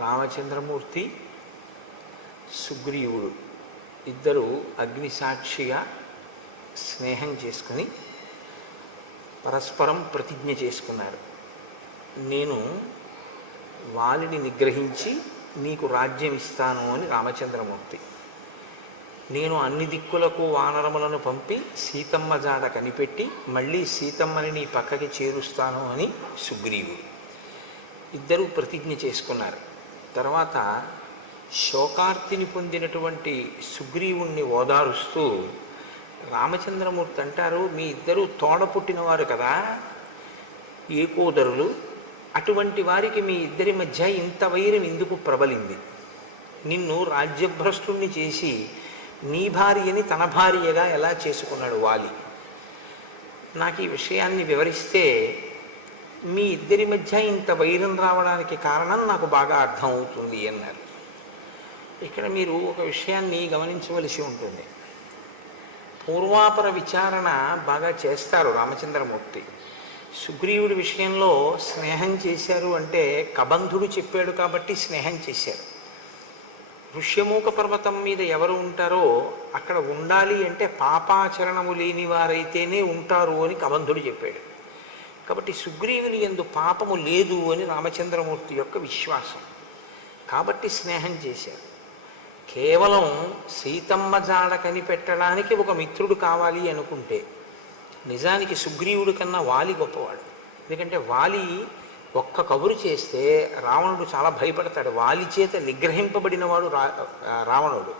రామచంద్రమూర్తి సుగ్రీవుడు ఇద్దరు అగ్నిసాక్షిగా స్నేహం చేసుకుని పరస్పరం ప్రతిజ్ఞ చేసుకున్నారు. నేను వాలిని నిగ్రహించి నీకు రాజ్యం ఇస్తాను అని రామచంద్రమూర్తి, నేను అన్ని దిక్కులకు వానరములను పంపి సీతమ్మ జాడ కనిపెట్టి మళ్ళీ సీతమ్మని నీ పక్కకి చేరుస్తాను అని సుగ్రీవుడు. ఇద్దరూ ప్రతిజ్ఞ చేసుకున్నారు. తర్వాత శోకార్తిని పొందినటువంటి సుగ్రీవుణ్ణి ఓదారుస్తూ రామచంద్రమూర్తి అంటారు, మీ ఇద్దరూ తోడ పుట్టినవారు కదా, ఏకోదరులు, అటువంటి వారికి మీ ఇద్దరి మధ్య ఇంత వైరం ఎందుకు ప్రబలింది? నిన్ను రాజ్యభ్రష్టుణ్ణి చేసి నీ భార్యని తన భార్యగా ఎలా చేసుకున్నాడు వాలి? నాకు ఈ విషయాన్ని వివరిస్తే మీ ఇద్దరి మధ్య ఇంత వైరం రావడానికి కారణం నాకు బాగా అర్థమవుతుంది అన్నారు. ఇక్కడ మీరు ఒక విషయాన్ని గమనించవలసి ఉంటుంది. పూర్వాపర విచారణ బాగా చేస్తారు రామచంద్రమూర్తి. సుగ్రీవుడి విషయంలో స్నేహం చేశారు అంటే కబంధుడు చెప్పాడు కాబట్టి స్నేహం చేశారు. ఋష్యమూక పర్వతం మీద ఎవరు ఉంటారో అక్కడ ఉండాలి అంటే పాపాచరణము లేని వారైతేనే ఉంటారు అని కబంధుడు చెప్పాడు. కాబట్టి సుగ్రీవుని యందు పాపము లేదు అని రామచంద్రమూర్తి యొక్క విశ్వాసం. కాబట్టి స్నేహం చేశారు. కేవలం సీతమ్మ జాడ కనిపెట్టడానికి ఒక మిత్రుడు కావాలి అనుకుంటే నిజానికి సుగ్రీవుడి కన్నా వాలి గొప్పవాడు. ఎందుకంటే వాలి ఒక్క కబురు చేస్తే రావణుడు చాలా భయపడతాడు. వాలి చేత నిగ్రహింపబడినవాడు రావణుడు.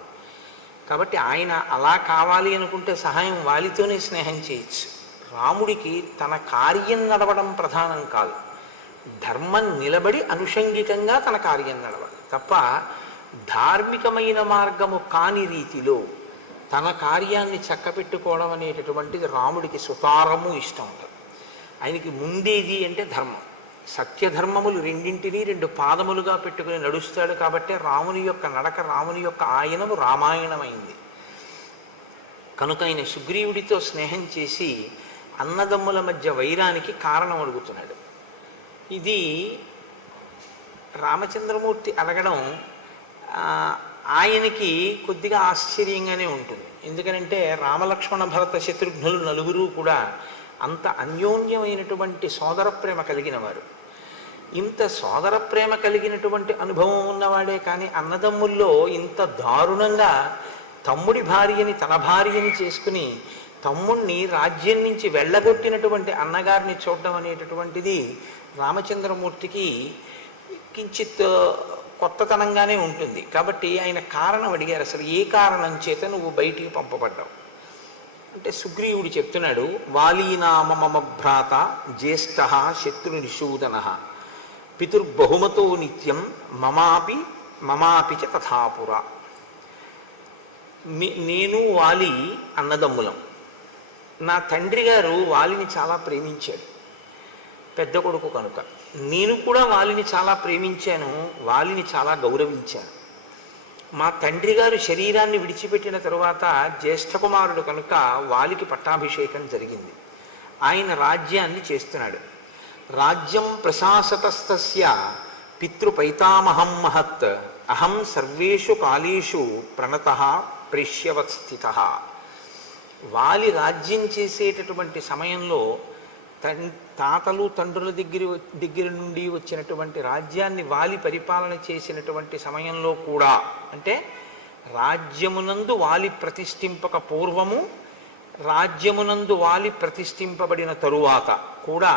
కాబట్టి ఆయన అలా కావాలి అనుకుంటే సహాయం వాలితోనే స్నేహం చేయొచ్చు. రాముడికి తన కార్యం నడవడం ప్రధానం కాదు, ధర్మం నిలబడి అనుషంగికంగా తన కార్యం నడవాలి తప్ప ధార్మికమైన మార్గము కాని రీతిలో తన కార్యాన్ని చక్కపెట్టుకోవడం అనేటటువంటిది రాముడికి సుతారము ఇష్టం ఉంటుంది. ఆయనకి ముందేది అంటే ధర్మం. సత్యధర్మములు రెండింటినీ రెండు పాదములుగా పెట్టుకుని నడుస్తాడు. కాబట్టి రాముని యొక్క నడక, రాముని యొక్క ఆయనము రామాయణమైంది. కనుక ఆయన సుగ్రీవుడితో స్నేహం చేసి అన్నదమ్ముల మధ్య వైరానికి కారణం అడుగుతున్నాడు. ఇది రామచంద్రమూర్తి అడగడం ఆయనకి కొద్దిగా ఆశ్చర్యంగానే ఉంటుంది. ఎందుకనంటే రామలక్ష్మణ భరత శత్రుఘ్నులు నలుగురు కూడా అంత అన్యోన్యమైనటువంటి సోదర ప్రేమ కలిగిన వారు. ఇంత సోదర ప్రేమ కలిగినటువంటి అనుభవం ఉన్నవాడే కానీ అన్నదమ్ముల్లో ఇంత దారుణంగా తమ్ముడి భార్యని తన భార్యని చేసుకుని తమ్ముణ్ణి రాజ్యం నుంచి వెళ్ళగొట్టినటువంటి అన్నగారిని చూడడం అనేటటువంటిది రామచంద్రమూర్తికి కించిత్ కొత్తతనంగానే ఉంటుంది. కాబట్టి ఆయన కారణం అడిగారు, అసలు ఏ కారణం చేత నువ్వు బయటికి పంపబడ్డావు అంటే సుగ్రీవుడు చెప్తున్నాడు, వాలీనామ మమ భ్రాత జ్యేష్ఠ శత్రునిషూదన పితుర్బహుమతో నిత్యం మమాపి చ తథాపుర. నేను వాలి అన్నదమ్ములం. నా తండ్రి గారు వాలిని చాలా ప్రేమించాడు, పెద్ద కొడుకు కనుక. నేను కూడా వాలిని చాలా ప్రేమించాను, వాలిని చాలా గౌరవించాను. మా తండ్రి గారు శరీరాన్ని విడిచిపెట్టిన తరువాత జ్యేష్ఠ కుమారుడు కనుక వాలికి పట్టాభిషేకం జరిగింది. ఆయన రాజ్యాన్ని చేస్తున్నాడు. రాజ్యం ప్రశాసతస్తస్య పితృపైతామహం మహత్ అహం సర్వేషు కాలేషు ప్రణతః ప్రేష్యవత్స్థితః. వాలి రాజ్యం చేసేటటువంటి సమయంలో తాతలు తండ్రుల దగ్గర నుండి వచ్చినటువంటి రాజ్యాన్ని వాలి పరిపాలన చేసినటువంటి సమయంలో కూడా, అంటే రాజ్యమునందు వాలి ప్రతిష్ఠింపక పూర్వము, రాజ్యమునందు వాలి ప్రతిష్ఠింపబడిన తరువాత కూడా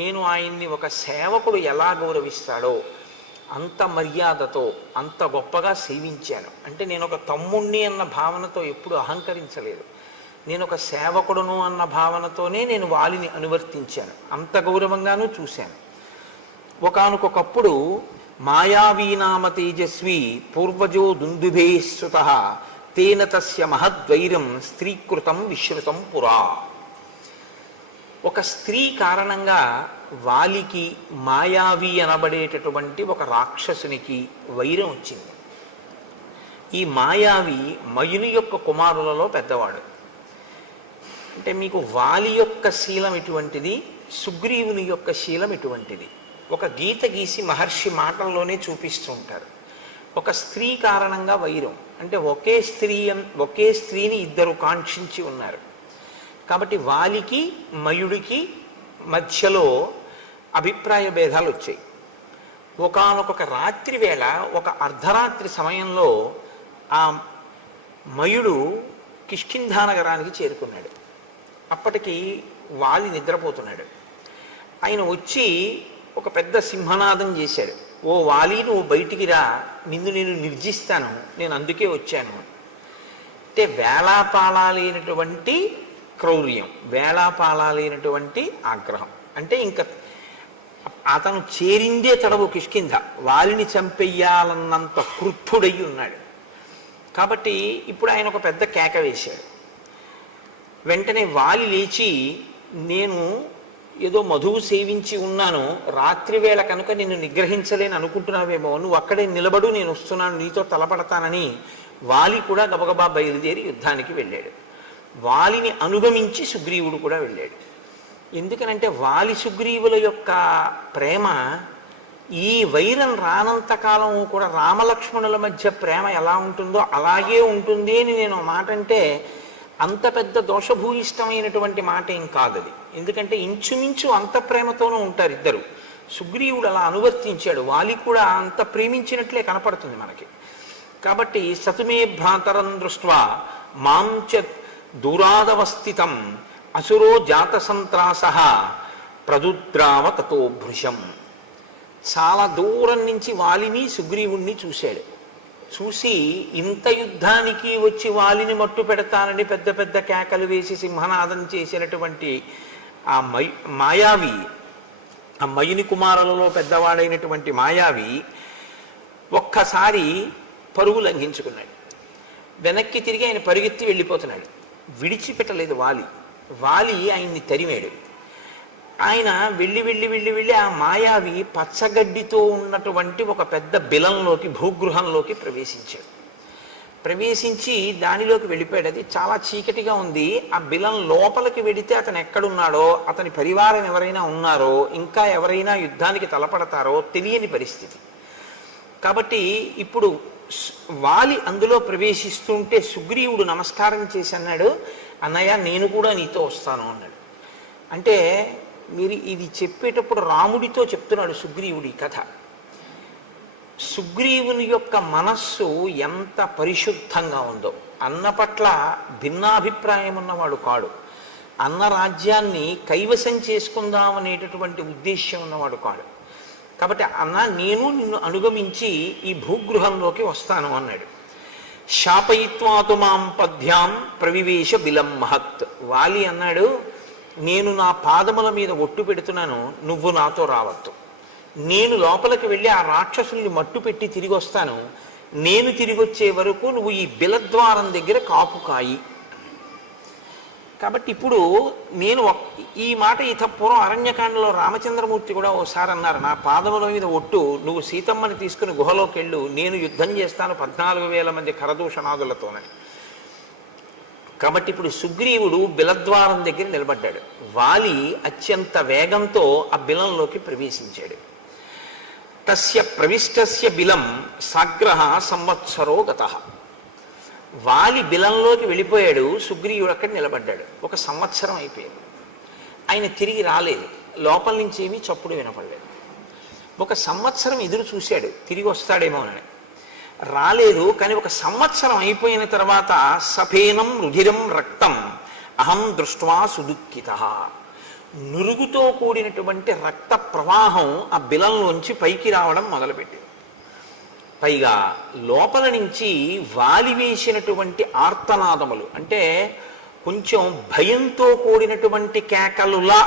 నేను ఆయన్ని ఒక సేవకుడు ఎలా గౌరవిస్తాడో అంత మర్యాదతో అంత గొప్పగా సేవించాను. అంటే నేను ఒక తమ్ముణ్ణి అన్న భావనతో ఎప్పుడు అహంకరించలేదు. నేను ఒక సేవకుడును అన్న భావనతోనే నేను వాలిని అనువర్తించాను. అంత గౌరవంగానూ చూశాను. ఒకానొకప్పుడు మాయావీనామ తేజస్వి పూర్వజో దుందుభేశ్రుత తేన తస్య మహద్వైరం స్త్రీకృతం విశ్రుతం పురా. ఒక స్త్రీ కారణంగా వాలికి మాయావి అనబడేటటువంటి ఒక రాక్షసునికి వైరం వచ్చింది. ఈ మాయావి మయుని యొక్క కుమారులలో పెద్దవాడు. అంటే మీకు వాలి యొక్క శీలం ఎటువంటిది, సుగ్రీవుని యొక్క శీలం ఎటువంటిది ఒక గీత గీసి మహర్షి మాటల్లోనే చూపిస్తూ ఉంటారు. ఒక స్త్రీ కారణంగా వైరం, అంటే ఒకే స్త్రీని ఇద్దరు కాంక్షించి ఉన్నారు కాబట్టి వాలికి మయుడికి మధ్యలో అభిప్రాయ భేదాలు వచ్చాయి. ఒకానొక రాత్రి వేళ, ఒక అర్ధరాత్రి సమయంలో ఆ మయుడు కిష్కింధా నగరానికి చేరుకున్నాడు. అప్పటికి వాలి నిద్రపోతున్నాడు. ఆయన వచ్చి ఒక పెద్ద సింహనాదం చేశాడు. ఓ వాలి, నువ్వు బయటికి రా, నిన్ను నేను నిర్జిస్తాను, నేను అందుకే వచ్చాను. అంటే వేళాపాళాలైనటువంటి క్రౌర్యం, వేళాపాళాలైనటువంటి ఆగ్రహం. అంటే ఇంకా అతను చేరిందే తడవు కిష్కింధ, వాలిని చంపెయ్యాలన్నంత క్రుద్ధుడయ్యి ఉన్నాడు. కాబట్టి ఇప్పుడు ఆయన ఒక పెద్ద కేక వేశాడు. వెంటనే వాలి లేచి, నేను ఏదో మధువు సేవించి ఉన్నాను, రాత్రి వేళ కనుక నిన్ను నిగ్రహించలేని అనుకుంటున్నావేమో, నువ్వు అక్కడే నిలబడు, నేను వస్తున్నాను, నీతో తలపడతానని వాలి కూడా గబగబా బయలుదేరి యుద్ధానికి వెళ్ళాడు. వాలిని అనుగమించి సుగ్రీవుడు కూడా వెళ్ళాడు. ఎందుకనంటే వాలి సుగ్రీవుల యొక్క ప్రేమ ఈ వైరం రానంతకాలం కూడా రామలక్ష్మణుల మధ్య ప్రేమ ఎలా ఉంటుందో అలాగే ఉంటుంది అని నేను మాట అంటే అంత పెద్ద దోషభూయిష్టమైనటువంటి మాట ఏం కాదు అది. ఎందుకంటే ఇంచుమించు అంత ప్రేమతోనూ ఉంటారు ఇద్దరు. సుగ్రీవుడు అలా అనువర్తించాడు, వాలి కూడా అంత ప్రేమించినట్లే కనపడుతుంది మనకి. కాబట్టి సతుమే భ్రాతరం దృష్ట్వా మాంచ దూరాదవస్థితం అసురో జాత సంత్రాస ప్రదుద్రావ తతో భృశం. చాలా దూరం నుంచి వాలిని సుగ్రీవుణ్ణి చూశాడు. చూసి ఇంత యుద్ధానికి వచ్చి వాలిని మట్టు పెడతానని పెద్ద పెద్ద కేకలు వేసి సింహనాదం చేసినటువంటి ఆ మాయావి, ఆ మయుని కుమారులలో పెద్దవాడైనటువంటి మాయావి ఒక్కసారి పరుగు లంఘించుకున్నాడు. వెనక్కి తిరిగి ఆయన పరుగెత్తి వెళ్ళిపోతున్నాడు. విడిచిపెట్టలేదు వాలి ఆయన్ని తరిమాడు. ఆయన వెళ్ళి వెళ్ళి వెళ్ళి వెళ్ళి ఆ మాయావి పచ్చగడ్డితో ఉన్నటువంటి ఒక పెద్ద బిలంలోకి, భూగృహంలోకి ప్రవేశించాడు. ప్రవేశించి దానిలోకి వెళ్ళిపోయాడు. అది చాలా చీకటిగా ఉంది. ఆ బిలం లోపలికి వెడితే అతను ఎక్కడున్నాడో, అతని పరివారం ఎవరైనా ఉన్నారో, ఇంకా ఎవరైనా యుద్ధానికి తలపడతారో తెలియని పరిస్థితి. కాబట్టి ఇప్పుడు వాలి అందులో ప్రవేశిస్తుంటే సుగ్రీవుడు నమస్కారం చేసి అన్నాడు, అన్నయ్య నేను కూడా నీతో వస్తాను అన్నాడు. అంటే మీరు ఇది చెప్పేటప్పుడు రాముడితో చెప్తున్నాడు సుగ్రీవుడి కథ. సుగ్రీవుని యొక్క మనస్సు ఎంత పరిశుద్ధంగా ఉందో, అన్న పట్ల భిన్నాభిప్రాయం ఉన్నవాడు కాడు, అన్న రాజ్యాన్ని కైవసం చేసుకుందామనేటటువంటి ఉద్దేశ్యం ఉన్నవాడు కాడు. కాబట్టి అన్న నేను నిన్ను అనుగమించి ఈ భూగృహంలోకి వస్తాను అన్నాడు. శాపయిత్వాతు మాం పద్భ్యాం ప్రవివేశ బిలం మహత్. వాలి అన్నాడు, నేను నా పాదముల మీద ఒట్టు పెడుతున్నాను, నువ్వు నాతో రావద్దు. నేను లోపలికి వెళ్ళి ఆ రాక్షసుల్ని మట్టు పెట్టి తిరిగి వస్తాను. నేను తిరిగి వచ్చే వరకు నువ్వు ఈ బిలద్వారం దగ్గర కాపు కాయి. కాబట్టి ఇప్పుడు నేను ఈ మాట ఇతపూర్వం అరణ్యకాండలో రామచంద్రమూర్తి కూడా ఓసారి అన్నారు, నా పాదముల మీద ఒట్టు, నువ్వు సీతమ్మని తీసుకుని గుహలోకి వెళ్ళు, నేను యుద్ధం చేస్తాను 14,000 మంది కరదూషణాదులతోనని. కాబట్టి ఇప్పుడు సుగ్రీవుడు బిలద్వారం దగ్గర నిలబడ్డాడు. వాలి అత్యంత వేగంతో ఆ బిలంలోకి ప్రవేశించాడు. తస్య ప్రవిష్టస్య బిలం సాగ్రహ సంవత్సరో గతః. వాలి బిలంలోకి వెళ్ళిపోయాడు, సుగ్రీవుడు అక్కడ నిలబడ్డాడు. 1 సంవత్సరం అయిపోయింది. ఆయన తిరిగి రాలేదు, లోపల నుంచి ఏమీ చప్పుడు వినపడలేదు. 1 సంవత్సరం ఎదురు చూశాడు తిరిగి వస్తాడేమోనని, రాలేదు. కానీ 1 సంవత్సరం అయిపోయిన తర్వాత సఫేనం రుధిరం రక్తం అహం దృష్ట్వా సుదుఃఖిత. నురుగుతో కూడినటువంటి రక్త ప్రవాహం ఆ బిలంలోంచి పైకి రావడం మొదలుపెట్టింది. పైగా లోపల నుంచి వాలి వేసినటువంటి ఆర్తనాదములు, అంటే కొంచెం భయంతో కూడినటువంటి కేకలులా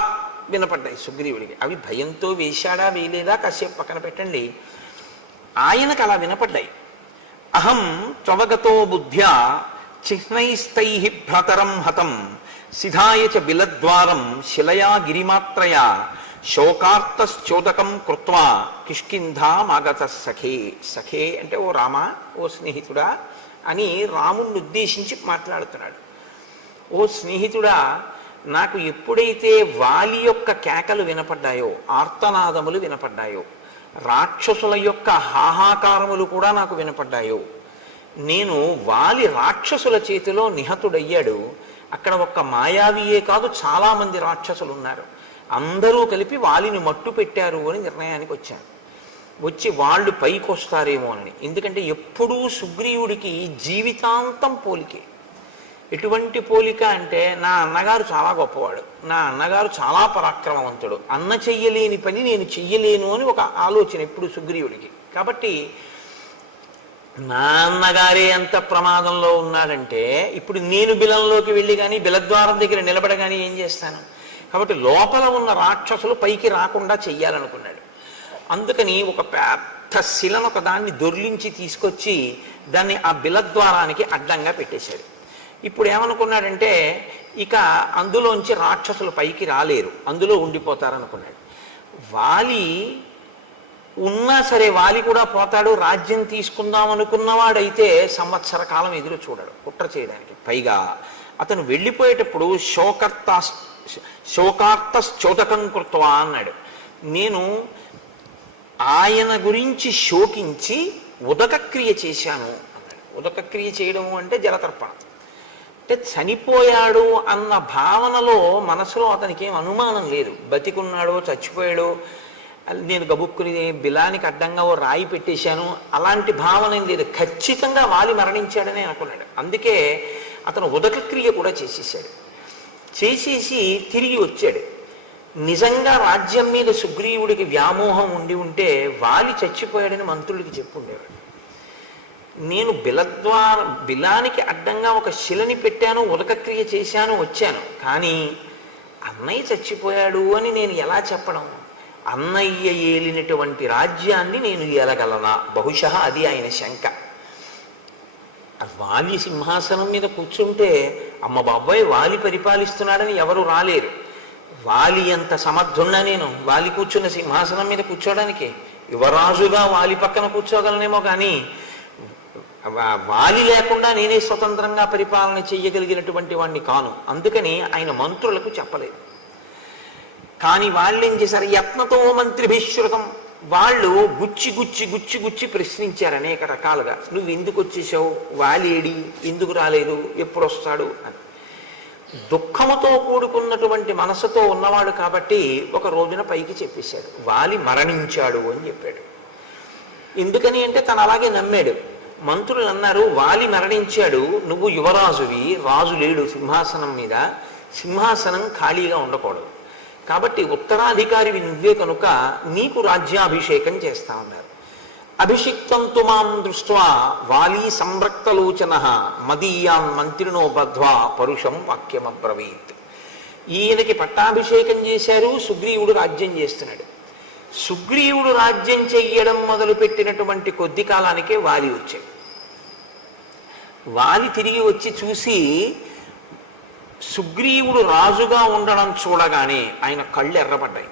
వినపడ్డాయి సుగ్రీవుడికి. అవి భయంతో వేశాడా వేయలేదా కాసేపు పక్కన పెట్టండి, ఆయనకు అలా వినపడ్డాయి. అహం త్వవగతో బుద్ధ్యా చిహ్నైస్తై భ్రతరం హతం సిధాయ చ బిలద్వారం శిలయా గిరిమాత్రయా శోకార్తశ్చోదకం కృత్వా కిష్కింధామాగత సఖే. సఖే అంటే ఓ రామ, ఓ స్నేహితుడా అని రాముణ్ణి ఉద్దేశించి మాట్లాడుతున్నాడు. ఓ స్నేహితుడా, నాకు ఎప్పుడైతే వాలి యొక్క కేకలు వినపడ్డాయో, ఆర్తనాదములు వినపడ్డాయో, రాక్షసుల యొక్క హాహాకారములు కూడా నాకు వినపడ్డాయో, నేను వాలి రాక్షసుల చేతిలో నిహతుడయ్యాడు. అక్కడ ఒక్క మాయావియే కాదు, చాలామంది రాక్షసులు ఉన్నారు. అందరూ కలిపి వాలిని మట్టు పెట్టారు అని నిర్ణయానికి వచ్చాను. వచ్చి వాళ్ళు పైకి వస్తారేమో అని. ఎందుకంటే ఎప్పుడూ సుగ్రీవుడికి జీవితాంతం పోలికే. ఎటువంటి పోలిక అంటే, నా అన్నగారు చాలా గొప్పవాడు, నా అన్నగారు చాలా పరాక్రమవంతుడు, అన్న చెయ్యలేని పని నేను చెయ్యలేను అని ఒక ఆలోచన ఎప్పుడు సుగ్రీవుడికి. కాబట్టి నా అన్నగారే ఎంత ప్రమాదంలో ఉన్నాడంటే, ఇప్పుడు నేను బిలంలోకి వెళ్ళి కానీ బిలద్వారం దగ్గర నిలబడగానే ఏం చేస్తాను? కాబట్టి లోపల ఉన్న రాక్షసులు పైకి రాకుండా చెయ్యాలనుకున్నాడు. అందుకని ఒక పెద్ద శిలను ఒక దాన్ని దొర్లించి తీసుకొచ్చి దాన్ని ఆ బిలద్వారానికి అడ్డంగా పెట్టేశాడు. ఇప్పుడు ఏమనుకున్నాడంటే, ఇక అందులోంచి రాక్షసులు పైకి రాలేరు, అందులో ఉండిపోతారనుకున్నాడు. వాలి ఉన్నా సరే వాలి కూడా పోతాడు. రాజ్యం తీసుకుందాం అనుకున్నవాడైతే సంవత్సర కాలం ఎదురు చూడడు కుట్ర చేయడానికి. పైగా అతను వెళ్ళిపోయేటప్పుడు శోకార్తశ్చోదకం కృత్వా అన్నాడు. నేను ఆయన గురించి శోకించి ఉదకక్రియ చేశాను అన్నాడు. ఉదకక్రియ చేయడము అంటే జలతర్పణ. అంటే చనిపోయాడు అన్న భావనలో మనసులో అతనికి ఏం అనుమానం లేదు. బతికున్నాడో చచ్చిపోయాడో, నేను గబుక్కుని బిలానికి అడ్డంగా ఓ రాయి పెట్టేశాను, అలాంటి భావన ఏం లేదు. ఖచ్చితంగా వాలి మరణించాడని అనుకున్నాడు. అందుకే అతను ఉదకక్రియ కూడా చేసేసాడు. చేసేసి తిరిగి వచ్చాడు. నిజంగా రాజ్యం మీద సుగ్రీవుడికి వ్యామోహం ఉండి ఉంటే వాలి చచ్చిపోయాడని మంత్రులకి చెప్పుండేవాడు. నేను బిలానికి అడ్డంగా ఒక శిలని పెట్టాను, ఉదకక్రియ చేశాను, వచ్చాను. కానీ అన్నయ్య చచ్చిపోయాడు అని నేను ఎలా చెప్పడం? అన్నయ్య ఏలినటువంటి రాజ్యాన్ని నేను ఏలగలనా? బహుశా అది ఆయన శంక. వాలి సింహాసనం మీద కూర్చుంటే అమ్మ బాబాయ్ వాలి పరిపాలిస్తున్నాడని ఎవరు రాలేరు. వాలి అంత సమర్థున్నా నేను వాలి కూర్చున్న సింహాసనం మీద కూర్చోడానికి? యువరాజుగా వాలి పక్కన కూర్చోగలనేమో, కానీ వాలి లేకుండా నేనే స్వతంత్రంగా పరిపాలన చెయ్యగలిగినటువంటి వాడిని కాను. అందుకని ఆయన మంత్రులకు చెప్పలేదు. కానీ వాళ్ళు ఏం చేశారు? యత్నతో మంత్రిభిశ్రుతం. వాళ్ళు గుచ్చి గుచ్చి గుచ్చి గుచ్చి ప్రశ్నించారు అనేక రకాలుగా. నువ్వు ఎందుకు వచ్చేసావు? వాలేడి? ఎందుకు రాలేదు? ఎప్పుడు వస్తాడు అని. దుఃఖముతో కూడుకున్నటువంటి మనసుతో ఉన్నవాడు కాబట్టి ఒక రోజున పైకి చెప్పేశాడు, వాలి మరణించాడు అని చెప్పాడు. ఎందుకని అంటే తను అలాగే నమ్మాడు. మంత్రులు అన్నారు, వాలి మరణించాడు, నువ్వు యువరాజువి, రాజు లేడు సింహాసనం మీద, సింహాసనం ఖాళీగా ఉండకూడదు, కాబట్టి ఉత్తరాధికారివి నువ్వే కనుక నీకు రాజ్యాభిషేకం చేస్తా ఉన్నారు. అభిషిక్తంతు మాం దృష్ట్వా వాలి సంరక్తలోచన మదీయాన్ మంత్రినో బద్ధ్వా పరుషం వాక్యమబ్రవీత్. ఈయనకి పట్టాభిషేకం చేశారు, సుగ్రీవుడు రాజ్యం చేస్తున్నాడు. సుగ్రీవుడు రాజ్యం చెయ్యడం మొదలుపెట్టినటువంటి కొద్ది కాలానికే వాలి వచ్చాడు. వాలి తిరిగి వచ్చి చూసి సుగ్రీవుడు రాజుగా ఉండడం చూడగానే ఆయన కళ్ళు ఎర్రబడ్డాయి.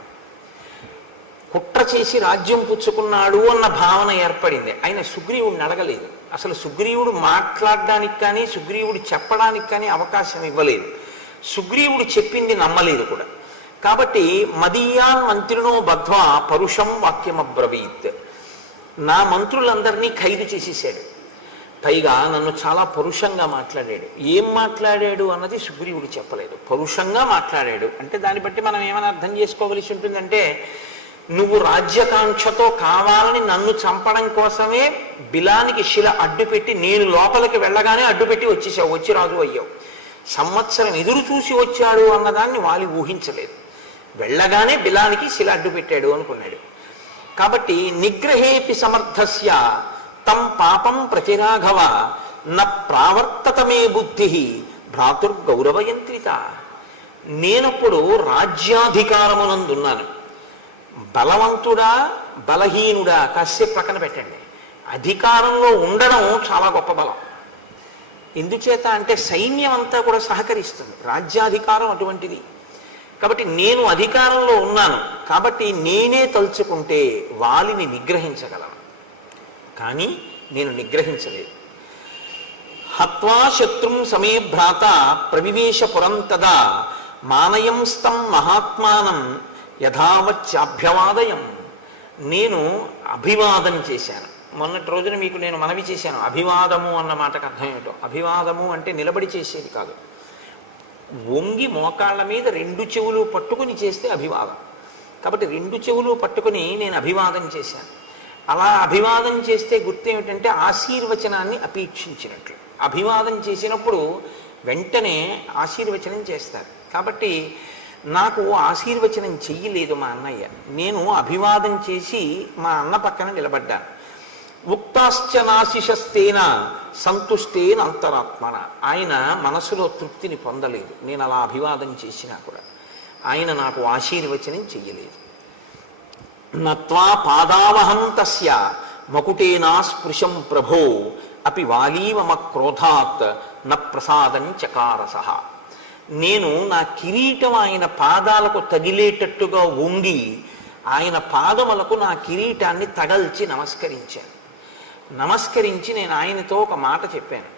కుట్ర చేసి రాజ్యం పుచ్చుకున్నాడు అన్న భావన ఏర్పడింది. ఆయన సుగ్రీవుడిని అడగలేదు. అసలు సుగ్రీవుడు మాట్లాడడానికి కానీ సుగ్రీవుడు చెప్పడానికి కానీ అవకాశం ఇవ్వలేదు. సుగ్రీవుడు చెప్పింది నమ్మలేదు కూడా. కాబట్టి మదీయాన్ మంత్రినో బద్ధ్వా పరుషం వాక్యమబ్రవీత్. నా మంత్రులందరినీ ఖైదు చేసేసాడు. పైగా నన్ను చాలా పరుషంగా మాట్లాడాడు. ఏం మాట్లాడాడు అన్నది సుగ్రీవుడు చెప్పలేదు. పరుషంగా మాట్లాడాడు అంటే దాన్ని బట్టి మనం ఏమైనా అర్థం చేసుకోవలసి ఉంటుందంటే, నువ్వు రాజ్యకాంక్షతో కావాలని నన్ను చంపడం కోసమే బిలానికి శిల అడ్డుపెట్టి నేను లోపలికి వెళ్ళగానే అడ్డుపెట్టి వచ్చేసావు, వచ్చి రాజు అయ్యావు. సంవత్సరం ఎదురు చూసి వచ్చాడు అన్నదాన్ని వాలి ఊహించలేదు. వెళ్ళగానే బిలానికి శిల అడ్డుపెట్టాడు అనుకున్నాడు. కాబట్టి నిగ్రహేపి సమర్థస్య తం పాపం ప్రతిరాఘవ న ప్రావర్తతమే బుద్ధి భ్రాతుర్గౌరవయంత్రిత. నేనప్పుడు రాజ్యాధికారమునందున్నాను. బలవంతుడా బలహీనుడా కాసేపు పక్కన పెట్టండి. అధికారంలో ఉండడం చాలా గొప్ప బలం. ఎందుచేత అంటే సైన్యం అంతా కూడా సహకరిస్తుంది. రాజ్యాధికారం అటువంటిది. కాబట్టి నేను అధికారంలో ఉన్నాను కాబట్టి నేనే తలుచుకుంటే వాలిని నిగ్రహించగలను, కానీ నేను నిగ్రహించలేదు. హత్వా శత్రుం సమే భ్రాత ప్రవివేశ పురం తదా మానయంస్తం మహాత్మానం యథావచ్చాభ్యవాదయం. నేను అభివాదం చేశాను. మొన్నటి రోజున మీకు నేను మనవి చేశాను, అభివాదము అన్న మాటకు అర్థం ఏమిటో. అభివాదము అంటే నిలబడి చేసేది కాదు, వంగి మోకాళ్ళ మీద రెండు చెవులు పట్టుకుని చేస్తే అభివాదం. కాబట్టి రెండు చెవులు పట్టుకుని నేను అభివాదం చేశాను. అలా అభివాదం చేస్తే గుర్తు ఏమిటంటే ఆశీర్వచనాన్ని అపేక్షించినట్లు. అభివాదం చేసినప్పుడు వెంటనే ఆశీర్వచనం చేస్తారు. కాబట్టి నాకు ఆశీర్వచనం చెయ్యలేదు మా అన్నయ్య. నేను అభివాదం చేసి మా అన్న పక్కన నిలబడ్డాను. ఉక్తాశ్చ నాశిషస్తేన సంతుష్టేన అంతరాత్మన. ఆయన మనసులో తృప్తిని పొందలేదు నేను అలా అభివాదం చేసినా కూడా. ఆయన నాకు ఆశీర్వచనం చెయ్యలేదు. నత్వా పాదావహం తస్య మకుటేనా స్పృశం ప్రభో అపి వాలీవమ క్రోధాత్ న ప్రసాదం చకారసః. నేను నా కిరీటం ఆయన పాదాలకు తగిలేటట్టుగా వంగి ఆయన పాదములకు నా కిరీటాన్ని తగల్చి నమస్కరించాను. నమస్కరించి నేను ఆయనతో ఒక మాట చెప్పాను,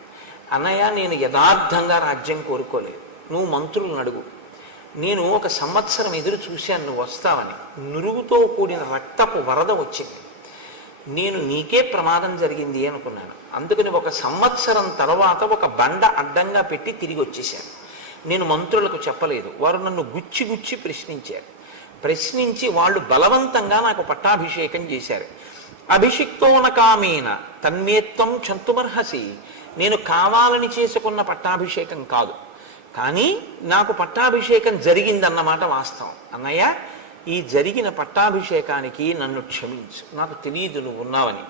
అన్నయ్య, నేను యథార్థంగా రాజ్యం కోరుకోలేదు, నువ్వు మంత్రులను అడుగు. నేను 1 సంవత్సరం ఎదురు చూశాను నువ్వు వస్తావని. నురుగుతో కూడిన రక్తపు వరద వచ్చింది. నేను నీకే ప్రమాదం జరిగింది అనుకున్నాను. అందుకని 1 సంవత్సరం తర్వాత ఒక బండ అడ్డంగా పెట్టి తిరిగి వచ్చేశాను. నేను మంత్రులకు చెప్పలేదు. వారు నన్ను గుచ్చి గుచ్చి ప్రశ్నించారు. ప్రశ్నించి వాళ్ళు బలవంతంగా నాకు పట్టాభిషేకం చేశారు. అభిషిక్తోన కామేన తన్మేత్వం క్షంతుమర్హసి. నేను కావాలని చేసుకున్న పట్టాభిషేకం కాదు, కానీ నాకు పట్టాభిషేకం జరిగిందన్నమాట వాస్తవం. అన్నయ్య, ఈ జరిగిన పట్టాభిషేకానికి నన్ను క్షమించు, నాకు తెలియదు నువ్వు ఉన్నావని.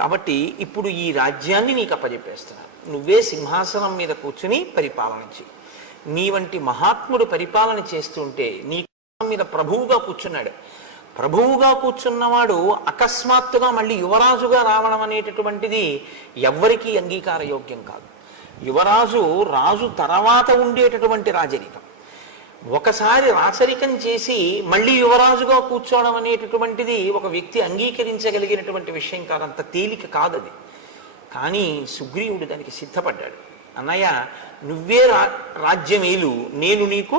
కాబట్టి ఇప్పుడు ఈ రాజ్యాన్ని నీకు అప్పజెప్పేస్తున్నాను. నువ్వే సింహాసనం మీద కూర్చుని పరిపాలన చేయి. నీ వంటి మహాత్ముడు పరిపాలన చేస్తుంటే నీ మీద ప్రభువుగా కూర్చున్నాడు. ప్రభువుగా కూర్చున్నవాడు అకస్మాత్తుగా మళ్ళీ యువరాజుగా రావడం అనేటటువంటిది ఎవ్వరికీ అంగీకారయోగ్యం కాదు. యువరాజు రాజు తర్వాత ఉండేటటువంటి రాజరికం. ఒకసారి రాచరికం చేసి మళ్ళీ యువరాజుగా కూర్చోవడం అనేటటువంటిది ఒక వ్యక్తి అంగీకరించగలిగినటువంటి విషయం కాదు, అంత తేలిక కాదది. కానీ సుగ్రీవుడు దానికి సిద్ధపడ్డాడు. అన్నయ్య, నువ్వే రాజ్యమేలు, నేను నీకు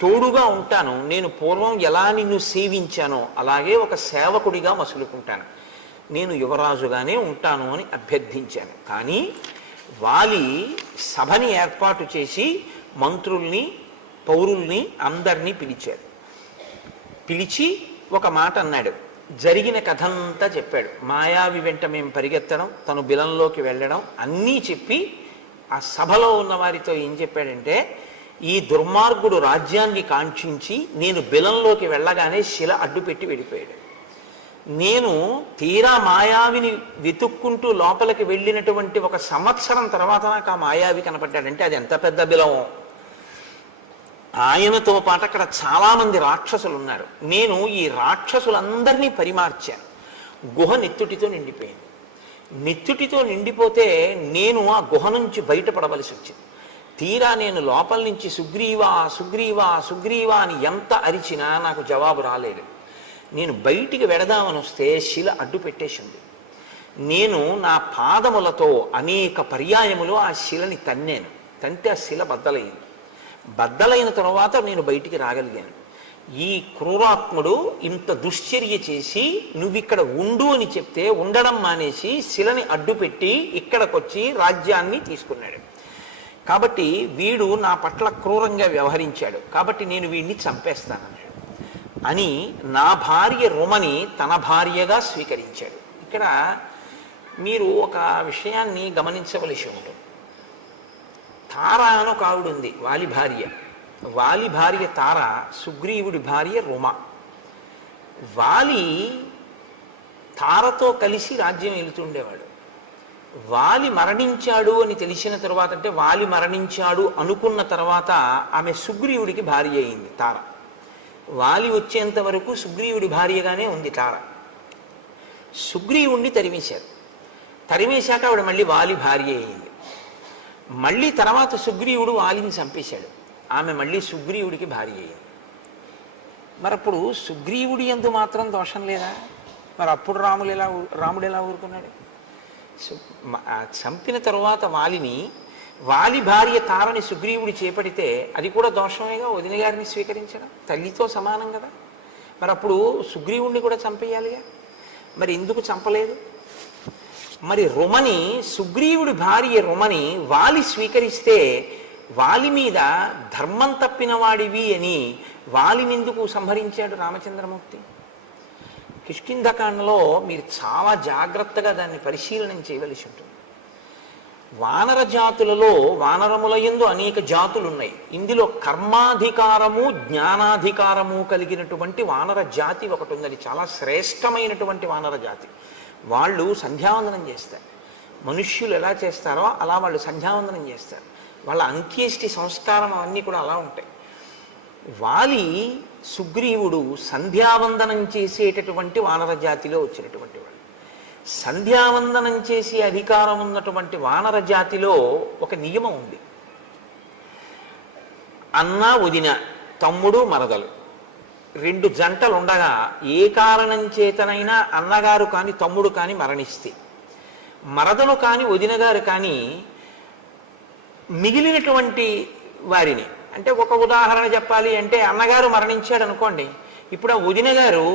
తోడుగా ఉంటాను. నేను పూర్వం ఎలా నిన్ను సేవించానో అలాగే ఒక సేవకుడిగా మసులుకుంటాను. నేను యువరాజుగానే ఉంటాను అని అభ్యర్థించాను. కానీ వాలి సభని ఏర్పాటు చేసి మంత్రుల్ని, పౌరుల్ని అందరినీ పిలిచాడు. పిలిచి ఒక మాట అన్నాడు. జరిగిన కథంతా చెప్పాడు. మాయావి వెంట మేము పరిగెత్తడం, తను బిలంలోకి వెళ్ళడం అన్నీ చెప్పి ఆ సభలో ఉన్న వారితో ఏం చెప్పాడంటే, ఈ దుర్మార్గుడు రాజ్యాన్ని కాంక్షించి నేను బిలంలోకి వెళ్ళగానే శిల అడ్డుపెట్టి వెళ్ళిపోయాడు. నేను తీరా మాయావిని వెతుక్కుంటూ లోపలికి వెళ్ళినటువంటి 1 సంవత్సరం తర్వాత నాకు ఆ మాయావి కనపడ్డాడంటే అది ఎంత పెద్ద బిలమో. ఆయనతో పాటు అక్కడ చాలామంది రాక్షసులు ఉన్నారు. నేను ఈ రాక్షసులందరినీ పరిమార్చాను. గుహ నెత్తుటితో నిండిపోయింది. నెత్తుటితో నిండిపోతే నేను ఆ గుహ నుంచి బయటపడవలసి వచ్చింది. తీరా నేను లోపల నుంచి సుగ్రీవా సుగ్రీవా సుగ్రీవా అని ఎంత అరిచినా నాకు జవాబు రాలేదు. నేను బయటికి వెడదామని వస్తే శిల అడ్డు పెట్టేసింది. నేను నా పాదములతో అనేక పర్యాయములు ఆ శిలని తన్నాను. తంతే ఆ శిల బద్దలైంది. బద్దలైన తర్వాత నేను బయటికి రాగలిగాను. ఈ క్రూరాత్ముడు ఇంత దుశ్చర్య చేసి నువ్విక్కడ ఉండు అని చెప్తే ఉండడం మానేసి శిలని అడ్డుపెట్టి ఇక్కడికొచ్చి రాజ్యాన్ని తీసుకున్నాడు. కాబట్టి వీడు నా పట్ల క్రూరంగా వ్యవహరించాడు, కాబట్టి నేను వీడిని చంపేస్తానన్నాడు అని నా భార్య రుమని తన భార్యగా స్వీకరించాడు. ఇక్కడ మీరు ఒక విషయాన్ని గమనించవలసి ఉంటుంది. తార అని ఒక ఆవిడ ఉంది, వాలి భార్య. వాలి భార్య తార, సుగ్రీవుడి భార్య రుమ. వాలి తారతో కలిసి రాజ్యం వెళుతుండేవాడు. వాలి మరణించాడు అని తెలిసిన తర్వాత, అంటే వాలి మరణించాడు అనుకున్న తర్వాత ఆమె సుగ్రీవుడికి భార్య అయింది తార. వాలి వచ్చేంత వరకు సుగ్రీవుడి భార్యగానే ఉంది తార. సుగ్రీవుణ్ణి తరిమేశారు. తరిమేశాక ఆవిడ మళ్ళీ వాలి భార్య అయింది. మళ్ళీ తర్వాత సుగ్రీవుడు వాలిని చంపేశాడు. ఆమె మళ్ళీ సుగ్రీవుడికి భార్య అయింది. మరప్పుడు సుగ్రీవుడి యందు మాత్రం దోషం లేదా? మరి అప్పుడు రాముడు ఎలా ఊరుకున్నాడు? చంపిన తరువాత వాలిని వాలి భార్య తారని సుగ్రీవుడు చేపడితే అది కూడా దోషమేగా, వదిన గారిని స్వీకరించడం, తల్లితో సమానం కదా. మరి అప్పుడు సుగ్రీవుణ్ణి కూడా చంపేయాలిగా, మరి ఎందుకు చంపలేదు? మరి రుమని, సుగ్రీవుడి భార్య రుమని వాలి స్వీకరిస్తే వాలి మీద ధర్మం తప్పిన వాడివి అని వాలిని ఎందుకు సంహరించాడు రామచంద్రమూర్తి? కిష్కింధకాండలో మీరు చాలా జాగ్రత్తగా దాన్ని పరిశీలనం చేయవలసి ఉంటుంది. వానర జాతులలో వానరముల యందు అనేక జాతులు ఉన్నాయి. ఇందులో కర్మాధికారము జ్ఞానాధికారము కలిగినటువంటి వానర జాతి ఒకటి ఉంది. అది చాలా శ్రేష్టమైనటువంటి వానర జాతి. వాళ్ళు సంధ్యావందనం చేస్తారు. మనుష్యులు ఎలా చేస్తారో అలా వాళ్ళు సంధ్యావందనం చేస్తారు. వాళ్ళ అంత్యేష్టి సంస్కారం అవన్నీ కూడా అలా ఉంటాయి. వాలి సుగ్రీవుడు సంధ్యావందనం చేసేటటువంటి వానర జాతిలో వచ్చినటువంటి వాడు. సంధ్యావందనం చేసే అధికారం ఉన్నటువంటి వానర జాతిలో ఒక నియమం ఉంది. అన్న వదిన, తమ్ముడు మరదలు, రెండు జంటలు ఉండగా ఏ కారణం చేతనైనా అన్నగారు కానీ తమ్ముడు కానీ మరణిస్తే, మరదలు కానీ వదిన గారు కానీ మిగిలినటువంటి వారిని, అంటే ఒక ఉదాహరణ చెప్పాలి అంటే అన్నగారు మరణించాడు అనుకోండి, ఇప్పుడు ఆ వదిన గారు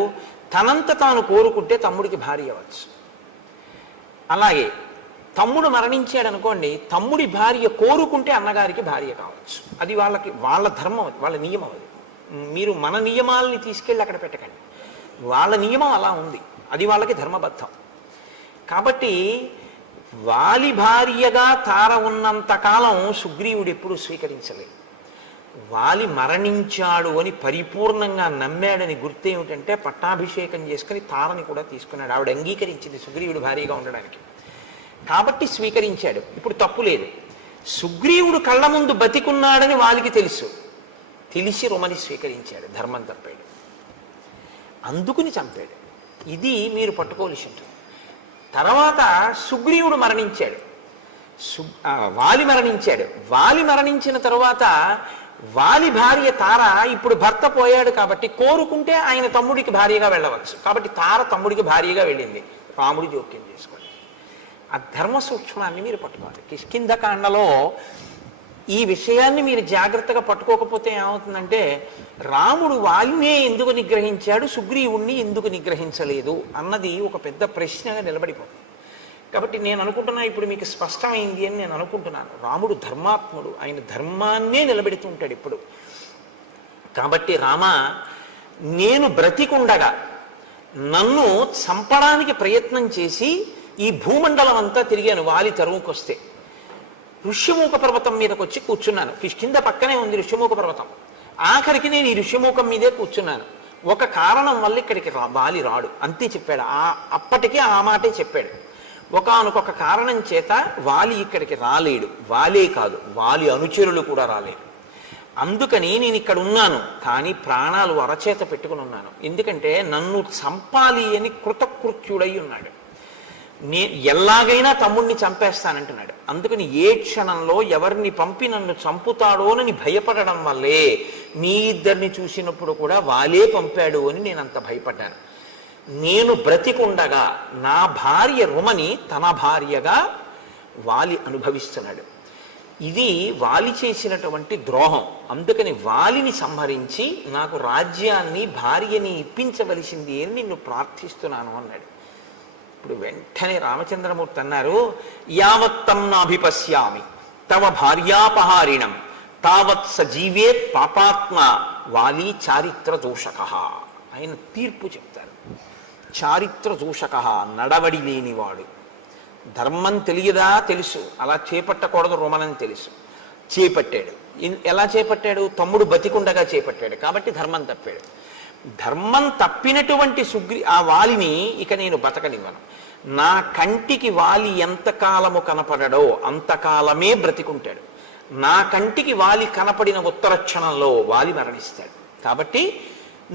తనంత తాను కోరుకుంటే తమ్ముడికి భార్య అవ్వచ్చు. అలాగే తమ్ముడు మరణించాడు అనుకోండి, తమ్ముడి భార్య కోరుకుంటే అన్నగారికి భార్య కావచ్చు. అది వాళ్ళ ధర్మం, అది వాళ్ళ నియమం. అది మీరు మన నియమాలని తీసుకెళ్ళి అక్కడ పెట్టకండి. వాళ్ళ నియమం అలా ఉంది, అది వాళ్ళకి ధర్మబద్ధం. కాబట్టి వాలి భార్యగా తార ఉన్నంతకాలం సుగ్రీవుడు ఎప్పుడు స్వీకరించలేదు. వాలి మరణించాడు అని పరిపూర్ణంగా నమ్మాడని గుర్తు ఏమిటంటే పట్టాభిషేకం చేసుకుని తారని కూడా తీసుకున్నాడు. ఆవిడ అంగీకరించింది సుగ్రీవుడు భార్యగా ఉండడానికి, కాబట్టి స్వీకరించాడు. ఇప్పుడు తప్పు లేదు. సుగ్రీవుడు కళ్ళ ముందు బతికున్నాడని వాలికి తెలుసు, తెలిసి రుమని స్వీకరించాడు, ధర్మం తప్పాడు, అందుకుని చంపాడు. ఇది మీరు పట్టుకోవలసి ఉంటుంది. తర్వాత సుగ్రీవుడు మరణించాడు, వాలి మరణించాడు. వాలి మరణించిన తరువాత వాలి భార్య తార ఇప్పుడు భర్త పోయాడు కాబట్టి కోరుకుంటే ఆయన తమ్ముడికి భార్యగా వెళ్ళవచ్చు. కాబట్టి తార తమ్ముడికి భార్యగా వెళ్ళింది. రాముడి జోక్యం చేసుకోండి. ఆ ధర్మ సూక్ష్మాన్ని మీరు పట్టుకోవాలి. కిష్కింధకాండలో ఈ విషయాన్ని మీరు జాగ్రత్తగా పట్టుకోకపోతే ఏమవుతుందంటే రాముడు వాలినే ఎందుకు నిగ్రహించాడు, సుగ్రీవుణ్ణి ఎందుకు నిగ్రహించలేదు అన్నది ఒక పెద్ద ప్రశ్నగా నిలబడిపోతుంది. కాబట్టి నేను అనుకుంటున్నా ఇప్పుడు మీకు స్పష్టమైంది అని నేను అనుకుంటున్నాను. రాముడు ధర్మాత్ముడు, ఆయన ధర్మాన్నే నిలబెడుతూ ఉంటాడు ఇప్పుడు. కాబట్టి రామ, నేను బ్రతికుండగా నన్ను చంపడానికి ప్రయత్నం చేసి ఈ భూమండలం అంతా తిరిగాను వాలి తరువుకొస్తే. ఋష్యమూక పర్వతం మీదకి వచ్చి కూర్చున్నాను. కిష్కింధ పక్కనే ఉంది ఋష్యమూక పర్వతం. ఆఖరికి నేను ఈ ఋష్యమూకం మీదే కూర్చున్నాను. ఒక కారణం వల్ల ఇక్కడికి వాలి రాడు, అంతే చెప్పాడు. అప్పటికే ఆ మాటే చెప్పాడు. ఒకానొక కారణం చేత వాలి ఇక్కడికి రాలేడు. వాలే కాదు, వాలి అనుచరులు కూడా రాలేడు. అందుకని నేను ఇక్కడ ఉన్నాను, కానీ ప్రాణాలు అరచేత పెట్టుకుని ఉన్నాను. ఎందుకంటే నన్ను చంపాలి అని కృతకృత్యుడై ఉన్నాడు. ఎలాగైనా తమ్ముడిని చంపేస్తానంటున్నాడు. అందుకని ఏ క్షణంలో ఎవరిని పంపి నన్ను చంపుతాడోనని భయపడడం వల్లే మీ ఇద్దరిని చూసినప్పుడు కూడా వాలే పంపాడు అని నేను అంత భయపడ్డాను. నేను బ్రతికుండగా నా భార్య రుమని తన భార్యగా వాలి అనుభవిస్తున్నాడు. ఇది వాలి చేసినటువంటి ద్రోహం. అందుకని వాలిని సంహరించి నాకు రాజ్యాన్ని భార్యని ఇప్పించవలసింది అని నిన్ను ప్రార్థిస్తున్నాను అన్నాడు. ఇప్పుడు వెంటనే రామచంద్రమూర్తి అన్నారు, యావత్తం నాభిపశ్యామి తవ భార్యాపహారిణం తావత్ సజీవే పాపాత్మ వాలి చారిత్ర దోషక. ఆయన తీర్పు చెప్తారు. చారిత్ర దోషక, నడవడి లేనివాడు. ధర్మం తెలియదా? తెలుసు, అలా చేపట్టకూడదు రుమనని తెలుసు, చేపట్టాడు. ఎలా చేపట్టాడు? తమ్ముడు బతికుండగా చేపట్టాడు, కాబట్టి ధర్మం తప్పాడు. ధర్మం తప్పినటువంటి ఆ వాలిని ఇక నేను బతకనివ్వను. నా కంటికి వాలి ఎంతకాలము కనపడడో అంతకాలమే బ్రతికుంటాడు. నా కంటికి వాలి కనపడిన ఉత్తర క్షణంలో వాలి మరణిస్తాడు. కాబట్టి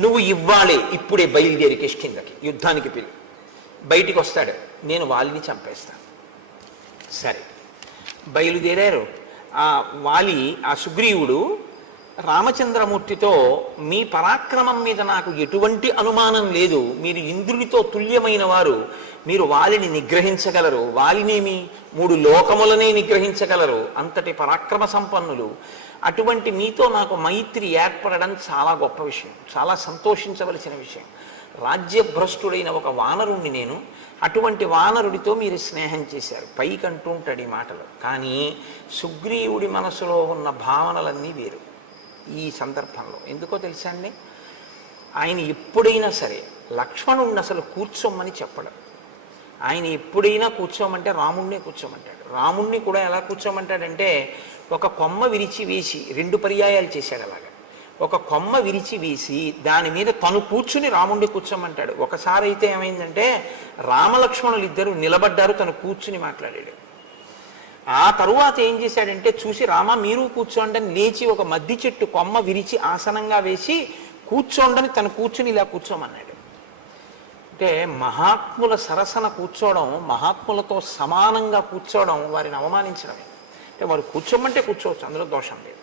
నువ్వు ఇవ్వాలే, ఇప్పుడే బయలుదేరి కిష్కింధకి యుద్ధానికి పిలు. బయటికి వస్తాడు, నేను వాలిని చంపేస్తాను. సరే, బయలుదేరారు. ఆ వాలి, ఆ సుగ్రీవుడు రామచంద్రమూర్తితో మీ పరాక్రమం మీద నాకు ఎటువంటి అనుమానం లేదు, మీరు ఇంద్రుడితో తుల్యమైన వారు, మీరు వాలిని నిగ్రహించగలరు, వాలినేమి 3 లోకములనే నిగ్రహించగలరు, అంతటి పరాక్రమ సంపన్నులు. అటువంటి మీతో నాకు మైత్రి ఏర్పడడం చాలా గొప్ప విషయం, చాలా సంతోషించవలసిన విషయం. రాజ్యభ్రష్టుడైన ఒక వానరుణ్ణి నేను, అటువంటి వానరుడితో మీరు స్నేహం చేశారు. పైకి అంటూ ఉంటాడు ఈ మాటలు, కానీ సుగ్రీవుడి మనసులో ఉన్న భావనలన్నీ వేరు ఈ సందర్భంలో. ఎందుకో తెలుసా అండి, ఆయన ఎప్పుడైనా సరే లక్ష్మణుడిని అసలు కూర్చోమని చెప్పడం. ఆయన ఎప్పుడైనా కూర్చోమంటే రాముణ్ణే కూర్చోమంటాడు. రాముణ్ణి కూడా ఎలా కూర్చోమంటాడంటే, ఒక కొమ్మ విరిచి వేసి 2 పర్యాయాలు చేశాడు అలాగా. ఒక కొమ్మ విరిచి వేసి దాని మీద తను కూర్చుని రాముణ్ణి కూర్చోమంటాడు. ఒకసారి అయితే ఏమైందంటే, రామలక్ష్మణులు ఇద్దరు నిలబడ్డారు, తను కూర్చుని మాట్లాడాడు. ఆ తరువాత ఏం చేశాడంటే, చూసి రామ మీరు కూర్చోండి అని లేచి ఒక మద్ది చెట్టు కొమ్మ విరిచి ఆసనంగా వేసి కూర్చోండని తను కూర్చుని ఇలా కూర్చోమన్నాడు. అంటే మహాత్ముల సరసన కూర్చోవడం, మహాత్ములతో సమానంగా కూర్చోవడం వారిని అవమానించడమే. అంటే వారు కూర్చోమంటే కూర్చోవచ్చు, అందులో దోషం లేదు.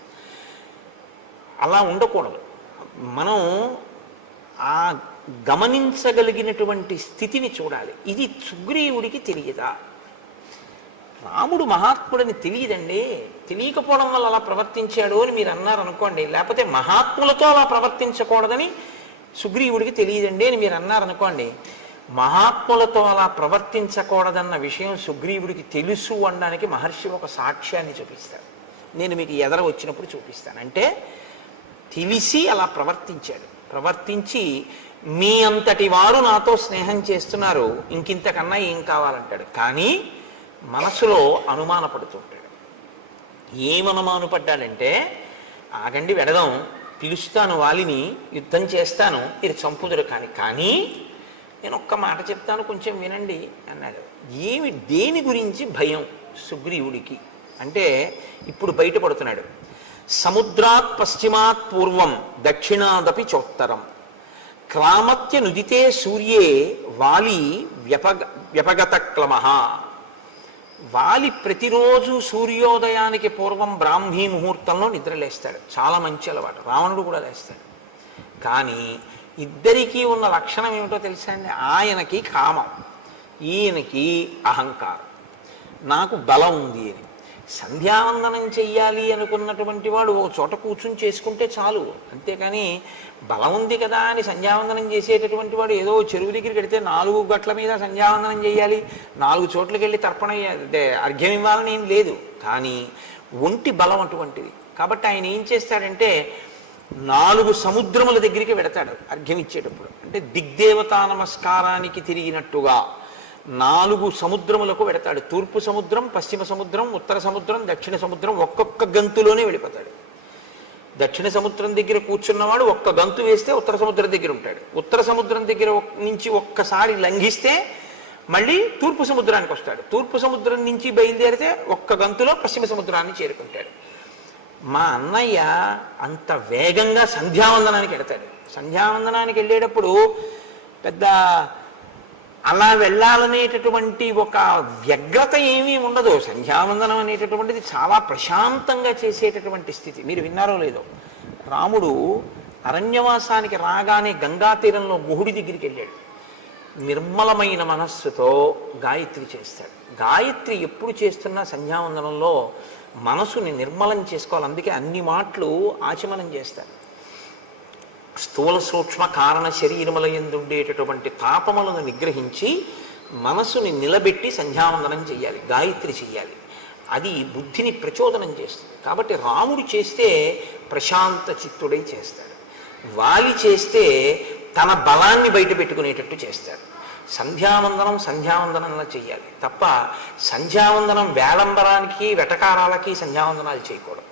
అలా ఉండకూడదు. మనం ఆ గమనించగలిగినటువంటి స్థితిని చూడాలి. ఇది సుగ్రీవుడికి తెలియదా? రాముడు మహాత్ముడని తెలియదండి, తెలియకపోవడం వల్ల అలా ప్రవర్తించాడు అని మీరు అన్నారు అనుకోండి. లేకపోతే మహాత్ములతో అలా ప్రవర్తించకూడదని సుగ్రీవుడికి తెలియదండి అని మీరు అన్నారనుకోండి. మహాత్ములతో అలా ప్రవర్తించకూడదన్న విషయం సుగ్రీవుడికి తెలుసు అనడానికి మహర్షి ఒక సాక్ష్యాన్ని చూపిస్తాడు. నేను మీకు ఎదర వచ్చినప్పుడు చూపిస్తాను. అంటే తెలిసి అలా ప్రవర్తించాడు. ప్రవర్తించి మీ అంతటి వారు నాతో స్నేహం చేస్తున్నారు, ఇంకింతకన్నా ఏం కావాలంటాడు. కానీ మనసులో అనుమానపడుతుంటాడు. ఏమనుమానపడ్డాడంటే, ఆగండి వెడదాం, పిలుస్తాను వాలిని, యుద్ధం చేస్తాను, ఇది చంపుదురు కానీ నేను ఒక్క మాట చెప్తాను కొంచెం వినండి అన్నాడు. దేని గురించి భయం సుగ్రీవుడికి అంటే ఇప్పుడు బయటపడుతున్నాడు. సముద్రాత్ పశ్చిమాత్ పూర్వం దక్షిణాదపి చోత్తరం క్రామత్య నుదితే సూర్యే వాలి వ్యపగత క్లమః. వాలి ప్రతిరోజు సూర్యోదయానికి పూర్వం బ్రాహ్మీ ముహూర్తంలో నిద్రలేస్తాడు. చాలా మంచి అలవాటు. రావణుడు కూడా లేస్తాడు. కానీ ఇద్దరికీ ఉన్న లక్షణం ఏమిటో తెలుసా అండి? ఆయనకి కామం, ఈయనకి అహంకారం. నాకు బలం ఉంది అని. సంధ్యావందనం చెయ్యాలి అనుకున్నటువంటి వాడు ఒక చోట కూర్చుని చేసుకుంటే చాలు. అంతేకాని బలం ఉంది కదా అని సంధ్యావందనం చేసేటటువంటి వాడు ఏదో చెరువు దగ్గరికి వెడితే 4 గట్ల మీద సంధ్యావందనం చేయాలి, 4 చోట్లకి వెళ్ళి తర్పణ అర్ఘ్యం ఇవ్వాలని ఏం లేదు. కానీ ఒంటి బలం అటువంటిది. కాబట్టి ఆయన ఏం చేస్తాడంటే 4 సముద్రముల దగ్గరికి వెడతాడు అర్ఘ్యం ఇచ్చేటప్పుడు. అంటే దిగ్దేవతా నమస్కారానికి తిరిగినట్టుగా 4 సముద్రములకు వెడతాడు. తూర్పు సముద్రం, పశ్చిమ సముద్రం, ఉత్తర సముద్రం, దక్షిణ సముద్రం ఒక్కొక్క గంతులోనే వెళ్ళిపోతాడు. దక్షిణ సముద్రం దగ్గర కూర్చున్నవాడు ఒక్క గంతు వేస్తే ఉత్తర సముద్రం దగ్గర ఉంటాడు. ఉత్తర సముద్రం దగ్గర నుంచి ఒక్కసారి లంఘిస్తే మళ్ళీ తూర్పు సముద్రానికి వస్తాడు. తూర్పు సముద్రం నుంచి బయలుదేరితే ఒక్క గంతులో పశ్చిమ సముద్రాన్ని చేరుకుంటాడు. మా అన్నయ్య అంత వేగంగా సంధ్యావందనానికి వెడతాడు. సంధ్యావందనానికి వెళ్ళేటప్పుడు పెద్ద అలా వెళ్ళాలనేటటువంటి ఒక వ్యగ్రత ఏమీ ఉండదు. సంధ్యావందనం అనేటటువంటిది చాలా ప్రశాంతంగా చేసేటటువంటి స్థితి. మీరు విన్నారో లేదో, రాముడు అరణ్యవాసానికి రాగానే గంగా తీరంలో గుహుడి దగ్గరికి వెళ్ళాడు. నిర్మలమైన మనస్సుతో గాయత్రి చేస్తాడు. గాయత్రి ఎప్పుడు చేస్తున్నా సంధ్యావందనంలో మనసుని నిర్మలం చేసుకోవాలి. అందుకే అన్ని మాటలు ఆచమనం చేస్తారు. స్థూల సూక్ష్మ కారణ శరీరముల యందు ఉండేటటువంటి తాపములను నిగ్రహించి మనసుని నిలబెట్టి సంధ్యావందనం చెయ్యాలి, గాయత్రి చెయ్యాలి. అది బుద్ధిని ప్రచోదనం చేస్తుంది. కాబట్టి రాముడు చేస్తే ప్రశాంత చిత్తుడై చేస్తాడు. వాలి చేస్తే తన బలాన్ని బయట పెట్టుకునేటట్టు చేస్తాడు. సంధ్యావందనంలా చెయ్యాలి తప్ప సంధ్యావందనం వేళంబరానికి వెటకారాలకి సంధ్యావందనాలు చేయకూడదు.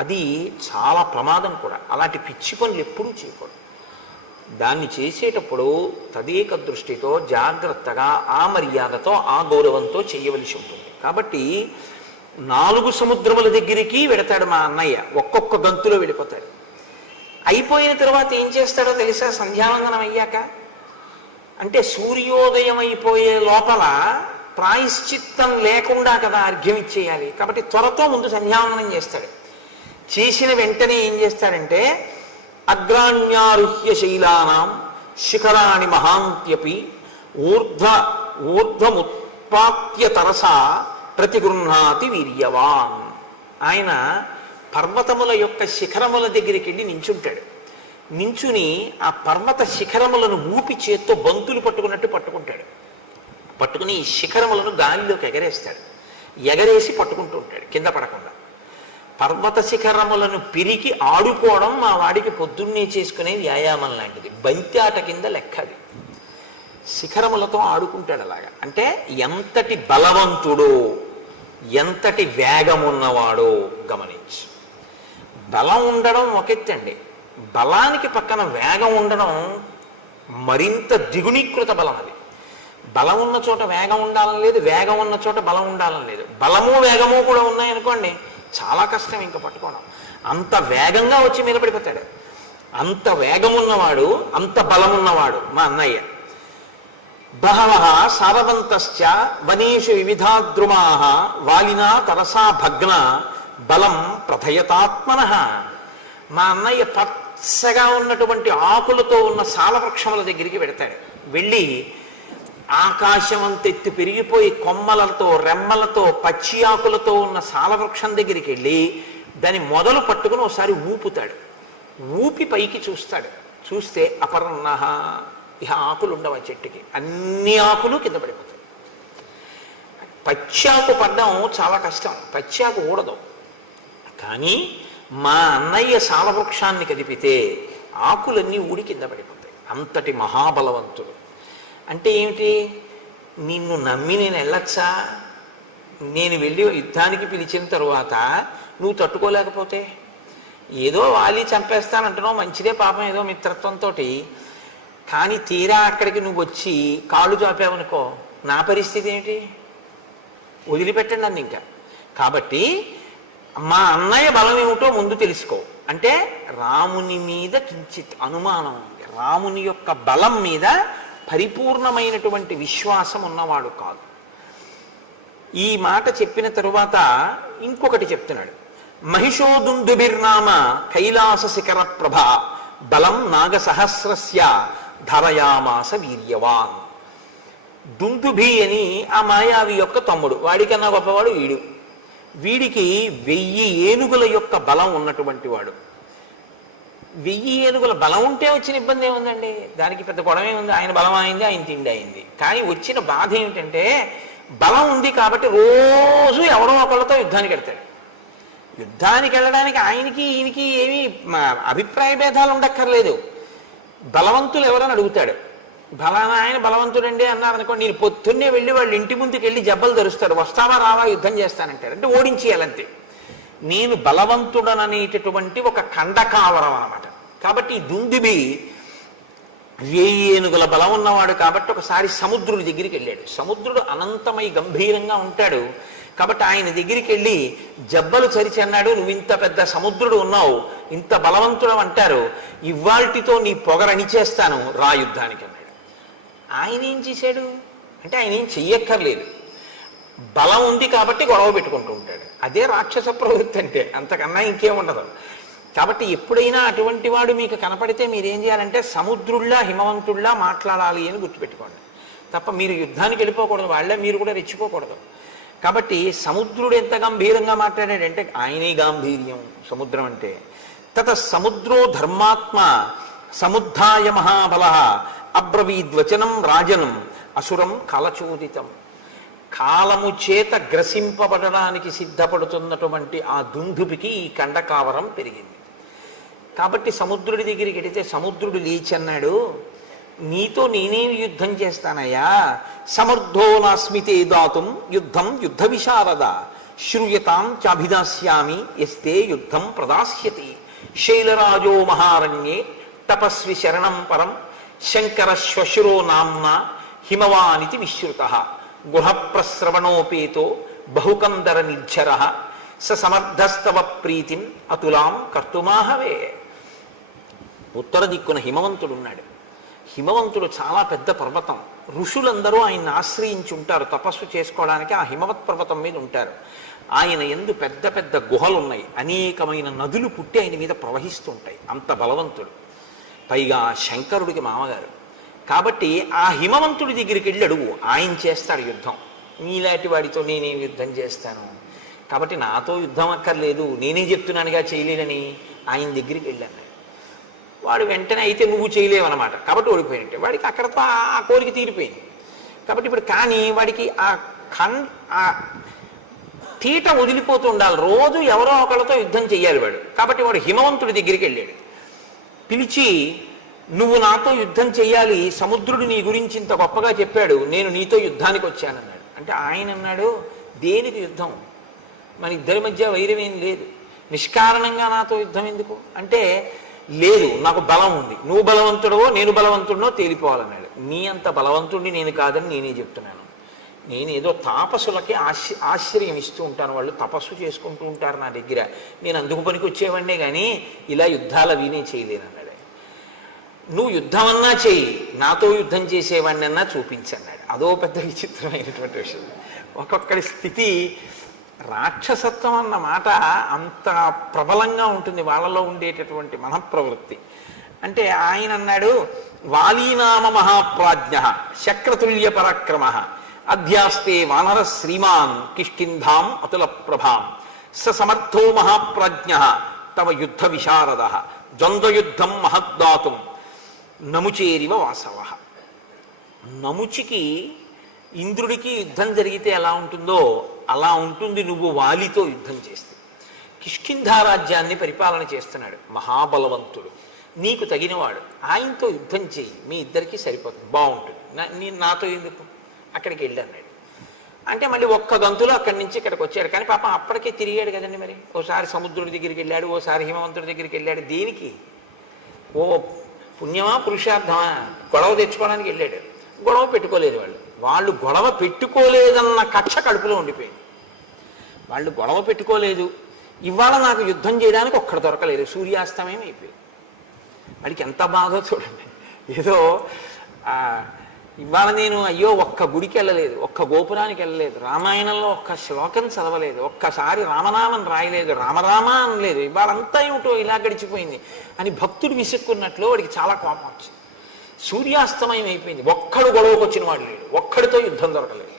అది చాలా ప్రమాదం కూడా. అలాంటి పిచ్చి పనులు ఎప్పుడూ చేయకూడదు. దాన్ని చేసేటప్పుడు తదేక దృష్టితో జాగ్రత్తగా ఆ మర్యాదతో ఆ గౌరవంతో చేయవలసి ఉంటుంది. కాబట్టి 4 సముద్రముల దగ్గరికి వెడతాడు మా అన్నయ్య. ఒక్కొక్క గంతులో వెళ్ళిపోతాడు. అయిపోయిన తర్వాత ఏం చేస్తాడో తెలుసా? సంధ్యావందనం అయ్యాక అంటే సూర్యోదయం అయిపోయే లోపల ప్రాయశ్చిత్తం లేకుండా కదా అర్ఘ్యం ఇచ్చేయాలి. కాబట్టి త్వరతో ముందు సంధ్యావందనం చేస్తాడు. చేసిన వెంటనే ఏం చేస్తాడంటే అగ్రాణ్యారుహ్య శైలానాం శిఖరాణి మహాంత్యపి ఊర్ధ్వముత్పాత్య తరసా ప్రతిగృహ్ణాతి వీర్యవాన్. ఆయన పర్వతముల యొక్క శిఖరముల దగ్గరికి వెళ్ళి నించుంటాడు. నించుని ఆ పర్వత శిఖరములను ఊపి చేత్తో బంతులు పట్టుకున్నట్టు పట్టుకుంటాడు. పట్టుకుని ఈ శిఖరములను గాలిలోకి ఎగరేస్తాడు. ఎగరేసి పట్టుకుంటూ ఉంటాడు కింద పడకుండా. పర్వత శిఖరములను పిరికి ఆడుకోవడం మా వాడికి పొద్దున్నే చేసుకునే వ్యాయామం లాంటిది. బంతి ఆట కింద లెక్కది. శిఖరములతో ఆడుకుంటాడు అలాగా. అంటే ఎంతటి బలవంతుడో, ఎంతటి వేగమున్నవాడో గమనించు. బలం ఉండడం ఒకెత్తండి, బలానికి పక్కన వేగం ఉండడం మరింత ద్విగుణీకృత బలం. అది బలం ఉన్న చోట వేగం ఉండాలని లేదు, వేగం ఉన్న చోట బలం ఉండాలని లేదు. బలము వేగము కూడా ఉన్నాయనుకోండి, చాలా కష్టం ఇంకా పట్టుకోవడం. అంత వేగంగా వచ్చి మీద పడిపోతాడు. అంత వేగమున్నవాడు, అంత బలమున్నవాడు మా అన్నయ్య. బహవః సారవంతశ్చ వనేషు వివిధాద్రుమాః వాలినా తరసా భగ్న బలం ప్రథయతాత్మనః. మా అన్నయ్య పచ్చగా ఉన్నటువంటి ఆకులతో ఉన్న సాలవృక్షముల దగ్గరికి వెడతాడు. వెళ్ళి ఆకాశం అంతెత్తు పెరిగిపోయి కొమ్మలతో రెమ్మలతో పచ్చి ఆకులతో ఉన్న సాలవృక్షం దగ్గరికి వెళ్ళి దాన్ని మొదలు పట్టుకుని ఒకసారి ఊపుతాడు. ఊపి పైకి చూస్తాడు. చూస్తే అపర్ణః, ఇహ ఆకులు ఉండవు ఆ చెట్టుకి, అన్ని ఆకులు కింద పడిపోతాయి. పచ్చాకు పడ్డం చాలా కష్టం, పచ్చాకు ఊడదు. కానీ మా అన్నయ్య సాలవృక్షాన్ని కదిపితే ఆకులన్నీ ఊడి కింద పడిపోతాయి. అంతటి మహాబలవంతుడు. అంటే ఏమిటి? నిన్ను నమ్మి నేను వెళ్ళొచ్చా? నేను వెళ్ళి యుద్ధానికి పిలిచిన తరువాత నువ్వు తట్టుకోలేకపోతే, ఏదో వాలి చంపేస్తానంటున్నావు, మంచిదే పాపం, ఏదో మిత్రత్వంతో. కానీ తీరా అక్కడికి నువ్వు వచ్చి కాళ్ళు చాపావనుకో, నా పరిస్థితి ఏమిటి? వదిలిపెట్టండి నన్ను ఇంకా. కాబట్టి మా అన్నయ్య బలం ఏమిటో ముందు తెలుసుకో. అంటే రాముని మీద కించిత్ అనుమానం ఉంది. రాముని యొక్క బలం మీద పరిపూర్ణమైనటువంటి విశ్వాసం ఉన్నవాడు కాదు. ఈ మాట చెప్పిన తరువాత ఇంకొకటి చెప్తున్నాడు. మహిషోదుందుభిర్నామ కైలాస శిఖర ప్రభ బలం నాగసహస్రస్య ధరయామాస వీర్యవాన్. దుందుభి అని ఆ మాయావి యొక్క తమ్ముడు, వాడికన్నా గొప్పవాడు వీడు. వీడికి 1000 ఏనుగుల యొక్క బలం ఉన్నటువంటి వాడు. 1000 ఏనుగుల బలం ఉంటే వచ్చిన ఇబ్బంది ఏముందండి? దానికి పెద్ద గొడవ ఉంది. ఆయన బలం అయింది, ఆయన తిండి అయింది. కానీ వచ్చిన బాధ ఏమిటంటే బలం ఉంది కాబట్టి రోజు ఎవరో ఒకళ్ళతో యుద్ధానికి వెళ్తాడు. యుద్ధానికి వెళ్ళడానికి ఆయనకి ఈయనకి ఏమీ అభిప్రాయ భేదాలు ఉండక్కర్లేదు. బలవంతులు ఎవరని అడుగుతాడు. బలానా ఆయన బలవంతుడండి అన్నారనుకోండి, నేను పొద్దున్నే వెళ్ళి వాళ్ళ ఇంటి ముందుకు వెళ్ళి జబ్బలు ధరుస్తాడు. వస్తావా రావా యుద్ధం చేస్తానంటాడు. అంటే ఓడించేయాలంతే. నేను బలవంతుడననేటటువంటి ఒక ఖండకావరం అన్నమాట. కాబట్టి ఈ దుందుబి 1000 ఏనుగుల బలం ఉన్నవాడు కాబట్టి ఒకసారి సముద్రుడి దగ్గరికి వెళ్ళాడు. సముద్రుడు అనంతమై గంభీరంగా ఉంటాడు కాబట్టి ఆయన దగ్గరికి వెళ్ళి జబ్బలు చరిచి అన్నాడు, నువ్వు ఇంత పెద్ద సముద్రుడు ఉన్నావు, ఇంత బలవంతుడు అంటారు, ఇవాల్టితో నీ పొగరనిచేస్తాను, రా యుద్ధానికి అన్నాడు. ఆయన ఏం చేశాడు అంటే ఆయన ఏం చెయ్యక్కర్లేదు. బలం ఉంది కాబట్టి గొడవ పెట్టుకుంటూ ఉంటాడు. అదే రాక్షస ప్రవృత్తి అంటే, అంతకన్నా ఇంకేముండదు. కాబట్టి ఎప్పుడైనా అటువంటి వాడు మీకు కనపడితే మీరేం చేయాలంటే సముద్రుల్లా హిమవంతుల్లా మాట్లాడాలి అని గుర్తుపెట్టుకోండి. తప్ప మీరు యుద్ధానికి వెళ్ళిపోకూడదు, వాళ్ళే మీరు కూడా రెచ్చిపోకూడదు. కాబట్టి సముద్రుడు ఎంత గంభీరంగా మాట్లాడాడంటే ఆయనే గాంభీర్యం సముద్రం అంటే. తత సముద్రో ధర్మాత్మ సముద్ధాయ మహాబల అబ్రవీద్వచనం రాజనం అసురం కలచోదితం. కాలము చేత గ్రసింపబడడానికి సిద్ధపడుతున్నటువంటి ఆ దుందుబికి ఈ కండకావరం పెరిగింది. కాబట్టి సముద్రుడి దగ్గరికి వెడితే సముద్రుడు లేచన్నాడు, నీతో నేనేమి యుద్ధం చేస్తానయ్యా? సమర్థో నాస్మితే దాతుం యుద్ధం యుద్ధ విశారద శ్రూయతాం చాభిదాస్యామి ఎస్తే యుద్ధం ప్రదాస్యతి. శైలరాజో మహారణ్యే తపస్వి శరణం పరం శంకర శ్వశురో నామ్నా హిమవానితి విశ్రుత గుహప్రస్రవణోపేతో బహుకందర నిర్ఝర స సమర్థస్తవ ప్రీతిం అతులాం కర్తుమాహవే. ఉత్తర దిక్కున హిమవంతుడున్నాడు. హిమవంతుడు చాలా పెద్ద పర్వతం. ఋషులందరూ ఆయన్ని ఆశ్రయించి ఉంటారు, తపస్సు చేసుకోవడానికి ఆ హిమవత్ పర్వతం మీద ఉంటారు. ఆయన యందు పెద్ద పెద్ద గుహలు ఉన్నాయి, అనేకమైన నదులు పుట్టి ఆయన మీద ప్రవహిస్తూ ఉంటాయి, అంత బలవంతుడు. పైగా శంకరుడికి మామగారు కాబట్టి ఆ హిమవంతుడి దగ్గరికి వెళ్ళి అడుగు, ఆయన చేస్తాడు యుద్ధం. నీలాంటి వాడితో నేనేం యుద్ధం చేస్తాను, కాబట్టి నాతో యుద్ధం అక్కర్లేదు, నేనే చెప్తున్నానుగా చేయలేనని ఆయన దగ్గరికి వెళ్ళాను. వాడు వెంటనే అయితే నువ్వు చేయలేవన్నమాట, కాబట్టి ఓడిపోయినట్టే. వాడికి అక్కడతో ఆ కోరిక తీరిపోయింది. కాబట్టి ఇప్పుడు కానీ వాడికి ఆ తీట వదిలిపోతూ ఉండాలి, రోజు ఎవరో ఒకళ్ళతో యుద్ధం చెయ్యాలి వాడు. కాబట్టి వాడు హిమవంతుడి దగ్గరికి వెళ్ళాడు, పిలిచి నువ్వు నాతో యుద్ధం చెయ్యాలి, సముద్రుడు నీ గురించి ఇంత గొప్పగా చెప్పాడు, నేను నీతో యుద్ధానికి వచ్చానన్నాడు. అంటే ఆయన అన్నాడు, దేనికి యుద్ధం, మన ఇద్దరి మధ్య వైరం ఏం లేదు, నిష్కారణంగా నాతో యుద్ధం ఎందుకు అంటే, లేదు నాకు బలం ఉంది, నువ్వు బలవంతుడవో నేను బలవంతుడినో తేలిపోవాలన్నాడు. నీ అంత బలవంతుడిని నేను కాదని నేనే చెప్తున్నాను. నేనేదో తాపసులకి ఆశ్రయం ఇస్తూ ఉంటాను, వాళ్ళు తపస్సు చేసుకుంటూ ఉంటారు నా దగ్గర, నేను అందుకు పనికి వచ్చేవాడినే కానీ ఇలా యుద్ధాలు అవినే చేయలేను అన్నాడు. నువ్వు యుద్ధం అన్నా చెయ్యి, నాతో యుద్ధం చేసేవాడిని అన్నా చూపించన్నాడు. అదో పెద్ద విచిత్రమైనటువంటి విషయం. ఒక్కొక్కడి స్థితి, రాక్షసత్వం అన్న మాట అంత ప్రబలంగా ఉంటుంది వాళ్ళలో ఉండేటటువంటి మనఃప్రవృత్తి. అంటే ఆయన అన్నాడు, వాలీనామ మహాప్రాజ్ఞ శక్రతుల్య పరాక్రమ అధ్యాస్తే వానర శ్రీమాన్ కిష్కింధాం అతుల ప్రభాం స సమర్థో మహాప్రాజ్ఞ తమ యుద్ధ విశారద ద్వంద్వయుద్ధం మహద్దాతుం నముచేరివ వాసవ. నముచికి ఇంద్రుడికి యుద్ధం జరిగితే ఎలా ఉంటుందో అలా ఉంటుంది నువ్వు వాలితో యుద్ధం చేస్తే. కిష్కింధారాజ్యాన్ని పరిపాలన చేస్తున్నాడు, మహాబలవంతుడు, నీకు తగినవాడు, ఆయనతో యుద్ధం చేయి, మీ ఇద్దరికీ సరిపోతుంది, బాగుంటుంది, నేను నాతో ఎందుకు, అక్కడికి వెళ్ళాడు. అంటే మళ్ళీ ఒక్క గంతులో అక్కడి నుంచి ఇక్కడికి వచ్చాడు. కానీ పాపం అప్పటికే తిరిగాడు కదండి, మరి ఓసారి సముద్రుడి దగ్గరికి వెళ్ళాడు, ఓసారి హిమవంతుడి దగ్గరికి వెళ్ళాడు. దేనికి, ఓ పుణ్యమా పురుషార్థమా, గొడవ తెచ్చుకోవడానికి వెళ్ళాడు. గొడవ పెట్టుకోలేదు వాళ్ళు గొడవ పెట్టుకోలేదన్న కక్ష కడుపులో ఉండిపోయింది. వాళ్ళు గొడవ పెట్టుకోలేదు, ఇవాళ నాకు యుద్ధం చేయడానికి ఒక్కడ దొరకలేదు, సూర్యాస్తమయం అయిపోయింది. వాడికి ఎంత బాధో చూడండి. ఏదో ఇవాళ నేను అయ్యో ఒక్క గుడికి వెళ్ళలేదు, ఒక్క గోపురానికి వెళ్ళలేదు, రామాయణంలో ఒక్క శ్లోకం చదవలేదు, ఒక్కసారి రామనామం రాయలేదు, రామరామ అనలేదు, ఇవాళంతా ఏమిటో ఇలా గడిచిపోయింది అని భక్తుడు విసుక్కున్నట్లు వాడికి చాలా కోపం వచ్చింది. సూర్యాస్తమయం అయిపోయింది, ఒక్కడు గొడవకు వచ్చిన వాడు లేడు, ఒక్కడితో యుద్ధం దొరకలేదు,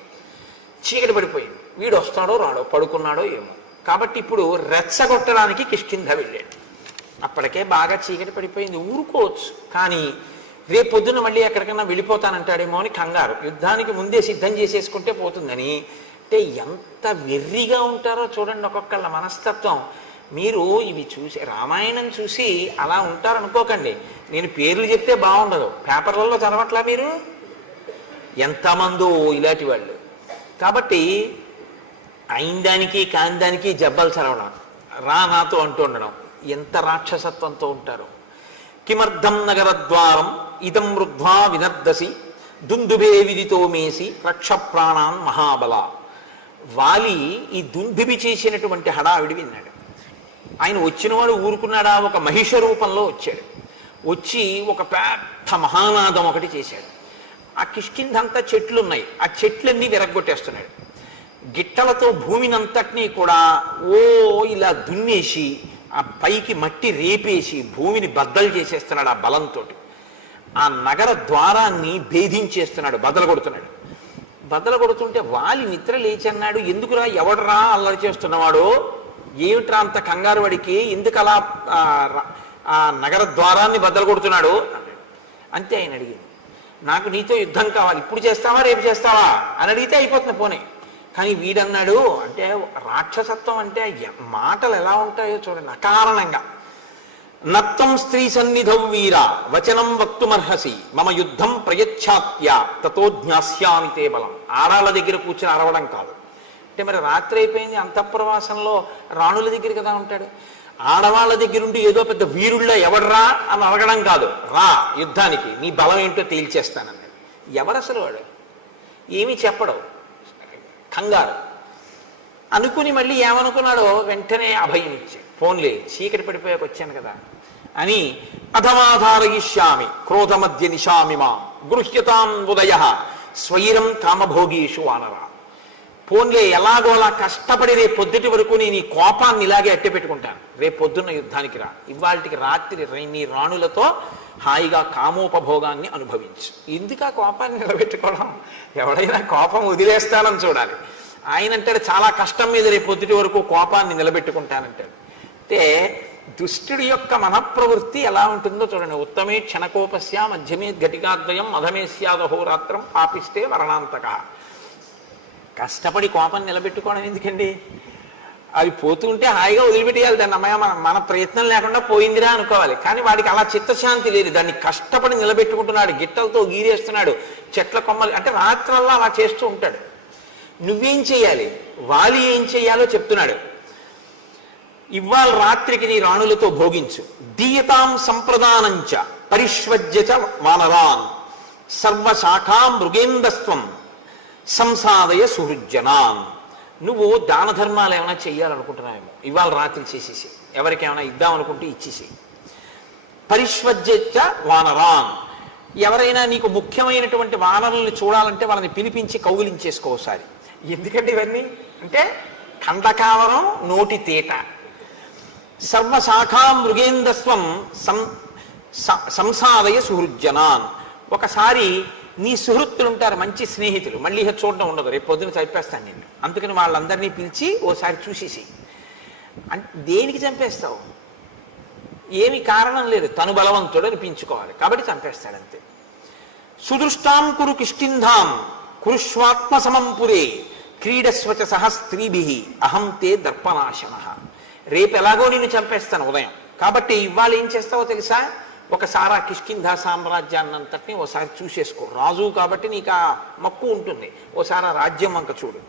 చీకటి పడిపోయింది. వీడు వస్తాడో రాడో, పడుకున్నాడో ఏమో. కాబట్టి ఇప్పుడు రెచ్చగొట్టడానికి కిష్కింధ వెళ్ళాడు. అప్పటికే బాగా చీకటి పడిపోయింది, ఊరుకోవచ్చు, కానీ రేపు పొద్దున్న మళ్ళీ ఎక్కడికైనా వెళ్ళిపోతానంటాడేమో అని కంగారు, యుద్ధానికి ముందే సిద్ధం చేసేసుకుంటే పోతుందని. అంటే ఎంత వెర్రిగా ఉంటారో చూడండి ఒక్కొక్కళ్ళ మనస్తత్వం. మీరు ఇవి చూసి రామాయణం చూసి అలా ఉంటారనుకోకండి, నేను పేర్లు చెప్తే బాగుండదు, పేపర్లలో చదవట్లా మీరు, ఎంతమందో ఇలాంటి వాళ్ళు. కాబట్టి అయిన దానికి కాని దానికి జబ్బలు చదవడం, రా నాతో అంటూ ఉండడం, ఎంత రాక్షసత్వంతో ఉంటారు. కిమర్థం నగరద్వారం ఇదం వృద్ధ్వా వినర్దసి దుందుబే విదితో మేసి రక్ష ప్రాణాన్ మహాబల. వాలి ఈ దుందుబి చేసినటువంటి హడావిడి విన్నాడు. ఆయన వచ్చినవాడు ఊరుకున్నాడా, ఒక మహిష రూపంలో వచ్చాడు. వచ్చి ఒక పెద్ద మహానాదం ఒకటి చేశాడు. ఆ కిష్కింధంతా చెట్లున్నాయి, ఆ చెట్లన్నీ విరగ్గొట్టేస్తున్నాడు. గిట్టలతో భూమినంతటినీ కూడా ఇలా దున్నేసి ఆ పైకి మట్టి రేపేసి భూమిని బద్దలు చేసేస్తున్నాడు. ఆ బలంతో ఆ నగర ద్వారాన్ని భేదించేస్తున్నాడు, బద్దలు కొడుతున్నాడు. బద్దలు కొడుతుంటే వాలి నిద్ర లేచన్నాడు, ఎందుకురా ఎవడరా అల్లరి చేస్తున్నవాడో, ఏమిట్రా అంత కంగారు వాడికి, ఎందుకు అలా ఆ నగర ద్వారాన్ని బద్దలు కొడుతున్నాడు అంతే. ఆయన అడిగింది, నాకు నీతో యుద్ధం కావాలి, ఇప్పుడు చేస్తావా రేపు చేస్తావా అని అడిగితే అయిపోతుంది పోనీ. కానీ వీడన్నాడు, అంటే రాక్షసత్వం అంటే మాటలు ఎలా ఉంటాయో చూడండి, అకారణంగా. నత్తం స్త్రీ సన్నిధౌ వీర వచనం వక్తుమర్హసి మమ యుద్ధం ప్రయచ్ఛాత్య తతో జ్ఞాస్యామి తే బలం. ఆడాళ్ళ దగ్గర కూర్చొని అరవడం కాదు. అంటే మరి రాత్రి అయిపోయింది, అంతఃపురవాసంలో రాణుల దగ్గర కదా ఉంటాడు, ఆడవాళ్ళ దగ్గరుండి ఏదో పెద్ద వీరుళ్ళ ఎవడరా అని అడగడం కాదు, రా యుద్ధానికి, నీ బలం ఏంటో తేల్చేస్తానన్నాడు. ఎవరసలు వాడు, ఏమీ చెప్పడం, కంగారు. అనుకుని మళ్ళీ ఏమనుకున్నాడో వెంటనే అభయం ఇచ్చాడు, ఫోన్లే చీకటి పడిపోయాక వచ్చాను కదా అని. అధమాధారయిష్యామి క్రోధమధ్య నిశామి మాం గృహ్యతాం ఉదయ స్వైరం కామభోగీషు వానర. పోన్లే ఎలాగో అలా కష్టపడి రేపు పొద్దుటి వరకు నేను ఈ కోపాన్ని ఇలాగే అట్టి పెట్టుకుంటాను, రేపు పొద్దున్న యుద్ధానికి రా, ఇవాళకి రాత్రి నీ రాణులతో హాయిగా కామోపభోగాన్ని అనుభవించు. ఎందుకు ఆ కోపాన్ని నిలబెట్టుకోవడం? ఎవడైనా కోపం వదిలేస్తానని చూడాలి. ఆయన అంటాడు చాలా కష్టం మీద రేపు పొద్దుటి వరకు కోపాన్ని నిలబెట్టుకుంటానంటాడు. అంటే దుష్టుడి యొక్క మనఃప్రవృత్తి ఎలా ఉంటుందో చూడండి. ఉత్తమే క్షణకోపస్య మధ్యమే ఘటికాద్వయం అధమే స్యాదహోరాత్రం పాపిస్తే వర్ణాంతక. కష్టపడి కోపం నిలబెట్టుకోవడం ఎందుకండి? అది పోతుంటే హాయిగా వదిలిపెట్టేయాలి దాన్ని. అమ్మాయి మన ప్రయత్నం లేకుండా పోయిందిరా అనుకోవాలి. కానీ వాడికి అలా చిత్తశాంతి లేదు, దాన్ని కష్టపడి నిలబెట్టుకుంటున్నాడు, గిట్టలతో గీరేస్తున్నాడు, చెట్ల కొమ్మలు అంటే రాత్రల్లా అలా చేస్తూ ఉంటాడు. నువ్వేం చేయాలి? వాలి ఏం చెయ్యాలో చెప్తున్నాడు. ఇవాళ రాత్రికి నీ రాణులతో భోగించు. దీయతాం సంప్రదానంచ పరిష్వజ్యచ వానరాన్ సర్వశాఖా మృగేందస్త్వం సంసాదయ సుహృజ్జనాన్. నువ్వు దాన ధర్మాలు ఏమైనా చెయ్యాలనుకుంటున్నావేమో ఇవాళ రాత్రి చేసేసి, ఎవరికేమైనా ఇద్దామనుకుంటే ఇచ్చేసి. పరిష్వజ్యచ వానరాన్, ఎవరైనా నీకు ముఖ్యమైనటువంటి వానరుల్ని చూడాలంటే వాళ్ళని పిలిపించి కౌగిలించేసుకోసారి. ఎందుకంటే ఇవన్నీ అంటే ఖండకావరం నోటి తీట. సర్వశాఖా మృగేందస్వం సంసాదయ సుహృజ్జనాన్. ఒకసారి నీ సుహృత్తులు ఉంటారు, మంచి స్నేహితులు, మళ్ళీ చూడడం ఉండదు, రేపు పొద్దున చంపేస్తాను నేను, అందుకని వాళ్ళందరినీ పిలిచి ఓసారి చూసేసి. అంటే దేనికి చంపేస్తావు? ఏమి కారణం లేదు, తను బలవంతుడు అనిపించుకోవాలి కాబట్టి చంపేస్తాడంతే. సుదృష్టాం కురు కిష్కింధాం కురుష్వాత్మ సమంపురే క్రీడస్వచ సహ స్త్రీభి అహం తే దర్పనాశన. రేపు ఎలాగో నిన్ను చంపేస్తాను ఉదయం, కాబట్టి ఇవాళ ఏం చేస్తావో తెలుసా? ఒకసారి ఆ కిష్కింధా సామ్రాజ్యాన్నంతటిని ఓసారి చూసేసుకో. రాజు కాబట్టి నీకు ఆ మక్కువ ఉంటుంది, ఓసారి ఆ రాజ్యం వంక చూడు.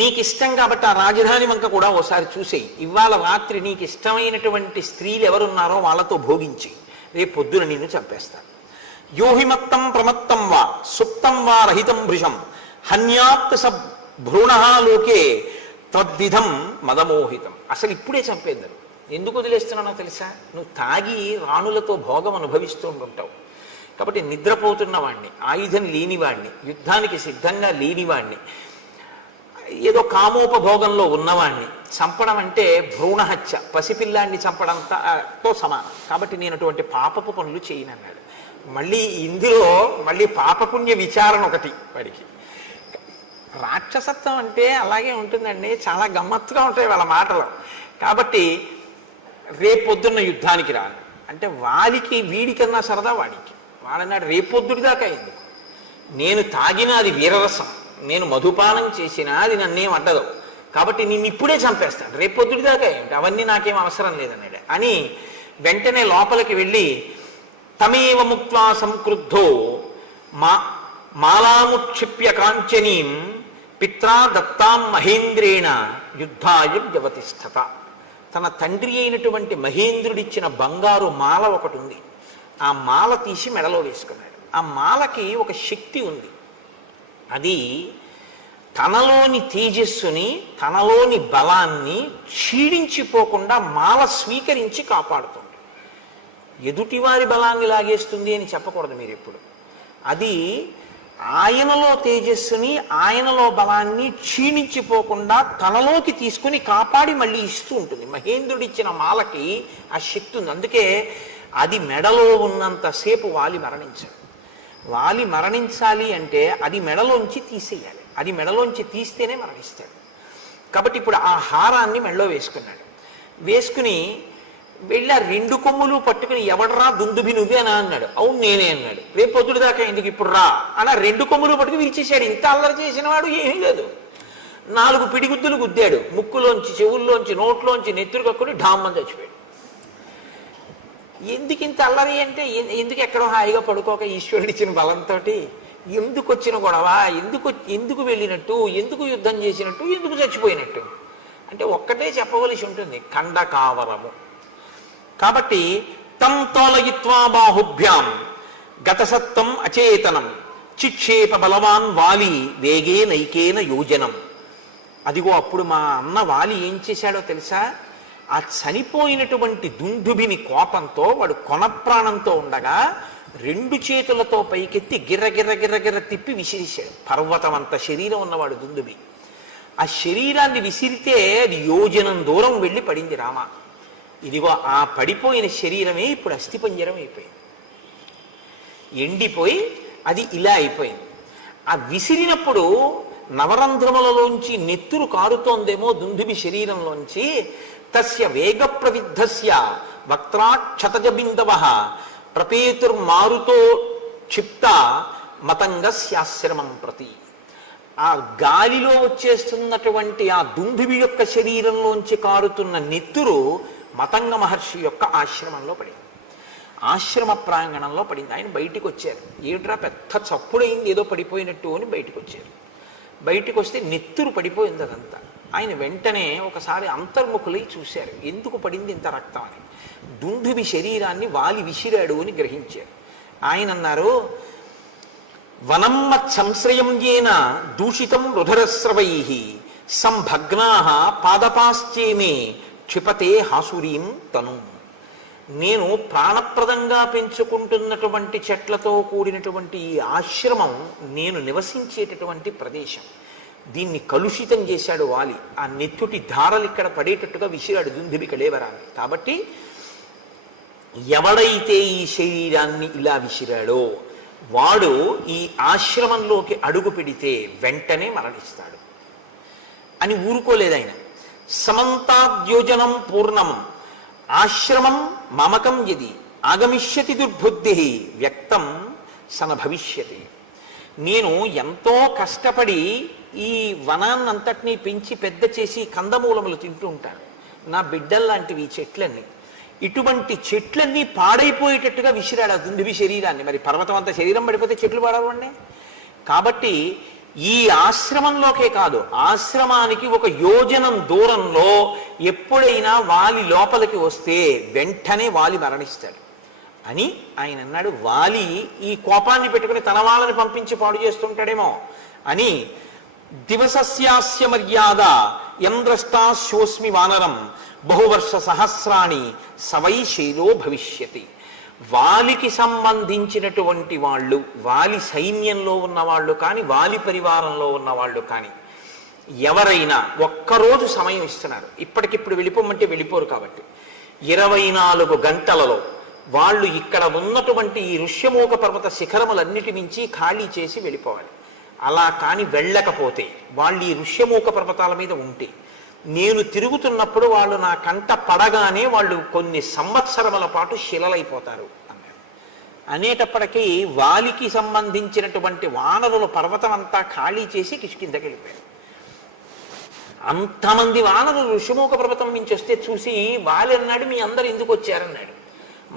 నీకు ఇష్టం కాబట్టి ఆ రాజధాని వంక కూడా ఓసారి చూసేయి. ఇవాళ రాత్రి నీకు ఇష్టమైనటువంటి స్త్రీలు ఎవరున్నారో వాళ్ళతో భోగించి రేపు పొద్దున నిన్ను చంపేస్తాను. యోహిమత్తం ప్రమత్తం వా సుప్తం వా రహితం భృశం హన్యాత్ స భ్రూణ లోకే తద్విధం మదమోహితం. అసలు ఇప్పుడే చంపేద్దరు. ఎందుకు వదిలేస్తున్నానో తెలుసా? నువ్వు తాగి రాణులతో భోగం అనుభవిస్తూ ఉంటావు కాబట్టి నిద్రపోతున్న వాణ్ణి, ఆయుధం లేనివాణ్ణి, యుద్ధానికి సిద్ధంగా లేనివాణ్ణి, ఏదో కామోపభోగంలో ఉన్నవాణ్ణి చంపడం అంటే భ్రూణహత్య, పసిపిల్లాన్ని చంపడంతో సమానం. కాబట్టి నేను అటువంటి పాపపు పనులు చేయనన్నాడు. మళ్ళీ ఇందులో మళ్ళీ పాపపుణ్య విచారణ ఒకటి వాడికి. రాక్షసత్వం అంటే అలాగే ఉంటుందండి, చాలా గమ్మత్తుగా ఉంటాయి వాళ్ళ మాటలు. కాబట్టి రేపొద్దున్న యుద్ధానికి రాను అంటే వాడికి వీడికన్నా సరదా వాడికి. వాడన్నాడు రేపొద్దుడి దాకా ఎందుకు, నేను తాగిన అది వీరరసం, నేను మధుపానం చేసినా అది నన్నేం అడ్డదు, కాబట్టి నిన్ను ఇప్పుడే చంపేస్తాను, రేపొద్దుడి దాకా ఏంటి, అవన్నీ నాకేం అవసరం లేదన్నాడు. అని వెంటనే లోపలికి వెళ్ళి తమేవ ముక్త్వా సంక్రుద్ధో మాలాముక్షిప్య కాంచనీం పిత్రా దత్తాం మహేంద్రేణ యుద్ధాయ వ్యవతిష్ఠత. తన తండ్రి అయినటువంటి మహేంద్రుడిచ్చిన బంగారు మాల ఒకటి ఉంది, ఆ మాల తీసి మెడలో వేసుకున్నాడు. ఆ మాలకి ఒక శక్తి ఉంది, అది తనలోని తేజస్సుని తనలోని బలాన్ని క్షీణించిపోకుండా మాల స్వీకరించి కాపాడుతుంది. ఎదుటివారి బలాన్ని లాగేస్తుంది అని చెప్పకూడదు మీరు ఎప్పుడు. అది ఆయనలో తేజస్సుని ఆయనలో బలాన్ని క్షీణించిపోకుండా తనలోకి తీసుకుని కాపాడి మళ్ళీ ఇస్తూ ఉంటుంది. మహేంద్రుడిచ్చిన మాలకి ఆ శక్తి ఉంది. అందుకే అది మెడలో ఉన్నంతసేపు వాలి మరణించాడు. వాలి మరణించాలి అంటే అది మెడలోంచి తీసేయాలి, అది మెడలోంచి తీస్తేనే మరణిస్తాడు. కాబట్టి ఇప్పుడు ఆ హారాన్ని మెడలో వేసుకున్నాడు. వేసుకుని వెళ్ళి ఆ రెండు కొమ్ములు పట్టుకుని ఎవడరా దుందుబి నువ్వే అని అన్నాడు. అవును నేనే అన్నాడు. రేపు పొద్దుడు దాకా ఎందుకు ఇప్పుడు రా అని రెండు కొమ్ములు పట్టుకుని విరిచేశాడు. ఇంత అల్లరి చేసిన వాడు ఏమీ లేదు. 4 పిడిగుద్దులు గుద్దాడు, ముక్కులోంచి చెవుల్లోంచి నోట్లోంచి నెత్తురు కక్కుని ఢామ్మని చచ్చిపోయాడు. ఎందుకు ఇంత అల్లరి అంటే ఎందుకు ఎక్కడో హాయిగా పడుకోక ఈశ్వరుడు ఇచ్చిన బలంతో ఎందుకు వచ్చిన గొడవ, ఎందుకు వెళ్ళినట్టు, ఎందుకు యుద్ధం చేసినట్టు, ఎందుకు చచ్చిపోయినట్టు అంటే ఒక్కటే చెప్పవలసి ఉంటుంది, ఖండకావరము. కాబట్టి తం తోలయిత్వా బాహుభ్యాం గతసత్వం అచేతనం చిక్షేప బలవాన్ వాలి వేగే నైకేన యోజనం. అదిగో అప్పుడు మా అన్న వాలి ఏం చేశాడో తెలుసా? ఆ చనిపోయినటువంటి దుందుభిని కోపంతో వాడు కొన ప్రాణంతో ఉండగా రెండు చేతులతో పైకెత్తి గిర్ర గిర్ర గిర్ర గిర్ర తిప్పి విసిరిశాడు. పర్వతం అంత శరీరం ఉన్నవాడు దుందుబి. ఆ శరీరాన్ని విసిరితే అది యోజనం దూరం వెళ్ళి పడింది రామ. ఇదిగో ఆ పడిపోయిన శరీరమే ఇప్పుడు అస్థిపంజరం అయిపోయింది, ఎండిపోయి అది ఇలా అయిపోయింది. ఆ విసిరినప్పుడు నవరంధ్రములలోంచి నెత్తురు కారుతోందేమో దుందుబి శరీరంలోంచి. తస్య వేగ ప్రవిద్ధస్య వక్త్రాక్షతజ బిందవ ప్రపేతుర్మారుతో క్షిప్త మతంగస్యాశ్రమం ప్రతి. ఆ గాలిలో వచ్చేస్తున్నటువంటి ఆ దుందుబి యొక్క శరీరంలోంచి కారుతున్న నెత్తురు మతంగ మహర్షి యొక్క ఆశ్రమంలో పడింది, ఆశ్రమ ప్రాంగణంలో పడింది. ఆయన బయటికి వచ్చారు. ఏమిట్రా పెద్ద చప్పుడైంది, ఏదో పడిపోయినట్టు అని బయటికి వచ్చారు. బయటికి వస్తే నెత్తురు పడిపోయింది అదంతా. ఆయన వెంటనే ఒకసారి అంతర్ముఖులై చూశారు, ఎందుకు పడింది ఇంత రక్తం అని. దుందుబి శరీరాన్ని వాలి విసిరాడు అని గ్రహించారు. ఆయన అన్నారు, వనమ్మత్ సంశ్రయం ఏన దూషితం రుధరస్రవై సంభగ్నా పాదపాశ్చేమే క్షిపతే హాసురీం తను. నేను ప్రాణప్రదంగా పెంచుకుంటున్నటువంటి చెట్లతో కూడినటువంటి ఈ ఆశ్రమం నేను నివసించేటటువంటి ప్రదేశం. దీన్ని కలుషితం చేశాడు వాలి. ఆ నెత్తుటి ధారలు ఇక్కడ పడేటట్టుగా విసిరాడు దుందుబి కళేవరాన్ని. కాబట్టి ఎవడైతే ఈ శరీరాన్ని ఇలా విసిరాడో వాడు ఈ ఆశ్రమంలోకి అడుగు పెడితే వెంటనే మరణిస్తాడు అని ఊరుకోలేదు ఆయన. సమంతాద్యోజనం పూర్ణం ఆశ్రమం మమకం యది ఆగమిష్యతి దుర్బుద్ధి వ్యక్తం సన భవిష్యతి. నేను ఎంతో కష్టపడి ఈ వనాన్నంతటినీ పెంచి పెద్ద చేసి కందమూలములు తింటూ ఉంటాను. నా బిడ్డల్లాంటివి ఈ చెట్లన్నీ. ఇటువంటి చెట్లన్నీ పాడైపోయేటట్టుగా విసిరాడు ఆ దుందుబి శరీరాన్ని. మరి పర్వతం అంత శరీరం పడిపోతే చెట్లు పాడవండి. కాబట్టి ఈ ఆశ్రమంలోకే కాదు, ఆశ్రమానికి ఒక యోజనం దూరంలో ఎప్పుడైనా వాలి లోపలికి వస్తే వెంటనే వాలి మరణిస్తాడు అని ఆయన అన్నాడు. వాలి ఈ కోపాన్ని పెట్టుకుని తన వాళ్ళని పంపించి పాడు చేస్తుంటాడేమో అని. దివసస్యాస్య మర్యాద యంద్రష్టాశోస్మి వానరం బహువర్ష సహస్రాణి సవై శైలో భవిష్యతి. వాలికి సంబంధించినటువంటి వాళ్ళు, వాలి సైన్యంలో ఉన్నవాళ్ళు కానీ వాలి పరివారంలో ఉన్నవాళ్ళు కానీ ఎవరైనా ఒక్కరోజు సమయం ఇస్తున్నారు. ఇప్పటికిప్పుడు వెళ్ళిపోమంటే వెళ్ళిపోరు. కాబట్టి 24 గంటలలో వాళ్ళు ఇక్కడ ఉన్నటువంటి ఈ ఋష్యమూక పర్వత శిఖరములన్నిటి నుంచి ఖాళీ చేసి వెళ్ళిపోవాలి. అలా కాని వెళ్ళకపోతే వాళ్ళు ఈ ఋష్యమూక పర్వతాల మీద ఉంటే నేను తిరుగుతున్నప్పుడు వాళ్ళు నా కంట పడగానే వాళ్ళు కొన్ని సంవత్సరముల పాటు శిలలైపోతారు అన్నాడు. అనేటప్పటికీ వాలికి సంబంధించినటువంటి వానరుల పర్వతం అంతా ఖాళీ చేసి కిష్కిందకి వెళ్ళిపోయారు. అంతమంది వానరులు ఋషిమూక పర్వతం నుంచి వస్తే చూసి వాలి అన్నాడు, మీ అందరు ఎందుకు వచ్చారన్నాడు.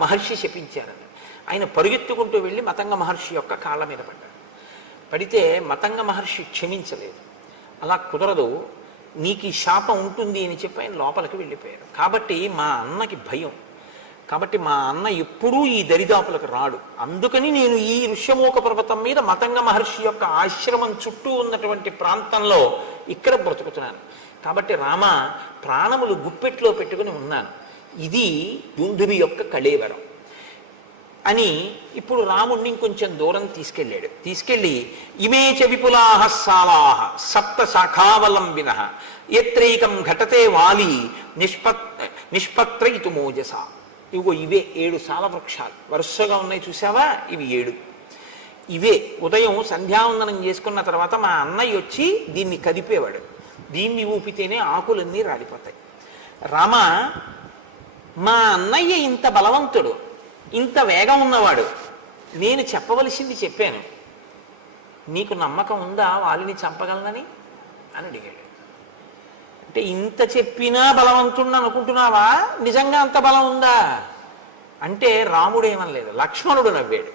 మహర్షి శపించారన్నాడు. ఆయన పరుగెత్తుకుంటూ వెళ్ళి మతంగ మహర్షి యొక్క కాళ్ళ మీద పడ్డాడు. పడితే మతంగ మహర్షి క్షమించలేదు. అలా కుదరదు, నీకు ఈ శాపం ఉంటుంది అని చెప్పి ఆయన లోపలికి వెళ్ళిపోయారు. కాబట్టి మా అన్నకి భయం. కాబట్టి మా అన్న ఎప్పుడూ ఈ దరిదాపులకు రాడు. అందుకని నేను ఈ ఋష్యమూక పర్వతం మీద మతంగ మహర్షి యొక్క ఆశ్రమం చుట్టూ ఉన్నటువంటి ప్రాంతంలో ఇక్కడ బ్రతుకుతున్నాను. కాబట్టి రామ, ప్రాణములు గుప్పెట్లో పెట్టుకుని ఉన్నాను. ఇది దుందుబి యొక్క కళేవరం అని ఇప్పుడు రాముణ్ణి ఇంకొంచెం దూరం తీసుకెళ్ళాడు. తీసుకెళ్ళి ఇమే చ విపులాహ సాలాహ సప్త శాఖావలంబిన ఎత్రైకం ఘటతే వాలి నిష్పత్రయితు మోజస. ఇవిగో ఇవే 7 సాల వృక్షాలు వరుసగా ఉన్నాయి చూసావా, ఇవి 7. ఇవే ఉదయం సంధ్యావందనం చేసుకున్న తర్వాత మా అన్నయ్య వచ్చి దీన్ని కదిపేవాడు. దీన్ని ఊపితేనే ఆకులన్నీ రాలిపోతాయి. రామ, మా అన్నయ్య ఇంత బలవంతుడు, ఇంత వేగం ఉన్నవాడు, నేను చెప్పవలసింది చెప్పాను, నీకు నమ్మకం ఉందా వాలిని చంపగలనని అని అడిగాడు. అంటే ఇంత చెప్పినా బలవంతుడు అనుకుంటున్నావా, నిజంగా అంత బలం ఉందా అంటే రాముడు ఏమనలేదు, లక్ష్మణుడు నవ్వాడు.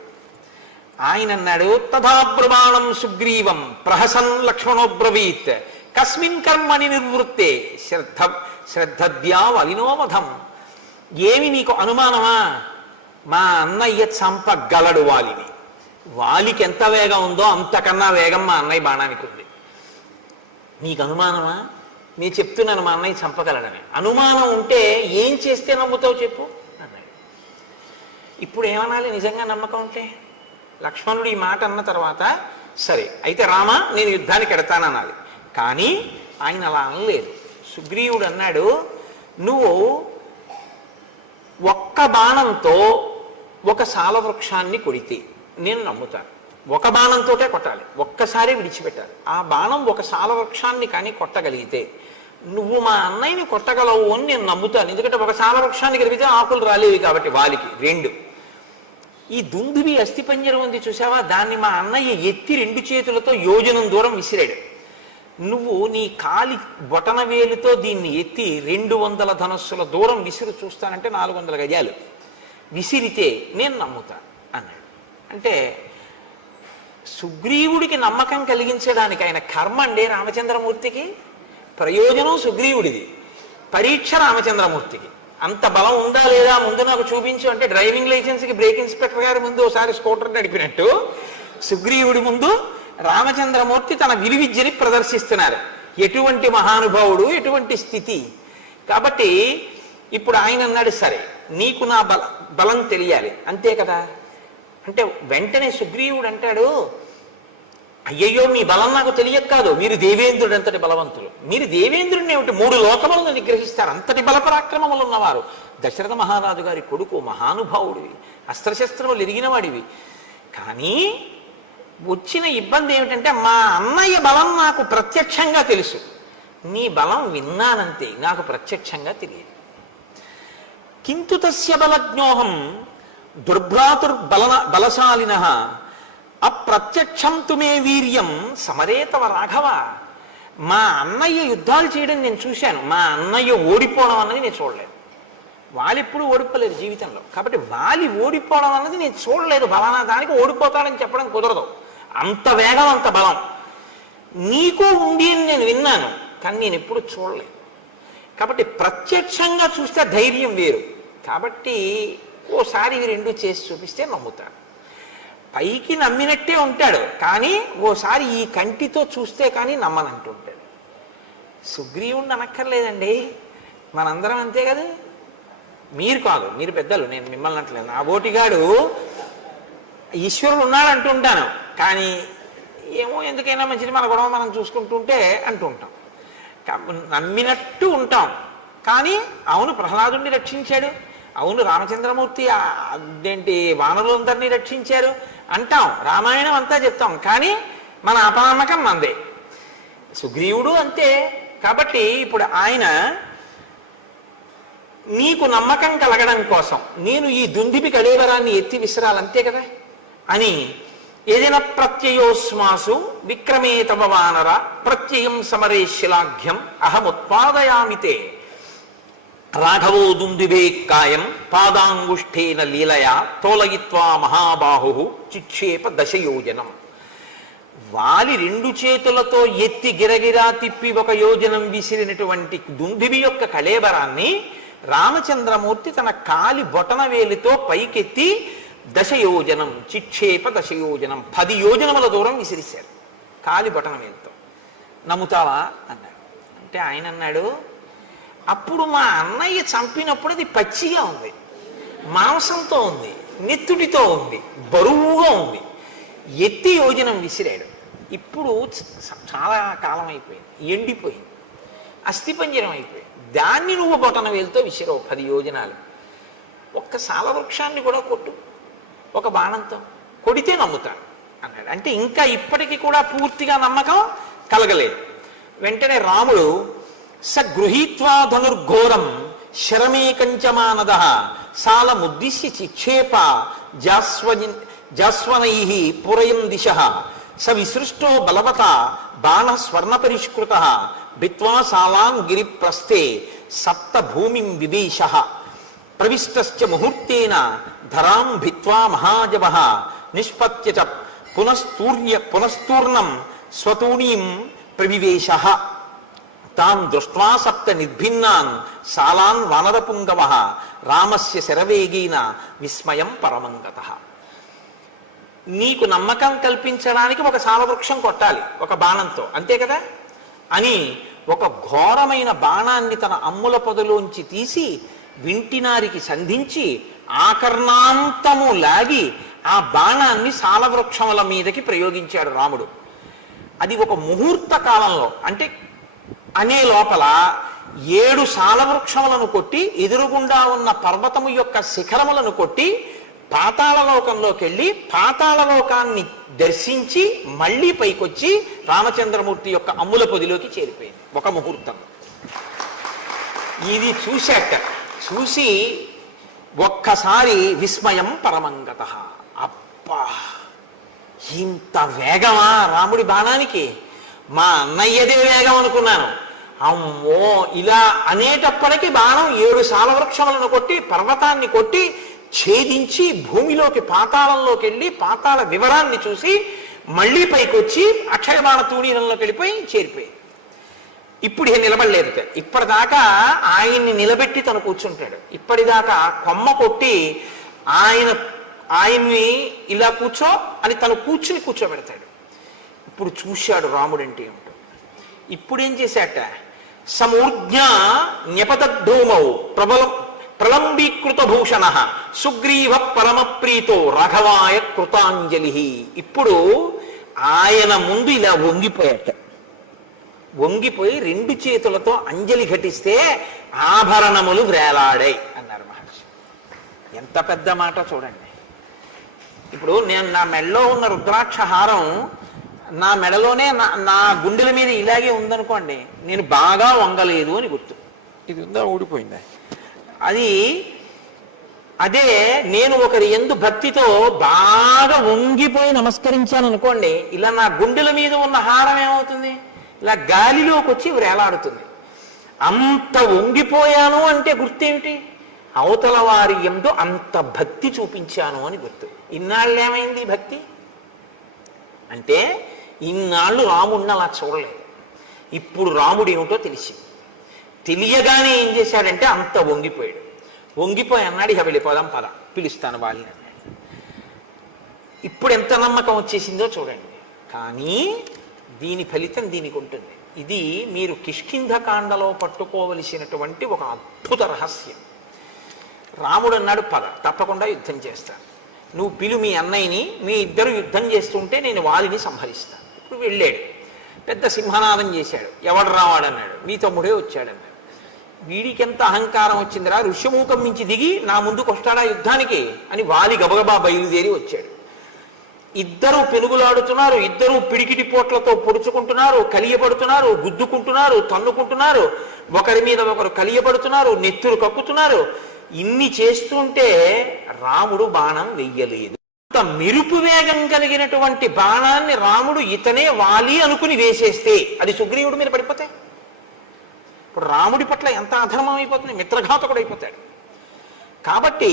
ఆయన అన్నాడు, తథా ప్రమాణం సుగ్రీవం ప్రహసన్ లక్ష్మణోబ్రవీత్ కస్మిన్ కర్మని నిర్వృత్తే శ్రద్ధద్యా వలినోవధం. ఏమి నీకు అనుమానమా, మా అన్నయ్య చంపగలడు వాలిని. వాలికి ఎంత వేగం ఉందో అంతకన్నా వేగం మా అన్నయ్య బాణానికి ఉంది. నీకు అనుమానమా? నేను చెప్తున్నాను మా అన్నయ్య చంపగలడని. అనుమానం ఉంటే ఏం చేస్తే నమ్ముతావు చెప్పు అన్నాడు. ఇప్పుడు ఏమనాలి నిజంగా నమ్మకం ఉంటే? లక్ష్మణుడు ఈ మాట అన్న తర్వాత సరే అయితే రామా నేను యుద్ధానికి ఎడతాననాలి. కానీ ఆయన అలా అనలేదు. సుగ్రీవుడు అన్నాడు, నువ్వు ఒక్క బాణంతో ఒక సాలవృక్షాన్ని కొడితే నేను నమ్ముతాను. ఒక బాణంతోటే కొట్టాలి, ఒక్కసారి విడిచిపెట్టాలి. ఆ బాణం ఒక సాలవృక్షాన్ని కానీ కొట్టగలిగితే నువ్వు మా అన్నయ్యని కొట్టగలవు అని నేను నమ్ముతాను. ఎందుకంటే ఒక సాలవృక్షాన్ని కలిగితే ఆకులు రాలేవి కాబట్టి వాలికి. రెండు, ఈ దుందుబి అస్థిపంజరం ఉంది చూసావా, దాన్ని మా అన్నయ్య ఎత్తి 2 చేతులతో యోజనం దూరం విసిరాడు. నువ్వు నీ కాలి బొటన వేలుతో దీన్ని ఎత్తి 200 ధనస్సుల దూరం విసిరి చూస్తానంటే 400 గజాలు విసిరితే నేను నమ్ముతాను అన్నాడు. అంటే సుగ్రీవుడికి నమ్మకం కలిగించడానికి ఆయన కర్మ అండి రామచంద్రమూర్తికి, ప్రయోజనం సుగ్రీవుడిది, పరీక్ష రామచంద్రమూర్తికి. అంత బలం ఉందా లేదా ముందు నాకు చూపించు అంటే డ్రైవింగ్ లైసెన్స్కి బ్రేక్ ఇన్స్పెక్టర్ గారి ముందు ఒకసారి స్కూటర్ నడిపినట్టు సుగ్రీవుడి ముందు రామచంద్రమూర్తి తన విలువిద్యని ప్రదర్శిస్తున్నారు. ఎటువంటి మహానుభావుడు, ఎటువంటి స్థితి. కాబట్టి ఇప్పుడు ఆయన అన్నాడు, సరే నీకు నా బలం తెలియాలి అంతే కదా. అంటే వెంటనే సుగ్రీవుడు అంటాడు, అయ్యయ్యో మీ బలం నాకు తెలియక కాదు, మీరు దేవేంద్రుడు అంతటి బలవంతులు. మీరు దేవేంద్రుడిని ఏమిటి 3 లోకములను నిగ్రహిస్తారు, అంతటి బలపరాక్రమములు ఉన్నవారు. దశరథ మహారాజు గారి కొడుకు, మహానుభావుడివి, అస్త్రశస్త్రములు ఎరిగిన వాడివి. కానీ వచ్చిన ఇబ్బంది ఏమిటంటే మా అన్నయ్య బలం నాకు ప్రత్యక్షంగా తెలుసు, నీ బలం విన్నానంతే, నాకు ప్రత్యక్షంగా తెలియదు. కింతు తస్య బలజ్ఞోహం బలశాలిన అప్రత్యక్షం తుమే వీర్యం సమరేతవ రాఘవ. మా అన్నయ్య యుద్ధాలు చేయడం నేను చూశాను, మా అన్నయ్య ఓడిపోవడం అన్నది నేను చూడలేదు. వాళ్ళెప్పుడు ఓడిపోలేదు జీవితంలో, కాబట్టి వాలి ఓడిపోవడం అన్నది నేను చూడలేదు. బలానా దానికి ఓడిపోతాడని చెప్పడం కుదరదు. అంత వేగం, అంత బలం నీకు ఉంది అని నేను విన్నాను, కానీ నేను ఎప్పుడు చూడలేదు. కాబట్టి ప్రత్యక్షంగా చూస్తే ధైర్యం వేరు. కాబట్టి ఓసారి ఇవి 2 చేసి చూపిస్తే నమ్ముతాడు. పైకి నమ్మినట్టే ఉంటాడు, కానీ ఓసారి ఈ కంటితో చూస్తే కానీ నమ్మనంటుంటాడు. సుగ్రీవుణ్ణి అనక్కర్లేదండి, మనందరం అంతే కదా. మీరు కాదు, మీరు పెద్దలు, నేను మిమ్మల్ని అంటలేదు. నా బోటిగాడు ఈశ్వరుడు ఉన్నాడు అంటుంటాను, కానీ ఏమో ఎందుకైనా మంచిది మన గొడవ మనం చూసుకుంటుంటే అంటుంటాం. నమ్మినట్టు ఉంటాం, కానీ అవును ప్రహ్లాదుడిని రక్షించాడు, అవును రామచంద్రమూర్తి అదేంటి వానరులందరినీ రక్షించారు అంటాం, రామాయణం అంతా చెప్తాం, కానీ మన అపనమ్మకం మందే. సుగ్రీవుడు అంతే. కాబట్టి ఇప్పుడు ఆయన నీకు నమ్మకం కలగడం కోసం నేను ఈ దుందిపి కళేవరాన్ని ఎత్తి విసిరాలంతే కదా అని, ఏదైనా ప్రత్యయోస్మాసు విక్రమే తవ వానర ప్రత్యయం సమరే శిలాఘ్యం అహముత్పాదయామితే రాఘవో దుందుబే కాయం పాదాంగుష్ఠేన లీలయా తోలయిత్వా మహాబాహు చిక్షేప దశయోజనం. వాలి 2 చేతులతో ఎత్తి గిరగిరా తిప్పి 1 యోజనం విసిరినటువంటి దుందుబి యొక్క కళేబరాన్ని రామచంద్రమూర్తి తన కాలి బొటన వేలితో పైకెత్తి దశయోజనం చిక్షేప దశయోజనం 10 యోజనముల దూరం విసిరిశారు కాలి బొటన వేలితో. నమ్ముతావా అన్నాడు. అంటే ఆయన అన్నాడు, అప్పుడు మా అన్నయ్య చంపినప్పుడు అది పచ్చిగా ఉంది, మాంసంతో ఉంది, నెత్తుడితో ఉంది, బరువుగా ఉంది, ఎత్తి యోజనం విసిరాడు. ఇప్పుడు చాలా కాలం అయిపోయింది, ఎండిపోయింది, అస్థిపంజరం అయిపోయింది. దాన్ని నువ్వు బొటన వేలుతో విసిరావు 10 యోజనాలు. ఒక్క సాలవృక్షాన్ని కూడా కొట్టు ఒక బాణంతో, కొడితే నమ్ముతాను అన్నాడు. అంటే ఇంకా ఇప్పటికీ కూడా పూర్తిగా నమ్మకం కలగలేదు. వెంటనే రాముడు స గృహీత్వా ధనుర్ఘోరం శరమేకంచమానద సాలముద్దిశ్య చిక్షేప జాస్వనై పురయం దిశ స విసృష్టో బలవత బాణ స్వర్ణ పరిష్కృత భిత్వా సాలాన్ గిరిప్రస్థే సప్త భూమిం వివేశ ప్రవిష్టశ్చ ముహూర్తేన ధరాం భిత్వా మహాజవ నిష్పత్య చ పునస్తూర్ణం స్వతూణీం ప్రవివేశ తాన్ దృష్ట్వా సప్త నిర్భిన్నాన్ సాలాన్ వానరపుంగవ రామస్య శరవేగేన విస్మయం పరమంగతః. నీకు నమ్మకం కల్పించడానికి ఒక సాలవృక్షం కొట్టాలి ఒక బాణంతో, అంతే కదా అని ఒక ఘోరమైన బాణాన్ని తన అమ్ముల పొదలోంచి తీసి వింటినారికి సంధించి ఆకర్ణాంతము లాగి ఆ బాణాన్ని సాలవృక్షముల మీదకి ప్రయోగించాడు రాముడు. అది ఒక ముహూర్త కాలంలో, అంటే అనే లోపల 7 సాలవృక్షములను కొట్టి ఎదురుగుండా ఉన్న పర్వతము యొక్క శిఖరములను కొట్టి పాతాళలోకంలోకి వెళ్ళి పాతాళలోకాన్ని దర్శించి మళ్ళీ పైకొచ్చి రామచంద్రమూర్తి యొక్క అమ్ముల పొదిలోకి చేరిపోయింది ఒక ముహూర్తం. ఇది చూశాక చూసి ఒక్కసారి విస్మయం పరమంగత. అబ్బా, ఇంత వేగమా రాముడి బాణానికి? మా అన్నయ్యదే వేగం అనుకున్నాను. అమ్మో, ఇలా అనేటప్పటికీ బాణం 7 సాలవృక్షములను కొట్టి పర్వతాన్ని కొట్టి ఛేదించి భూమిలోకి పాతాళంలోకి వెళ్ళి పాతాళ వివరాన్ని చూసి మళ్ళీ పైకి వచ్చి అక్షయబాణ తూణీరంలోకి వెళ్ళిపోయి చేరిపోయి. ఇప్పుడు నిలబడలేదు. ఇప్పటిదాకా ఆయన్ని నిలబెట్టి తను కూర్చుంటాడు. ఇప్పటిదాకా కొమ్మ కొట్టి ఆయన్ని ఇలా కూర్చో అని తను కూర్చోబెడతాడు. ఇప్పుడు చూశాడు రాముడు అంటే ఏమిటో. ఇప్పుడు ఏం చేశాట? సమూర్జ్ఞ న్యపతద్ధూమౌ ప్రలంబీకృత భూషణ సుగ్రీవ పరమప్రీతో రఘవాయ కృతాంజలి. ఇప్పుడు ఆయన ముందు ఇలా వంగిపోయాట. వంగిపోయి 2 చేతులతో అంజలి ఘటిస్తే ఆభరణములు వ్రేలాడాయి అన్నారు మహర్షి. ఎంత పెద్ద మాట చూడండి. ఇప్పుడు నేను నా మెడలో ఉన్న రుద్రాక్ష హారం నా మెడలోనే నా గుండెల మీద ఇలాగే ఉందనుకోండి, నేను బాగా వంగలేదు అని గుర్తు. ఇది ఉందా, ఊడిపోయిందా? అదే నేను ఒకరి యందు భక్తితో బాగా వంగిపోయి నమస్కరించాను అనుకోండి, ఇలా నా గుండెల మీద ఉన్న హారం ఏమవుతుంది? ఇలా గాలిలోకి వచ్చి వ్రేలాడుతుంది. అంత వంగిపోయాను అంటే గుర్తేమిటి? అవతల వారి యందు అంత భక్తి చూపించాను అని గుర్తు. ఇన్నాళ్ళు ఏమైంది భక్తి అంటే? ఇన్నాళ్ళు రాముడిని అలా చూడలేదు. ఇప్పుడు రాముడు ఏమిటో తెలియగానే ఏం చేశాడంటే అంత వంగిపోయాడు. వంగిపోయి అన్నాడు, ఇక వెళ్ళిపోదాం పద, పిలుస్తాను వాళ్ళని అన్నాడు. ఇప్పుడు ఎంత నమ్మకం వచ్చేసిందో చూడండి. కానీ దీని ఫలితం దీనికి ఉంటుంది. ఇది మీరు కిష్కింధకాండలో పట్టుకోవలసినటువంటి ఒక అద్భుత రహస్యం. రాముడు అన్నాడు, పద, తప్పకుండా యుద్ధం చేస్తాను, నువ్వు పిలు మీ అన్నయ్యని, మీ ఇద్దరు యుద్ధం చేస్తుంటే నేను వాలిని సంహరిస్తాను. ఇప్పుడు వెళ్ళాడు, పెద్ద సింహనాదం చేశాడు. ఎవడు రావాడన్నాడు, మీ తమ్ముడే వచ్చాడన్నాడు. వీడికి ఎంత అహంకారం వచ్చిందిరా, ఋష్యమూకం నుంచి దిగి నా ముందుకు వస్తాడా యుద్ధానికి అని వాలి గబగబా బయలుదేరి వచ్చాడు. ఇద్దరు పెనుగులాడుతున్నారు, ఇద్దరు పిడికిటి పోట్లతో పొడుచుకుంటున్నారు, కలియబడుతున్నారు, గుద్దుకుంటున్నారు, తన్నుకుంటున్నారు, ఒకరి మీద ఒకరు కలియబడుతున్నారు, నెత్తురు కక్కుతున్నారు. ఇన్ని చేస్తుంటే రాముడు బాణం వెయ్యలేదు. అంత మెరుపు వేగం కలిగినటువంటి బాణాన్ని రాముడు ఇతనే వాలి అనుకుని వేసేస్తే అది సుగ్రీవుడి మీద పడిపోతే ఇప్పుడు రాముడి పట్ల ఎంత అధర్మం అయిపోతుంది, మిత్రఘాతకుడు అయిపోతాడు. కాబట్టి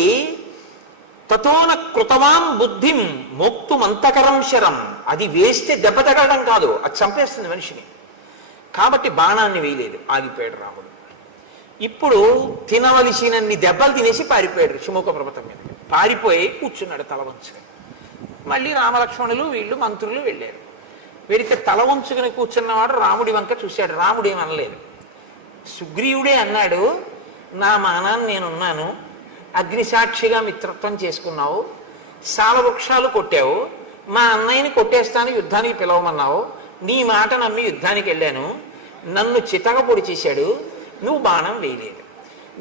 తతోన కృతవాం బుద్ధిం మోక్తుమంతకరం శరం, అది వేస్తే దెబ్బ తగలడం కాదు, అది చంపేస్తుంది మనిషిని. కాబట్టి బాణాన్ని వేయలేదు, ఆగిపోయాడు రాముడు. ఇప్పుడు తినవలసినన్ని దెబ్బలు తినేసి పారిపోయాడు ఋషిముఖ పర్వతం మీద. పారిపోయి కూర్చున్నాడు తల వంచుకొని. మళ్ళీ రామలక్ష్మణులు వీళ్ళు మంత్రులు వెళ్ళారు. వీడికి తల వంచుకొని కూర్చున్నవాడు రాముడి వంక చూశాడు. రాముడు ఏమనలేదు. సుగ్రీవుడే అన్నాడు, నా మానాన్ని నేనున్నాను, అగ్నిసాక్షిగా మిత్రత్వం చేసుకున్నావు, సాలవృక్షాలు కొట్టావు, మా అన్నయ్యని కొట్టేస్తాను యుద్ధానికి పిలవమన్నావు, నీ మాట నమ్మి యుద్ధానికి వెళ్ళాను, నన్ను చితక పొడి చేశాడు, నువ్వు బాణం వేయలేదు.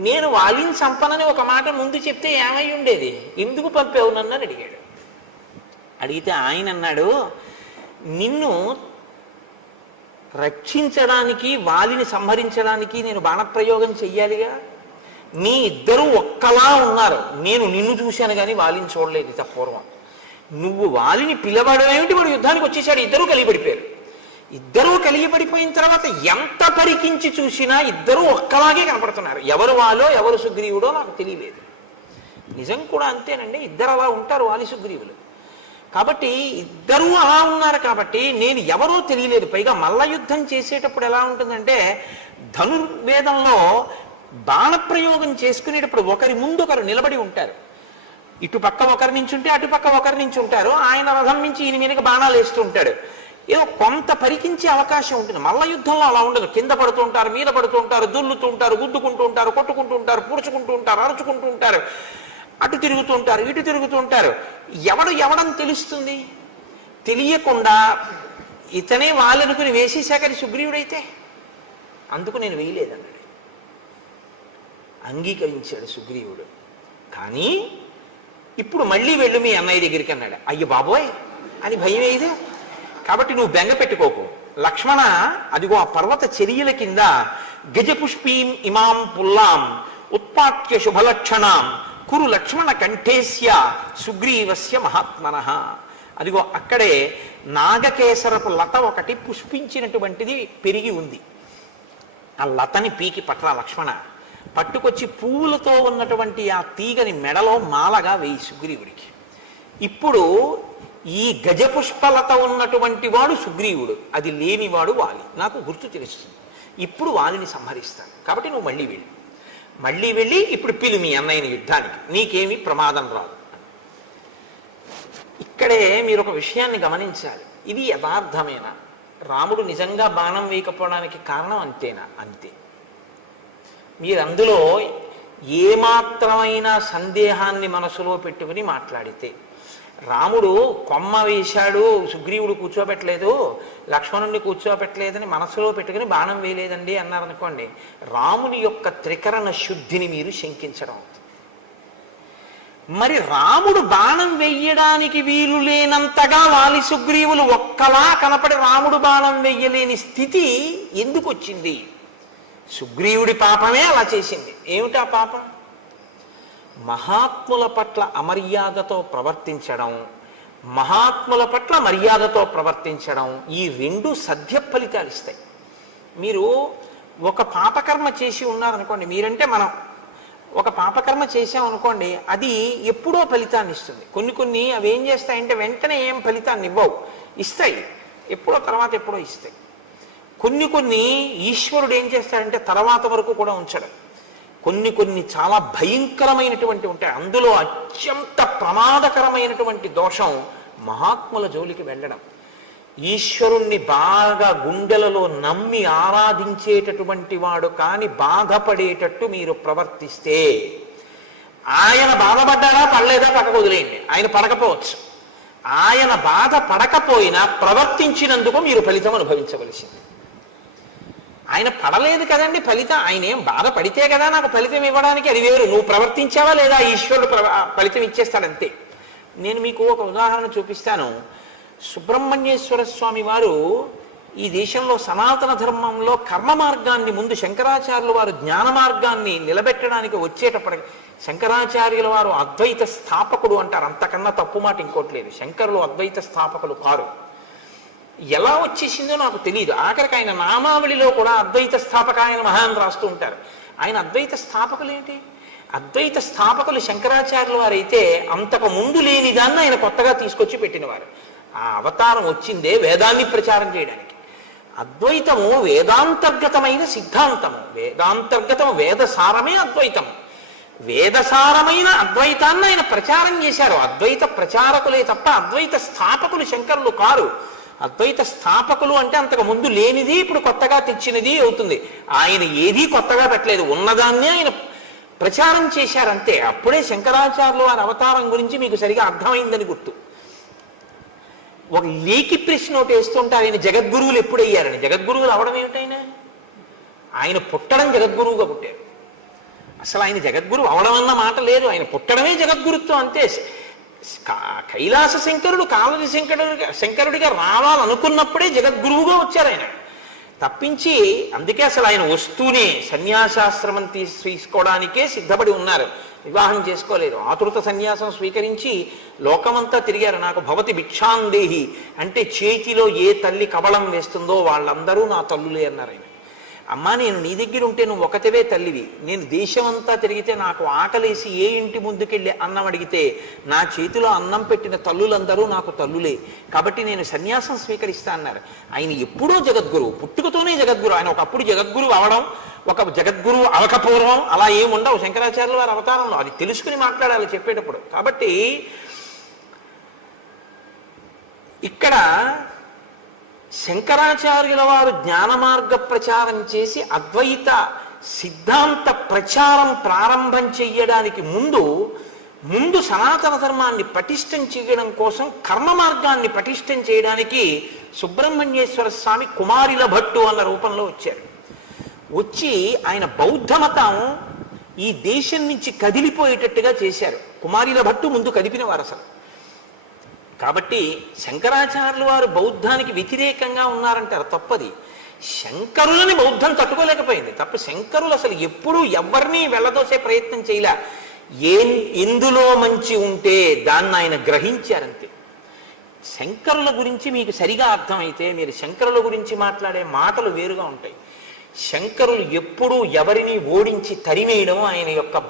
నేను వాలిని చంపనని ఒక మాట ముందు చెప్తే ఏమై ఉండేది, ఎందుకు పంపావు నన్ను అని అడిగాడు. అడిగితే ఆయన అన్నాడు, నిన్ను రక్షించడానికి వాలిని సంహరించడానికి నేను బాణప్రయోగం చెయ్యాలిగా. మీ ఇద్దరూ ఒక్కలా ఉన్నారు, నేను నిన్ను చూశాను కానీ వాలిని చూడలేదు ఇంత పూర్వం. నువ్వు వాలిని పిలవడం ఏమిటి, వాడు యుద్ధానికి వచ్చేసాడు. ఇద్దరూ కలిగిపడిపోయారు. ఇద్దరూ కలిగిపడిపోయిన తర్వాత ఎంత పరికించి చూసినా ఇద్దరూ ఒక్కలాగే కనపడుతున్నారు. ఎవరు వాలో ఎవరు సుగ్రీవుడో నాకు తెలియలేదు. నిజం కూడా అంతేనండి, ఇద్దరు అలా ఉంటారు వాలి సుగ్రీవులు. కాబట్టి ఇద్దరూ అలా ఉన్నారు కాబట్టి నేను ఎవరో తెలియలేదు. పైగా మల్ల యుద్ధం చేసేటప్పుడు ఎలా ఉంటుందంటే, ధనుర్వేదంలో బాణప్రయోగం చేసుకునేటప్పుడు ఒకరి ముందు ఒకరు నిలబడి ఉంటారు. ఇటుపక్క ఒకరి నుంచి ఉంటే అటుపక్క ఒకరి నుంచి ఉంటారు. ఆయన రథం నుంచి ఈయన మీదకి బాణాలు వేస్తూ ఉంటాడు. ఏదో కొంత పరికించే అవకాశం ఉంటుంది. మల్ల యుద్ధంలో అలా ఉండదు. కింద పడుతూ ఉంటారు, మీద పడుతూ ఉంటారు, దుల్లుతూ ఉంటారు, గుద్దుకుంటూ ఉంటారు, కొట్టుకుంటూ ఉంటారు, పూడ్చుకుంటూ ఉంటారు, అరుచుకుంటూ ఉంటారు. అటు తిరుగుతుంటారు, ఇటు తిరుగుతుంటారు. ఎవడని తెలుస్తుంది? తెలియకుండా ఇతనే వాళ్ళనుకుని వేసేశాకని సుగ్రీవుడైతే అందుకు నేను వేయలేదన్నాడు. అంగీకరించాడు సుగ్రీవుడు. కానీ ఇప్పుడు మళ్ళీ వెళ్ళు మీ అన్నయ్య దగ్గరికి అన్నాడు. అయ్య బాబోయ్ అని భయం వేయదు. కాబట్టి నువ్వు బెంగ పెట్టుకోకు లక్ష్మణ, అదిగో ఆ పర్వత చర్యల కింద గజపుష్పీం ఇమాం పుల్లాం ఉత్పాట్య శుభలక్షణాం కురు లక్ష్మణ కంఠేస్య సుగ్రీవస్య మహాత్మనః. అదిగో అక్కడే నాగకేసరపు లత ఒకటి పుష్పించినటువంటిది పెరిగి ఉంది. ఆ లతని పీకి పట్ల లక్ష్మణ, పట్టుకొచ్చి పువ్వులతో ఉన్నటువంటి ఆ తీగని మెడలో మాలగా వేయి సుగ్రీవుడికి. ఇప్పుడు ఈ గజపుష్పలత ఉన్నటువంటి వాడు సుగ్రీవుడు, అది లేనివాడు వాలి. నాకు గుర్తు తెలుస్తుంది. ఇప్పుడు వాలిని సంహరిస్తాను. కాబట్టి నువ్వు మళ్ళీ వెళ్ళి ఇప్పుడు పిలు మీ అన్నయ్యని యుద్ధానికి, నీకేమీ ప్రమాదం రాదు. ఇక్కడే మీరు ఒక విషయాన్ని గమనించాలి. ఇది యథార్థమేనా? రాముడు నిజంగా బాణం వేయకపోవడానికి కారణం అంతేనా? అంతే. మీరు అందులో ఏమాత్రమైన సందేహాన్ని మనసులో పెట్టుకుని మాట్లాడితే, రాముడు కొమ్మ వేశాడు సుగ్రీవుడు కూర్చోబెట్టలేదు, లక్ష్మణుడిని కూర్చోబెట్టలేదని మనసులో పెట్టుకుని బాణం వేయలేదండి అన్నారనుకోండి, రాముని యొక్క త్రికరణ శుద్ధిని మీరు శంకించడం. మరి రాముడు బాణం వెయ్యడానికి వీలు లేనంతగా వాలి సుగ్రీవులు ఒక్కలా కనపడి రాముడు బాణం వెయ్యలేని స్థితి ఎందుకు వచ్చింది? సుగ్రీవుడి పాపమే అలా చేసింది. ఏమిటా పాపం? మహాత్ముల పట్ల అమర్యాదతో ప్రవర్తించడం, మహాత్ముల పట్ల మర్యాదతో ప్రవర్తించడం, ఈ రెండు సద్య ఫలితాలు ఇస్తాయి. మీరు ఒక పాపకర్మ చేసి ఉన్నారనుకోండి, మీరంటే మనం ఒక పాపకర్మ చేసామనుకోండి, అది ఎప్పుడో ఫలితాన్ని ఇస్తుంది. కొన్ని అవి ఏం చేస్తాయంటే వెంటనే ఏం ఫలితాన్ని ఇవ్వవు, ఇస్తాయి ఎప్పుడో, తర్వాత ఎప్పుడో ఇస్తాయి. కొన్ని ఈశ్వరుడు ఏం చేస్తాడంటే తర్వాత వరకు కూడా ఉంచడం. కొన్ని చాలా భయంకరమైనటువంటి ఉంటాయి. అందులో అత్యంత ప్రమాదకరమైనటువంటి దోషం మహాత్ముల జోలికి వెళ్ళడం. ఈశ్వరుణ్ణి బాగా గుండెలలో నమ్మి ఆరాధించేటటువంటి వాడు కానీ బాధపడేటట్టు మీరు ప్రవర్తిస్తే, ఆయన బాధపడ్డారా పడలేదా పక్కకు వదిలేయండి, ఆయన పడకపోవచ్చు. ఆయన బాధ పడకపోయినా ప్రవర్తించినందుకు మీరు ఫలితం అనుభవించవలసింది. ఆయన పడలేదు కదండి ఫలితం, ఆయన ఏం బాధపడితే కదా నాకు ఫలితం ఇవ్వడానికి, అది వేరు. నువ్వు ప్రవర్తించావా లేదా, ఈశ్వరుడు ఫలితం ఇచ్చేస్తాడంతే. నేను మీకు ఒక ఉదాహరణ చూపిస్తాను. సుబ్రహ్మణ్యేశ్వర స్వామి వారు ఈ దేశంలో సనాతన ధర్మంలో కర్మ మార్గాన్ని ముందు శంకరాచార్యుల వారు జ్ఞాన మార్గాన్ని నిలబెట్టడానికి వచ్చేటప్పటికి, శంకరాచార్యుల వారు అద్వైత స్థాపకుడు అంటారు, అంతకన్నా తప్పు మాట ఇంకోటి లేదు. శంకరులు అద్వైత స్థాపకులు కారు. ఎలా వచ్చేసిందో నాకు తెలియదు. ఆఖరికి ఆయన నామావళిలో కూడా అద్వైత స్థాపకాయన మహాన్ రాస్తూ ఉంటారు. ఆయన అద్వైత స్థాపకులు ఏంటి? అద్వైత స్థాపకులు శంకరాచార్యుల వారు అయితే అంతకు ముందు లేని దాన్ని ఆయన కొత్తగా తీసుకొచ్చి పెట్టినవారు. ఆ అవతారం వచ్చిందే వేదాన్ని ప్రచారం చేయడానికి. అద్వైతము వేదాంతర్గతమైన సిద్ధాంతము, వేదాంతర్గతము, వేదసారమే అద్వైతము. వేదసారమైన అద్వైతాన్ని ఆయన ప్రచారం చేశారు. అద్వైత ప్రచారకులే తప్ప అద్వైత స్థాపకులు శంకరులు కారు. అద్వైత స్థాపకులు అంటే అంతకు ముందు లేనిది ఇప్పుడు కొత్తగా తెచ్చినది అవుతుంది. ఆయన ఏదీ కొత్తగా పెట్టలేదు, ఉన్నదాన్ని ఆయన ప్రచారం చేశారంతే. అప్పుడే శంకరాచార్యులు వారి అవతారం గురించి మీకు సరిగా అర్థమైందని గుర్తు. ఒక లేఖి ప్రశ్న ఒకటి వేస్తుంటారు, ఆయన జగద్గురువులు ఎప్పుడయ్యారని. జగద్గురువులు అవడం ఏమిటైనా? ఆయన పుట్టడం జగద్గురువుగా పుట్టారు. అసలు ఆయన జగద్గురువు అవడం అన్న మాట లేదు, ఆయన పుట్టడమే జగద్గురుత్వం అంతే. కైలాస శంకరుడు కాలది శంకరుడిగా రావాలనుకున్నప్పుడే జగద్గురువుగా వచ్చారు ఆయన, తప్పించి. అందుకే అసలు ఆయన వస్తూనే సన్యాసాశ్రమం తీసుకోవడానికే సిద్ధపడి ఉన్నారు, వివాహం చేసుకోలేదు. ఆతృత సన్యాసం స్వీకరించి లోకమంతా తిరిగారు. నాకు భవతి భిక్షాందేహి అంటే చేతిలో ఏ తల్లి కబళం వేస్తుందో వాళ్ళందరూ నా తల్లులే అన్నారు ఆయన. అమ్మా, నేను నీ దగ్గర ఉంటే నువ్వు ఒకటివే తల్లివి. నేను దేశమంతా తిరిగితే నాకు ఆకలేసి ఏ ఇంటి ముందుకెళ్ళి అన్నం అడిగితే నా చేతిలో అన్నం పెట్టిన తల్లులందరూ నాకు తల్లులే. కాబట్టి నేను సన్యాసం స్వీకరిస్తా అన్నారు. ఆయన ఎప్పుడో జగద్గురువు, పుట్టుకతోనే జగద్గురు. ఆయన ఒకప్పుడు జగద్గురువు అవడం, ఒక జగద్గురువు అవకపూర్వం అలా ఏముండవు శంకరాచార్యుల వారి అవతారంలో. అది తెలుసుకుని మాట్లాడాలి చెప్పేటప్పుడు. కాబట్టి ఇక్కడ శంకరాచార్యుల వారు జ్ఞాన మార్గ ప్రచారం చేసి అద్వైత సిద్ధాంత ప్రచారం ప్రారంభం చెయ్యడానికి ముందు ముందు సనాతన ధర్మాన్ని పటిష్టం చేయడం కోసం కర్మ మార్గాన్ని పటిష్టం చేయడానికి సుబ్రహ్మణ్యేశ్వర స్వామి కుమారిల భట్టు అన్న రూపంలో వచ్చారు. వచ్చి ఆయన బౌద్ధ మతం ఈ దేశం నుంచి కదిలిపోయేటట్టుగా చేశారు. కుమారిల భట్టు ముందు కదిపిన వారు అసలు. కాబట్టి శంకరాచార్యులు వారు బౌద్ధానికి వ్యతిరేకంగా ఉన్నారంటారు, తప్పది. శంకరులని బౌద్ధం తట్టుకోలేకపోయింది తప్ప. శంకరులు అసలు ఎప్పుడూ ఎవరిని వెళ్ళదోసే ప్రయత్నం చేయలే. ఎందులో మంచి ఉంటే దాన్ని ఆయన గ్రహించారంతే. శంకరుల గురించి మీకు సరిగా అర్థమైతే మీరు శంకరుల గురించి మాట్లాడే మాటలు వేరుగా ఉంటాయి. శంకరులు ఎప్పుడూ ఎవరిని ఓడించి తరిమేయడం ఆయన యొక్క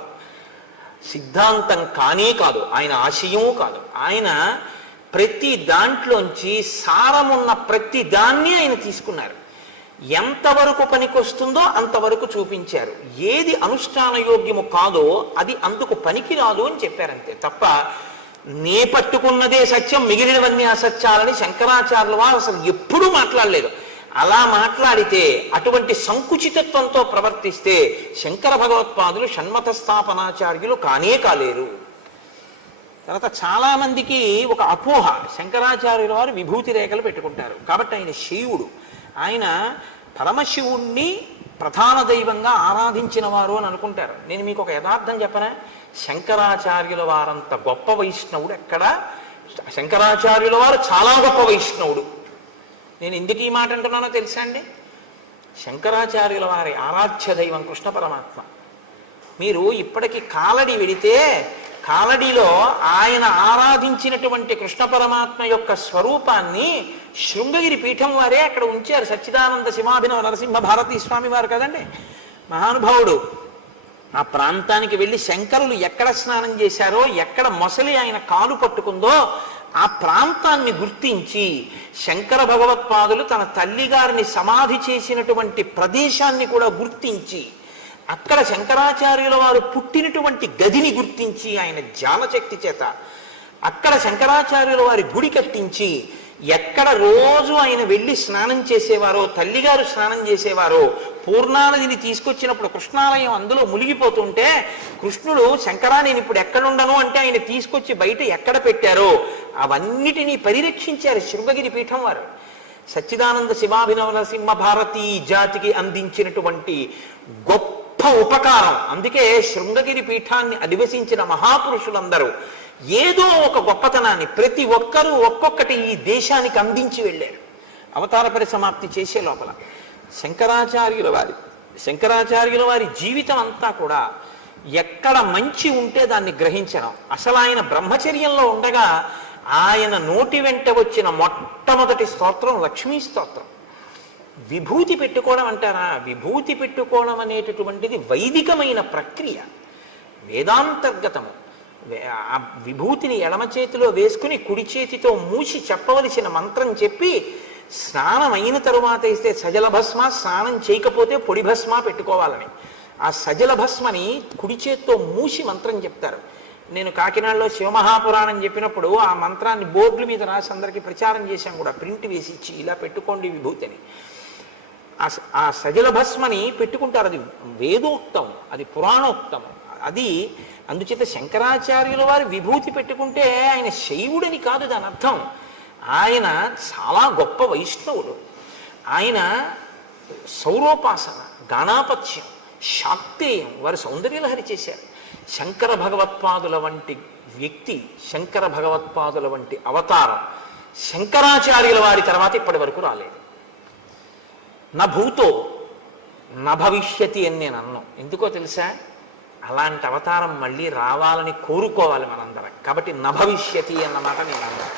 సిద్ధాంతం కానే కాదు, ఆయన ఆశయము కాదు. ఆయన ప్రతి దాంట్లోంచి సారమున్న ప్రతి దాన్ని ఆయన తీసుకున్నారు. ఎంతవరకు పనికొస్తుందో అంతవరకు చూపించారు. ఏది అనుష్ఠాన యోగ్యము కాదో అది అందుకు పనికిరాదు అని చెప్పారంతే తప్ప నే పట్టుకున్నదే సత్యం మిగిలినవన్నీ అసత్యాలని శంకరాచార్యుల వారు అసలు ఎప్పుడూ మాట్లాడలేదు. అలా మాట్లాడితే, అటువంటి సంకుచితత్వంతో ప్రవర్తిస్తే శంకర భగవత్పాదులు షణ్మత స్థాపనాచార్యులు కానే కాలేరు. తర్వాత చాలా మందికి ఒక అపోహ, శంకరాచార్యుల వారు విభూతి రేఖలు పెట్టుకుంటారు కాబట్టి ఆయన శివుడు, ఆయన పరమశివుణ్ణి ప్రధాన దైవంగా ఆరాధించిన వారు అని అనుకుంటారు. నేను మీకు ఒక యథార్థం చెప్పనా, శంకరాచార్యుల వారంత గొప్ప వైష్ణవుడు ఎక్కడ? శంకరాచార్యుల వారు చాలా గొప్ప వైష్ణవుడు. నేను ఎందుకు ఈ మాట అంటున్నానో తెలుసా అండి? శంకరాచార్యుల వారి ఆరాధ్య దైవం కృష్ణ పరమాత్మ. మీరు ఇప్పటికీ కాలడి వెడితే కాలడిలో ఆయన ఆరాధించినటువంటి కృష్ణ పరమాత్మ యొక్క స్వరూపాన్ని శృంగగిరి పీఠం వారే అక్కడ ఉంచారు. సచ్చిదానంద సింహాభినవ నరసింహ భారతీ స్వామి వారు కదండి, మహానుభావుడు. ఆ ప్రాంతానికి వెళ్ళి శంకరులు ఎక్కడ స్నానం చేశారో, ఎక్కడ మొసలి ఆయన కాలు పట్టుకుందో ఆ ప్రాంతాన్ని గుర్తించి శంకర భగవత్పాదులు తన తల్లిగారిని సమాధి చేసినటువంటి ప్రదేశాన్ని కూడా గుర్తించి అక్కడ శంకరాచార్యుల వారు పుట్టినటువంటి గదిని గుర్తించి ఆయన జ్ఞానశక్తి చేత అక్కడ శంకరాచార్యుల వారి గుడి కట్టించి ఎక్కడ రోజు ఆయన వెళ్ళి స్నానం చేసేవారో, తల్లిగారు స్నానం చేసేవారో, పూర్ణానదిని తీసుకొచ్చినప్పుడు కృష్ణాలయం అందులో మునిగిపోతుంటే కృష్ణుడు శంకరా నేను ఇప్పుడు ఎక్కడుండను అంటే ఆయన తీసుకొచ్చి బయట ఎక్కడ పెట్టారో అవన్నిటినీ పరిరక్షించారు శృంగగిరి పీఠం వారు. సచ్చిదానంద శివాభినవ నరసింహ భారతీ జాతికి అందించినటువంటి గొప్ప ఉపకారం. అందుకే శృంగగిరి పీఠాన్ని అధివసించిన మహాపురుషులందరూ ఏదో ఒక గొప్పతనాన్ని ప్రతి ఒక్కరూ ఒక్కొక్కటి ఈ దేశానికి అందించి వెళ్ళారు. అవతార పరిసమాప్తి చేసే లోపల శంకరాచార్యుల వారి జీవితం అంతా కూడా ఎక్కడ మంచి ఉంటే దాన్ని గ్రహించడం. అసలు ఆయన బ్రహ్మచర్యంలో ఉండగా ఆయన నోటి వెంట వచ్చిన మొట్టమొదటి స్తోత్రం లక్ష్మీ స్తోత్రం. విభూతి పెట్టుకోవడం అంటారా? విభూతి పెట్టుకోవడం అనేటటువంటిది వైదికమైన ప్రక్రియ, వేదాంతర్గతము. ఆ విభూతిని ఎడమ చేతిలో వేసుకుని కుడి చేతితో మూసి చెప్పవలసిన మంత్రం చెప్పి స్నానం అయిన తరువాత ఇస్తే సజల భస్మ, స్నానం చేయకపోతే పొడి భస్మ పెట్టుకోవాలని. ఆ సజల భస్మని కుడి చేతితో మూసి మంత్రం చెప్తారు. నేను కాకినాడలో శివమహాపురాణం చెప్పినప్పుడు ఆ మంత్రాన్ని బోర్డుల మీద రాసి అందరికీ ప్రచారం చేశాం కూడా, ప్రింట్ వేసి ఇచ్చి ఇలా పెట్టుకోండి విభూతిని. ఆ సజల భస్మని పెట్టుకుంటారు. అది వేదోక్తం, అది పురాణోక్తం. అది అందుచేత శంకరాచార్యుల వారు విభూతి పెట్టుకుంటే ఆయన శైవుడని కాదు దాని అర్థం. ఆయన చాలా గొప్ప వైష్ణవుడు. ఆయన సౌరోపాసన, గాణాపత్యం, శాక్తేయం వారు సౌందర్యలహరి చేశారు. శంకర భగవత్పాదుల వంటి వ్యక్తి, శంకర భగవత్పాదుల వంటి అవతారం శంకరాచార్యుల వారి తర్వాత ఇప్పటి వరకు రాలేదు. నా భూతో నా భవిష్యతి అని నేను అన్నాను. ఎందుకో తెలుసా? అలాంటి అవతారం మళ్ళీ రావాలని కోరుకోవాలి మనందరం. కాబట్టి నా భవిష్యతి అన్నమాట నేను అన్నాను.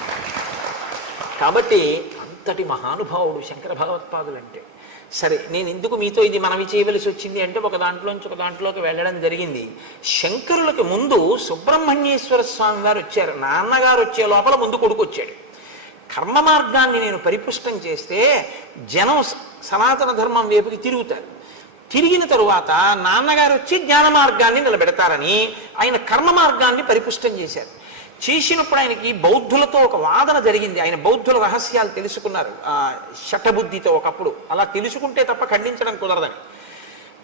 కాబట్టి అంతటి మహానుభావుడు శంకర భగవత్పాదులు అంటే. సరే, నేను ఎందుకు మీతో ఇది మనవి చేయవలసి వచ్చింది అంటే ఒక దాంట్లోంచి ఒక దాంట్లోకి వెళ్ళడం జరిగింది. శంకరులకు ముందు సుబ్రహ్మణ్యేశ్వర స్వామి వారు వచ్చారు. నాన్నగారు వచ్చే లోపల ముందు కొడుకు వచ్చాడు. కర్మ మార్గాన్ని నేను పరిపుష్టం చేస్తే జనం సనాతన ధర్మం వైపుకి తిరుగుతారు. తిరిగిన తరువాత నాన్నగారు వచ్చి జ్ఞాన మార్గాన్ని నిలబెడతారని ఆయన కర్మ మార్గాన్ని పరిపుష్టం చేశారు. చేసినప్పుడు ఆయనకి బౌద్ధులతో ఒక వాదన జరిగింది. ఆయన బౌద్ధుల రహస్యాలు తెలుసుకున్నారు శఠబుద్ధితో ఒకప్పుడు. అలా తెలుసుకుంటే తప్ప ఖండించడం కుదరదని.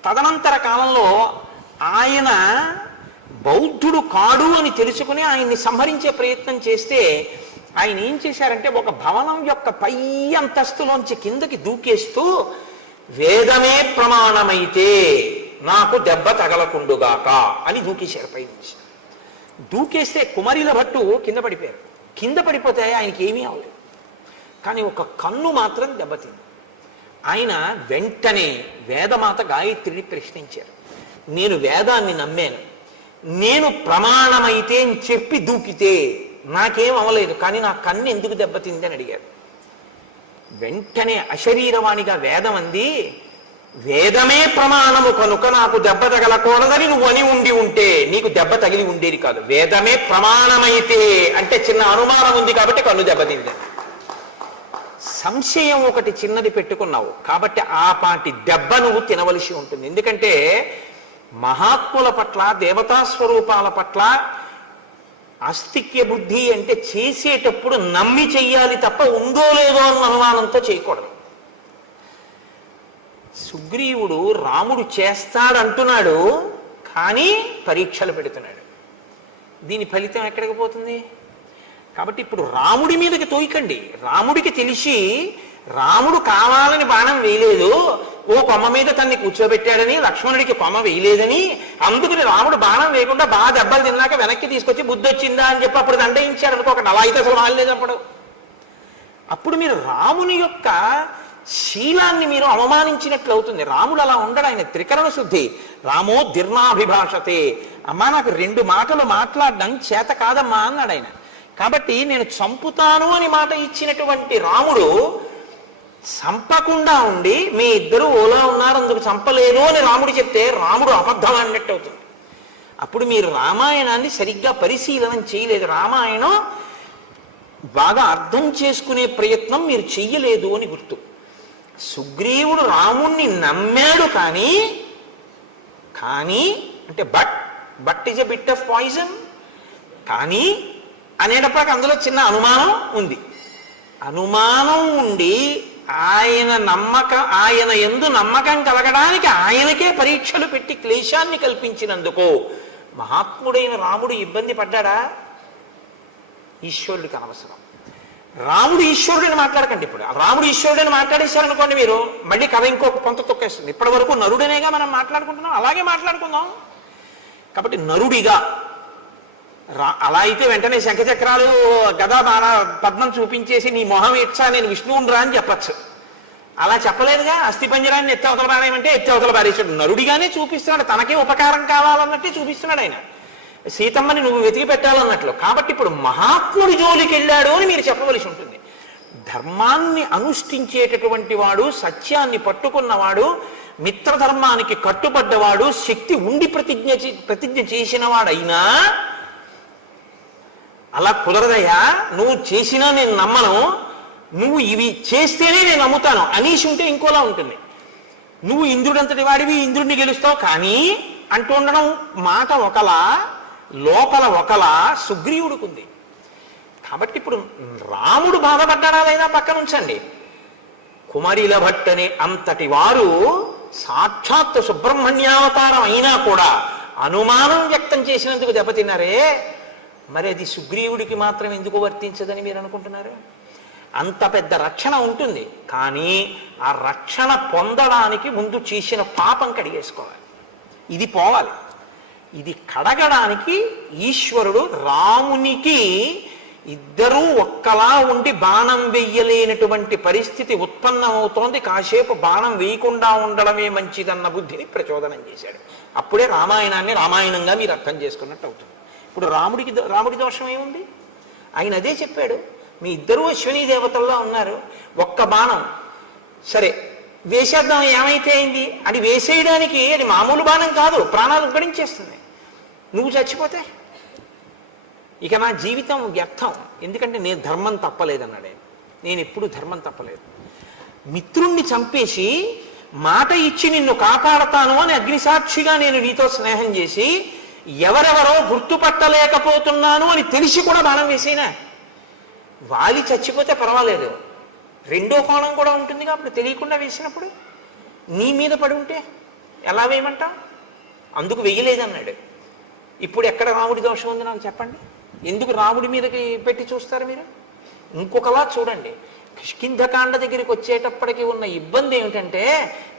తదనంతర కాలంలో ఆయన బౌద్ధుడు కాడు అని తెలుసుకుని ఆయన్ని సంహరించే ప్రయత్నం చేస్తే ఆయన ఏం చేశారంటే ఒక భవనం యొక్క పై అంతస్తులోంచి కిందకి దూకేస్తూ వేదమే ప్రమాణమైతే నాకు దెబ్బ తగలకుండుగాక అని దూకేశారు పైనుంచి. దూకేస్తే కుమరిల భట్టు కింద పడిపోయారు. కింద పడిపోతే ఆయనకి ఏమీ అవ్వలేదు, కానీ ఒక కన్ను మాత్రం దెబ్బతింది. ఆయన వెంటనే వేదమాత గాయత్రిని ప్రశ్నించారు. నేను వేదాన్ని నమ్మాను, నేను ప్రమాణమైతే అని చెప్పి దూకితే నాకేం అవ్వలేదు, కానీ నా కన్ను ఎందుకు దెబ్బతింది అని అడిగారు. వెంటనే అశరీరవాణిగా వేదం అంది, వేదమే ప్రమాణము కనుక నాకు దెబ్బ తగలకూడదని నువ్వు అని ఉండి ఉంటే నీకు దెబ్బ తగిలి ఉండేది కాదు. వేదమే ప్రమాణమైతే అంటే చిన్న అనుమానం ఉంది కాబట్టి కన్ను దెబ్బతింది. సంశయం ఒకటి చిన్నది పెట్టుకున్నావు కాబట్టి ఆ పాటి దెబ్బ నువ్వు తినవలసి ఉంటుంది. ఎందుకంటే మహాత్ముల పట్ల, దేవతా స్వరూపాల పట్ల ఆస్తిక్య బుద్ధి అంటే చేసేటప్పుడు నమ్మి చెయ్యాలి తప్ప ఉందో లేదో అన్న అనుమానంతో చేయకూడదు. సుగ్రీవుడు రాముడు చేస్తాడంటున్నాడు, కానీ పరీక్షలు పెడుతున్నాడు. దీని ఫలితం ఎక్కడికి పోతుంది? కాబట్టి ఇప్పుడు రాముడి మీదకి తోయకండి. రాముడికి తెలిసి రాముడు కావాలని బాణం వేయలేదు, ఓ కొమ్మ మీద తన్ని కూర్చోబెట్టాడని, లక్ష్మణుడికి కొమ్మ వేయలేదని, అందుకని రాముడు బాణం వేయకుండా బాగా దెబ్బలు తిన్నాక వెనక్కి తీసుకొచ్చి బుద్ధి వచ్చిందా అని చెప్పి అప్పుడు దండయించాడు అనుకోకండి. అలా అయితే అసలు వాళ్ళే చంపడు. అప్పుడు మీరు రాముని యొక్క శీలాన్ని మీరు అవమానించినట్లు అవుతుంది. రాముడు అలా ఉండడు, ఆయన త్రికరణ శుద్ధి. రామో దీర్ణాభిభాషతే, అమ్మా నాకు 2 మాటలు మాట్లాడడం చేత కాదమ్మా అన్నాడు ఆయన. కాబట్టి నేను చంపుతాను అని మాట ఇచ్చినటువంటి రాముడు చంపకుండా ఉండి మీ ఇద్దరు ఓలా ఉన్నారు అందుకు చంపలేదు అని రాముడు చెప్తే రాముడు అబద్ధం అన్నట్టు అవుతుంది. అప్పుడు మీరు రామాయణాన్ని సరిగ్గా పరిశీలన చేయలేదు, రామాయణం బాగా అర్థం చేసుకునే ప్రయత్నం మీరు చెయ్యలేదు అని గుర్తు. సుగ్రీవుడు రాముణ్ణి నమ్మాడు, కానీ అంటే but is a bit of poison, కానీ అనేటప్పటికి అందులో చిన్న అనుమానం ఉంది. అనుమానం ఉండి ఆయన యందు నమ్మకం కలగడానికి ఆయనకే పరీక్షలు పెట్టి క్లేశాన్ని కల్పించినందుకు మహాత్ముడైన రాముడు ఇబ్బంది పడ్డాడా? ఈశ్వరుడికి అనవసరం. రాముడు ఈశ్వరుడిని మాట్లాడకండి. ఇప్పుడు రాముడు ఈశ్వరుడిని మాట్లాడేశారనుకోండి, మీరు మళ్ళీ కథ ఇంకొక పొంత తొక్కేస్తుంది. ఇప్పటి వరకు నరుడనేగా మనం మాట్లాడుకుంటున్నాం, అలాగే మాట్లాడుకుందాం. కాబట్టి నరుడిగా అలా అయితే వెంటనే శంఖచక్రాలు గదా బాణ పద్మం చూపించేసి నీ మొహం ఇచ్చా నేను విష్ణువుని రా అని చెప్పచ్చు. అలా చెప్పలేదుగా. అస్థిపంజరాన్ని ఎత్తవతల పారేయమంటే ఎత్తవతల పారేసాడు. నరుడిగానే చూపిస్తున్నాడు, తనకే ఉపకారం కావాలన్నట్టే చూపిస్తున్నాడు ఆయన. సీతమ్మని నువ్వు వెతికి పెట్టాలన్నట్లు. కాబట్టి ఇప్పుడు మహాత్ముడి జోలికి వెళ్ళాడు అని మీరు చెప్పవలసి ఉంటుంది. ధర్మాన్ని అనుష్ఠించేటటువంటి వాడు, సత్యాన్ని పట్టుకున్నవాడు, మిత్రధర్మానికి కట్టుబడ్డవాడు, శక్తి ఉండి ప్రతిజ్ఞ చేసిన వాడైనా అలా కుదరదయ్యా, నువ్వు చేసినా నేను నమ్మను, నువ్వు ఇవి చేస్తేనే నేను నమ్ముతాను అనేసి ఉంటే ఇంకోలా ఉంటుంది. నువ్వు ఇంద్రుడంతటి వాడివి, ఇంద్రుడిని గెలుస్తావు కానీ అంటూ ఉండడం మాట ఒకలా, లోపల ఒకలా సుగ్రీవుడికి. కాబట్టి ఇప్పుడు రాముడు బాధపడ్డాడా లేదా పక్కన ఉంచండి. కుమరిల భట్టనే అంతటి వారు సాక్షాత్ సుబ్రహ్మణ్యావతారం అయినా కూడా అనుమానం వ్యక్తం చేసినందుకు దెబ్బతిన్నారే, మరి అది సుగ్రీవుడికి మాత్రం ఎందుకు వర్తించదని మీరు అనుకుంటున్నారు? అంత పెద్ద రక్షణ ఉంటుంది, కానీ ఆ రక్షణ పొందడానికి ముందు చేసిన పాపం కడిగేసుకోవాలి. ఇది పోవాలి. ఇది కడగడానికి ఈశ్వరుడు రామునికి ఇద్దరూ ఒక్కలా ఉండి బాణం వెయ్యలేనటువంటి పరిస్థితి ఉత్పన్నమవుతోంది. కాసేపు బాణం వేయకుండా ఉండడమే మంచిదన్న బుద్ధిని ప్రచోదనం చేశాడు. అప్పుడే రామాయణాన్ని రామాయణంగా మీరు అర్థం చేసుకున్నట్టు అవుతుంది. ఇప్పుడు రాముడి దోషం ఏముంది? ఆయన అదే చెప్పాడు, మీ ఇద్దరూ అశ్విని దేవతల్లో ఉన్నారు, ఒక్క బాణం సరే వేసేద్దాం, ఏమైతే అయింది అది వేసేయడానికి అది మామూలు బాణం కాదు, ప్రాణాలు గడించేస్తుంది. నువ్వు చచ్చిపోతే ఇక నా జీవితం వ్యర్థం. ఎందుకంటే నేను ధర్మం తప్పలేదన్నాడే. నేను ఎప్పుడు ధర్మం తప్పలేదు. మిత్రుణ్ణి చంపేసి మాట ఇచ్చి నిన్ను కాపాడతాను అని అగ్నిసాక్షిగా నేను నీతో స్నేహం చేసి ఎవరెవరో గుర్తుపట్టలేకపోతున్నాను అని తెలిసి కూడా బాణం వేసేనా? వాలి చచ్చిపోతే పర్వాలేదు, రెండో కోణం కూడా ఉంటుందిగా. అప్పుడు తెలియకుండా వేసినప్పుడు నీ మీద పడి ఉంటే ఎలా వేయమంటావు? అందుకు వెయ్యలేదన్నాడు. ఇప్పుడు ఎక్కడ రాముడి దోషం ఉంది నాకు చెప్పండి. ఎందుకు రాముడి మీదకి పెట్టి చూస్తారు మీరు? ఇంకొకలా చూడండి. కిష్కింధకాండ దగ్గరికి వచ్చేటప్పటికి ఉన్న ఇబ్బంది ఏమిటంటే,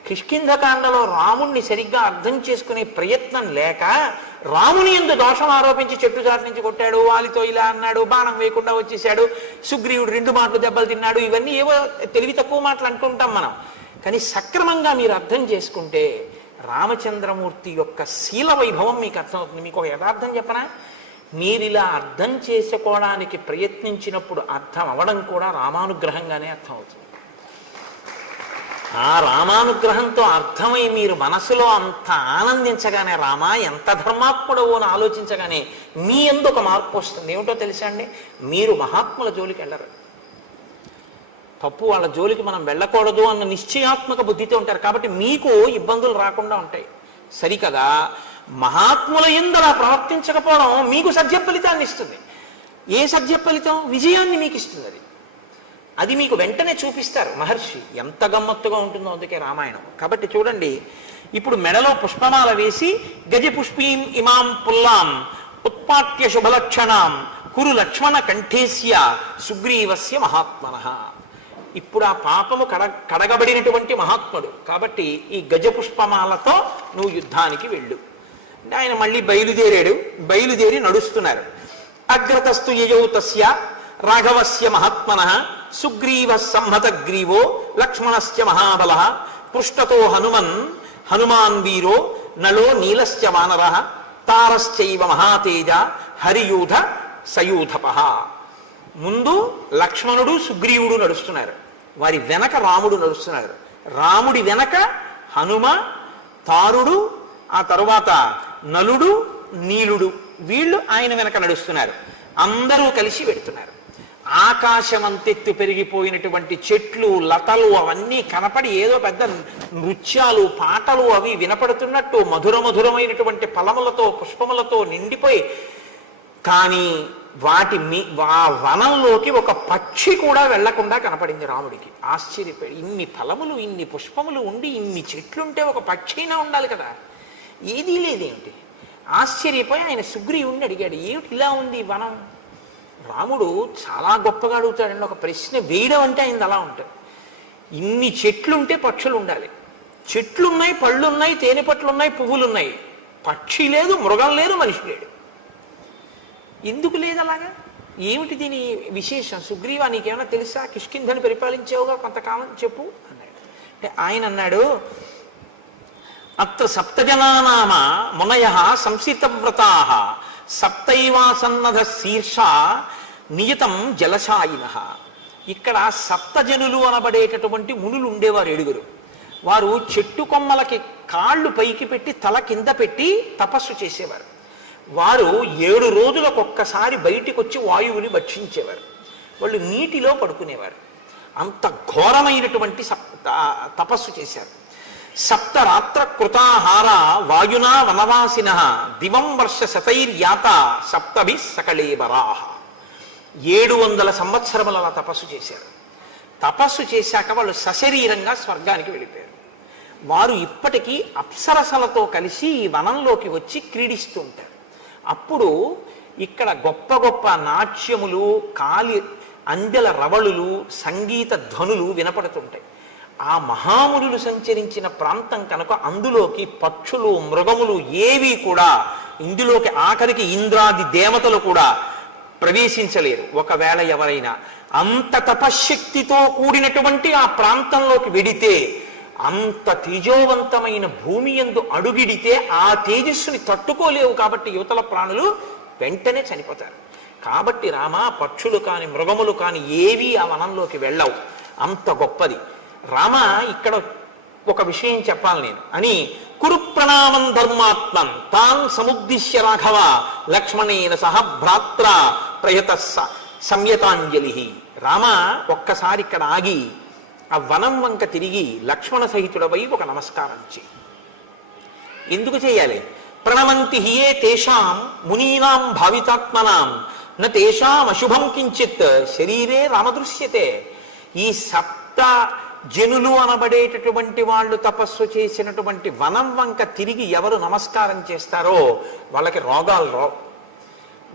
కిష్కింధకాండలో రాముణ్ణి సరిగ్గా అర్థం చేసుకునే ప్రయత్నం లేక రాముని యందు దోషం ఆరోపించి చెట్టు చాటు నుంచి కొట్టాడు, వాలితో ఇలా అన్నాడు, బాణం వేయకుండా వచ్చేసాడు, సుగ్రీవుడు 2 మాటలు దెబ్బలు తిన్నాడు, ఇవన్నీ ఏవో తెలివి తక్కువ మాటలు అంటుంటాం మనం. కానీ సక్రమంగా మీరు అర్థం చేసుకుంటే రామచంద్రమూర్తి యొక్క శీల వైభవం మీకు అర్థమవుతుంది. మీకు ఒక యథార్థం చెప్పనా? మీరు ఇలా అర్థం చేసుకోవడానికి ప్రయత్నించినప్పుడు అర్థం అవ్వడం కూడా రామానుగ్రహంగానే అర్థమవుతుంది. ఆ రామానుగ్రహంతో అర్థమై మీరు మనసులో అంత ఆనందించగానే, రామా ఎంత ధర్మాత్ముడవో అని ఆలోచించగానే మీ యందు ఒక మార్పు వస్తుంది. ఏమిటో తెలుసా అండి? మీరు మహాత్ముల జోలికి వెళ్ళరు. తప్పు వాళ్ళ జోలికి మనం వెళ్ళకూడదు అన్న నిశ్చయాత్మక బుద్ధితో ఉంటారు కాబట్టి మీకు ఇబ్బందులు రాకుండా ఉంటాయి. సరికదా? మహాత్ముల యందు అలా ప్రవర్తించకపోవడం మీకు సత్య ఫలితాన్ని ఇస్తుంది. ఏ సత్య ఫలితం? విజయాన్ని మీకు ఇస్తుంది. అది మీకు వెంటనే చూపిస్తారు మహర్షి. ఎంత గమ్మత్తుగా ఉంటుందో అందుకే రామాయణం. కాబట్టి చూడండి, ఇప్పుడు మెడలో పుష్పమాల వేసి గజపుష్పీం ఇమాం పుల్లాం ఉత్పాట్య శుభలక్షణాం కురు లక్ష్మణ కంఠేస్య సుగ్రీవస్య మహాత్మనః. ఇప్పుడు ఆ పాపము కడగబడినటువంటి మహాత్ముడు కాబట్టి ఈ గజపుష్పమాలతో నువ్వు యుద్ధానికి వెళ్ళు. ఆయన మళ్ళీ బయలుదేరి నడుస్తున్నారు. అగ్రతస్తు యయౌ తస్య రాఘవస్య మహాత్మనః సుగ్రీవ సంహత గ్రీవో లక్ష్మణస్య మహాబలః పృష్ఠతో హనుమాన్ వీరో నలో నీలశ్చ వానరః తారశ్చైవ మహాతేజ హరియూధ సయూధపః. ముందు లక్ష్మణుడు సుగ్రీవుడు నడుస్తున్నారు, వారి వెనక రాముడు నడుస్తున్నారు. రాముడి వెనక హనుమ, తారుడు, ఆ తరువాత నలుడు, నీలుడు, వీళ్ళు ఆయన వెనక నడుస్తున్నారు. అందరూ కలిసి వెడుతున్నారు. ఆకాశం అంతెత్తు పెరిగిపోయినటువంటి చెట్లు, లతలు అవన్నీ కనపడి ఏదో పెద్ద నృత్యాలు, పాటలు అవి వినపడుతున్నట్టు మధురమైనటువంటి ఫలములతో పుష్పములతో నిండిపోయి, కానీ ఆ వనంలోకి ఒక పక్షి కూడా వెళ్లకుండా కనపడింది రాముడికి. ఆశ్చర్యపోయి, ఇన్ని ఫలములు ఇన్ని పుష్పములు ఉండి ఇన్ని చెట్లుంటే ఒక పక్షి అయినా ఉండాలి కదా, ఏదీ లేదేమిటి? ఆశ్చర్యపోయి ఆయన సుగ్రీవుణ్ణి అడిగాడు, ఏమిటి ఇలా ఉంది వనం? రాముడు చాలా గొప్పగా అడుగుతాడండి. ఒక ప్రశ్న వేయడం అంటే ఆయన అలా ఉంటుంది. ఇన్ని చెట్లుంటే పక్షులు ఉండాలి, చెట్లున్నాయి, పళ్ళున్నాయి, తేనె పట్లున్నాయి, పువ్వులున్నాయి, పక్షి లేదు, మృగం లేదు, మనిషి లేడు. ఎందుకు లేదు అలాగా? ఏమిటి దీని విశేషం? సుగ్రీవా, నీకేమైనా తెలుసా? కిష్కింధని పరిపాలించావుగా కొంతకాలం, చెప్పు అన్నాడు. అంటే ఆయన అన్నాడు, అత్ర సప్తజనానామ మునయః సంసితవ్రతాః సప్తైవాసన్నధ శీర్ష నియతం జలశాయినః. ఇక్కడ సప్తజనులు అనబడేటటువంటి మునులు ఉండేవారు 7. వారు చెట్టు కొమ్మలకి కాళ్ళు పైకి పెట్టి తల కింద పెట్టి తపస్సు చేసేవారు. వారు 7 రోజులకొక్కసారి బయటికి వచ్చి వాయువుని భక్షించేవారు. వాళ్ళు నీటిలో పడుకునేవారు. అంత ఘోరమైనటువంటి తపస్సు చేశారు. సప్తరాత్ర కృతాహార వాయునా వనవాసిన దివం వర్ష శతైర్యాత సప్తభి సకళేబరాహ. 700 సంవత్సరముల అలా తపస్సు చేశారు. తపస్సు చేశాక వాళ్ళు సశరీరంగా స్వర్గానికి వెళ్ళిపోయారు. వారు ఇప్పటికీ అప్సరసలతో కలిసి ఈ వనంలోకి వచ్చి క్రీడిస్తూ ఉంటారు. అప్పుడు ఇక్కడ గొప్ప గొప్ప నాట్యములు, కాలి అందెల రవళులు, సంగీత ధ్వనులు వినపడుతుంటాయి. ఆ మహామునులు సంచరించిన ప్రాంతం కనుక అందులోకి పక్షులు, మృగములు ఏవి కూడా, ఇందులోకి ఆఖరికి ఇంద్రాది దేవతలు కూడా ప్రవేశించలేరు. ఒకవేళ ఎవరైనా అంత తపశ్శక్తితో కూడినటువంటి ఆ ప్రాంతంలోకి వెడితే, అంత తేజోవంతమైన భూమి యందు అడుగిడితే ఆ తేజస్సుని తట్టుకోలేవు. కాబట్టి యువతల ప్రాణులు వెంటనే చనిపోతారు. కాబట్టి రామా, పక్షులు కాని మృగములు కాని ఏవి ఆ వనంలోకి వెళ్ళవు. అంత గొప్పది. రామ, ఇక్కడ ఒక విషయం చెప్పాలి నేను అని కురు ప్రణామం ధర్మాత్మన్ తాన్ సముద్దిశ్య రాఘవ లక్ష్మణేన సహ భ్రాత్ర ప్రయత సంయతాంజలి. రామ, ఒక్కసారి ఇక్కడ ఆగి ఆ వనం వంక తిరిగి లక్ష్మణ సహితుడపై ఒక నమస్కారం చేయి. ఎందుకు చేయాలి? ప్రణమంతి హియే తేషాం మునీనాం భావితాత్మనాం న తేషాం అశుభం కించిత్ శరీరే రామదృశ్యతే. ఈ సప్త జనులు అనబడేటటువంటి వాళ్ళు తపస్సు చేసినటువంటి వనం వంక తిరిగి ఎవరు నమస్కారం చేస్తారో వాళ్ళకి రోగాలు రావు,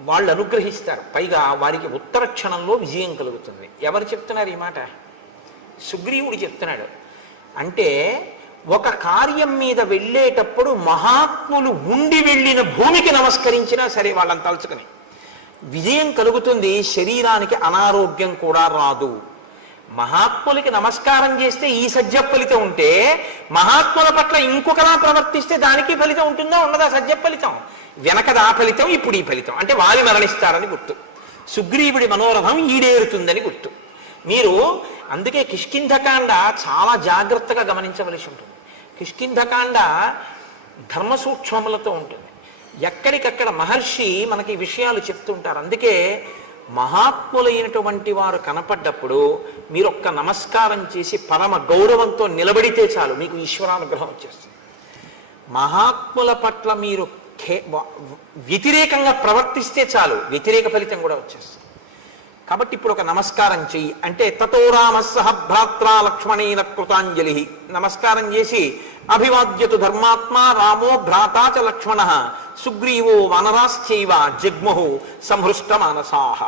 వాళ్ళు అనుగ్రహిస్తారు, పైగా వారికి ఉత్తర క్షణంలో విజయం కలుగుతుంది. ఎవరు చెప్తున్నారు ఈ మాట? సుగ్రీవుడు చెప్తున్నాడు. అంటే ఒక కార్యం మీద వెళ్ళేటప్పుడు మహాత్ములు ఉండి వెళ్ళిన భూమికి నమస్కరించినా సరే వాళ్ళని తలుచుకుని విజయం కలుగుతుంది, శరీరానికి అనారోగ్యం కూడా రాదు. మహాత్ములకి నమస్కారం చేస్తే ఈ సజ్జ ఫలితం ఉంటే మహాత్ముల పట్ల ఇంకొకలా ప్రవర్తిస్తే దానికి ఫలితం ఉంటుందా ఉండదా? సజ్జ ఫలితం వెనకదా ఫలితం, ఇప్పుడు ఈ ఫలితం. అంటే వారి మరణిస్తారని గుర్తు, సుగ్రీవుడి మనోరథం ఈడేరుతుందని గుర్తు. మీరు అందుకే కిష్కింధకాండ చాలా జాగ్రత్తగా గమనించవలసి ఉంటుంది. కిష్కింధకాండ ధర్మ సూక్ష్మములతో ఉంటుంది. ఎక్కడికక్కడ మహర్షి మనకి విషయాలు చెప్తుంటారు. అందుకే మహాత్ములైనటువంటి వారు కనపడ్డప్పుడు మీరు ఒక్క నమస్కారం చేసి పరమ గౌరవంతో నిలబడితే చాలు, మీకు ఈశ్వరానుగ్రహం వచ్చేస్తుంది. మహాత్ముల పట్ల మీరు వ్యతిరేకంగా ప్రవర్తిస్తే చాలు, వ్యతిరేక ఫలితం కూడా వచ్చేస్తుంది. కాబట్టి ఇప్పుడు ఒక నమస్కారం చెయ్యి అంటే తతో రామ సహ భ్రాత్రా లక్ష్మణేన కృతాంజలి. నమస్కారం చేసి అభివాద్యతు ధర్మాత్మా రామో భ్రాతా చ లక్ష్మణ సుగ్రీవో వనరాశ్చైవ జగ్ముహు సంహృష్ట మానసాహ.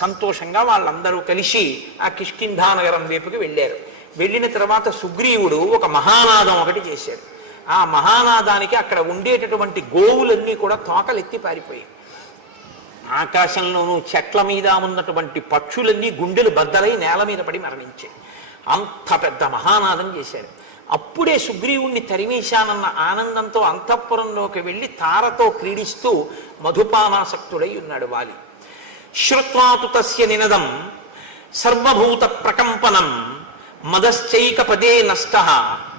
సంతోషంగా వాళ్ళందరూ కలిసి ఆ కిష్కింధానగరం వైపుకి వెళ్ళారు. వెళ్ళిన తర్వాత సుగ్రీవుడు ఒక మహానాదం ఒకటి చేశాడు. ఆ మహానాదానికి అక్కడ ఉండేటటువంటి గోవులన్నీ కూడా తోకలెత్తి పారిపోయాయి. ఆకాశంలోనూ చెట్ల మీద ఉన్నటువంటి పక్షులన్నీ గుండెలు బద్దలై నేల మీద పడి మరణించాయి. అంత పెద్ద మహానాదం చేశాడు. అప్పుడే సుగ్రీవుణ్ణి తరిమేశానన్న ఆనందంతో అంతఃపురంలోకి వెళ్ళి తారతో క్రీడిస్తూ మధుపానాసక్తుడై ఉన్నాడు వాలి. శ్రుత్వాతు తస్య నినదం సర్వభూత ప్రకంపనం మదశ్చైక పదే నష్ట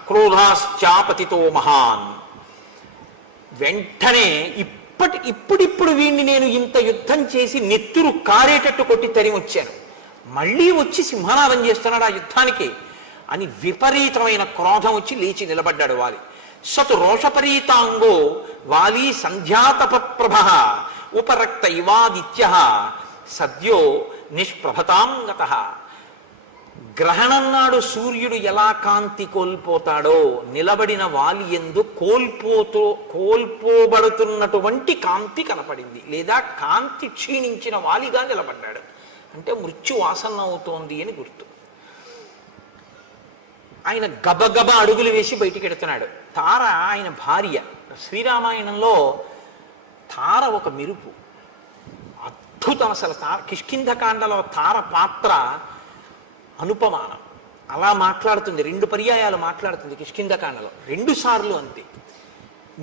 క్రోధాశ్చాపతితో మహాన్. వెంటనే ఇప్పుడిప్పుడు వీణ్ణి నేను ఇంత యుద్ధం చేసి నెత్తురు కారేటట్టు కొట్టి తరిమొచ్చాను, మళ్ళీ వచ్చి సింహనాదం చేస్తున్నాడు ఆ యుద్ధానికి అని విపరీతమైన క్రోధం వచ్చి లేచి నిలబడ్డాడు వాలి. సతు రోషపరీతాంగో వాలి సంధ్యాతపప్రభ ఉపరక్త ఇవాదిత్య సద్యో నిష్ప్రభతాంగత. గ్రహణం సూర్యుడు ఎలా కాంతి కోల్పోతాడో నిలబడిన వాలి యందు కోల్పోబడుతున్నటువంటి కాంతి కనపడింది, లేదా కాంతి క్షీణించిన వాలిగా నిలబడ్డాడు. అంటే మృత్యు ఆసన్న అవుతోంది అని గుర్తు. ఆయన గబగబ అడుగులు వేసి బయటికి ఎడుతున్నాడు. తార ఆయన భార్య. శ్రీరామాయణంలో తార ఒక మెరుపు, అద్భుతం. అసలు తార కిష్కింధకాండలో తార పాత్ర అనుపమానం. అలా మాట్లాడుతుంది, 2 పర్యాయాలు మాట్లాడుతుంది కిష్కింధకాండలో, 2 సార్లు అంతే.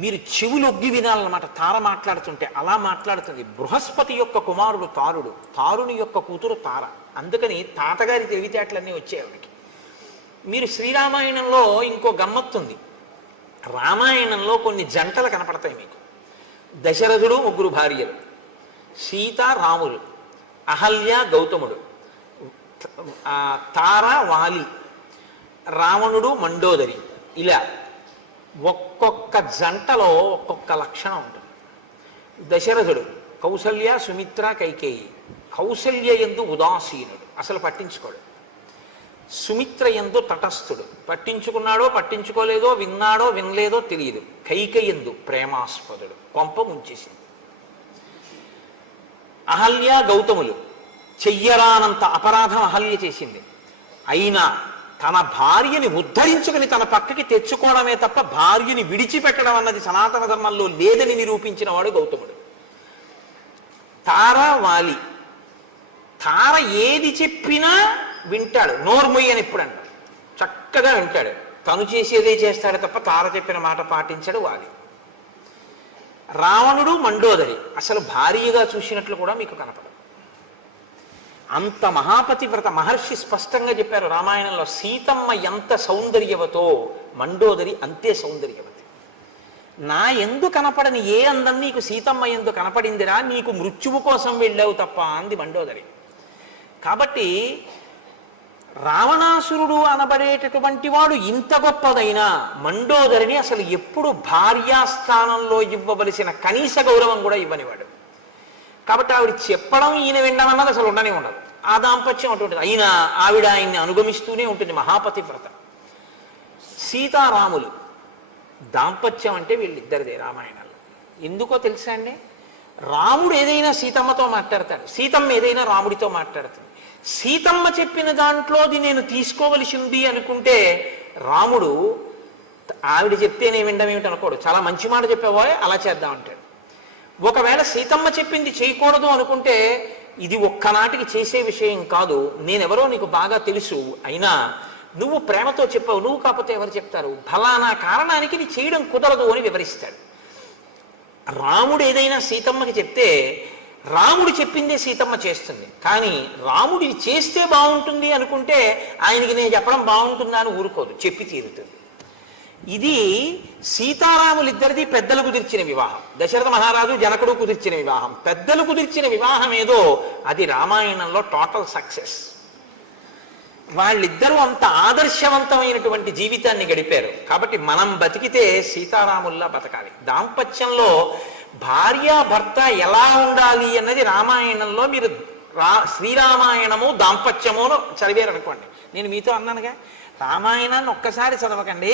మీరు చెవులు ఒగ్గి వినాలన్నమాట తార మాట్లాడుతుంటే. అలా మాట్లాడుతుంది. బృహస్పతి యొక్క కుమారుడు తారుడు, తారుని యొక్క కూతురు తార. అందుకని తాతగారి తెలివితేటలన్నీ వచ్చాయి ఆవిడికి. మీరు శ్రీరామాయణంలో ఇంకో గమ్మత్తుంది. రామాయణంలో కొన్ని జంటలు కనపడతాయి మీకు. దశరథుడు 3 భార్యలు, సీత రాములు, అహల్య గౌతముడు, తార వాలి, రావణుడు మండోదరి. ఇలా ఒక్కొక్క జంటలో ఒక్కొక్క లక్షణం ఉంటుంది. దశరథుడు కౌసల్య సుమిత్ర కైకేయి. కౌసల్య యందు ఉదాసీనుడు, అసలు పట్టించుకోడు. సుమిత్ర యందు తటస్థుడు, పట్టించుకున్నాడో పట్టించుకోలేదో, విన్నాడో వినలేదో తెలియదు. కైకేయి యందు ప్రేమాస్పదుడు, కొంప ముంచేసింది. అహల్య గౌతములు చెయ్యరానంత అపరాధం అహల్య చేసింది. అయినా తన భార్యని ఉద్ధరించుకుని తన పక్కకి తెచ్చుకోవడమే తప్ప భార్యని విడిచిపెట్టడం అన్నది సనాతన ధర్మంలో లేదని నిరూపించిన వాడు గౌతముడు. తార వాలి. తార ఏది చెప్పినా వింటాడు, నోర్మొయ్యని ఎప్పుడు అంటాడు, చక్కగా వింటాడు. తను చేసేదే చేస్తాడు తప్ప తార చెప్పిన మాట పాటించడు వాలి. రావణుడు మండోదరి అసలు భార్యగా చూసినట్లు కూడా మీకు కనపడదు. అంత మహాపతివ్రత. మహర్షి స్పష్టంగా చెప్పారు రామాయణంలో, సీతమ్మ ఎంత సౌందర్యవతో మండోదరి అంతే సౌందర్యవతి. నా ఎందు కనపడని ఏ అందం నీకు సీతమ్మ ఎందు కనపడిందిరా, నీకు మృత్యువు కోసం వెళ్ళావు తప్ప అంది మండోదరి. కాబట్టి రావణాసురుడు అనబడేటటువంటి వాడు ఇంత గొప్పదైనా మండోదరిని అసలు ఎప్పుడు భార్యాస్థానంలో ఇవ్వవలసిన కనీస గౌరవం కూడా ఇవ్వనివాడు. కాబట్టి ఆవిడ చెప్పడం ఈయన వినడం అన్నది అసలు ఉండనే ఉండదు. ఆ దాంపత్యం అటువంటిది. అయినా ఆవిడ ఆయన్ని అనుగమిస్తూనే ఉంటుంది, మహాపతివ్రత. సీతారాములు దాంపత్యం అంటే వీళ్ళిద్దరిదే రామాయణంలో. ఎందుకో తెలుసా అండి? రాముడు ఏదైనా సీతమ్మతో మాట్లాడతాడు, సీతమ్మ ఏదైనా రాముడితో మాట్లాడుతుంది. సీతమ్మ చెప్పిన దాంట్లోది నేను తీసుకోవలసి ఉంది అనుకుంటే రాముడు ఆవిడ చెప్తేనే వినడం ఏమిటి అనుకోడు, చాలా మంచి మాట చెప్పావో అలా చేద్దాం అంటాడు. ఒకవేళ సీతమ్మ చెప్పింది చేయకూడదు అనుకుంటే ఇది ఒక్కనాటికి చేసే విషయం కాదు, నేనెవరో నీకు బాగా తెలుసు, అయినా నువ్వు ప్రేమతో చెప్పావు, నువ్వు కాకపోతే ఎవరు చెప్తారు, ఫలానా కారణానికి నీ చేయడం కుదరదు అని వివరిస్తాడు. రాముడు ఏదైనా సీతమ్మకి చెప్తే రాముడు చెప్పిందే సీతమ్మ చేస్తుంది. కానీ రాముడు ఇది చేస్తే బాగుంటుంది అనుకుంటే ఆయనకి నేను చెప్పడం బాగుంటుందా అని ఊరుకోదు, చెప్పి తీరుతుంది. ఇది సీతారాములిద్దరిది పెద్దలు కుదిర్చిన వివాహం. దశరథ మహారాజు జనకుడు కుదిర్చిన వివాహం. పెద్దలు కుదిర్చిన వివాహం ఏదో అది రామాయణంలో టోటల్ సక్సెస్. వాళ్ళిద్దరూ అంత ఆదర్శవంతమైనటువంటి జీవితాన్ని గడిపారు. కాబట్టి మనం బతికితే సీతారాముల్లా బతకాలి. దాంపత్యంలో భార్యాభర్త ఎలా ఉండాలి అన్నది రామాయణంలో మీరు శ్రీరామాయణము దాంపత్యమును చదివారనుకోండి. నేను మీతో అన్నానుగా, రామాయణాన్ని ఒక్కసారి చదవకండి,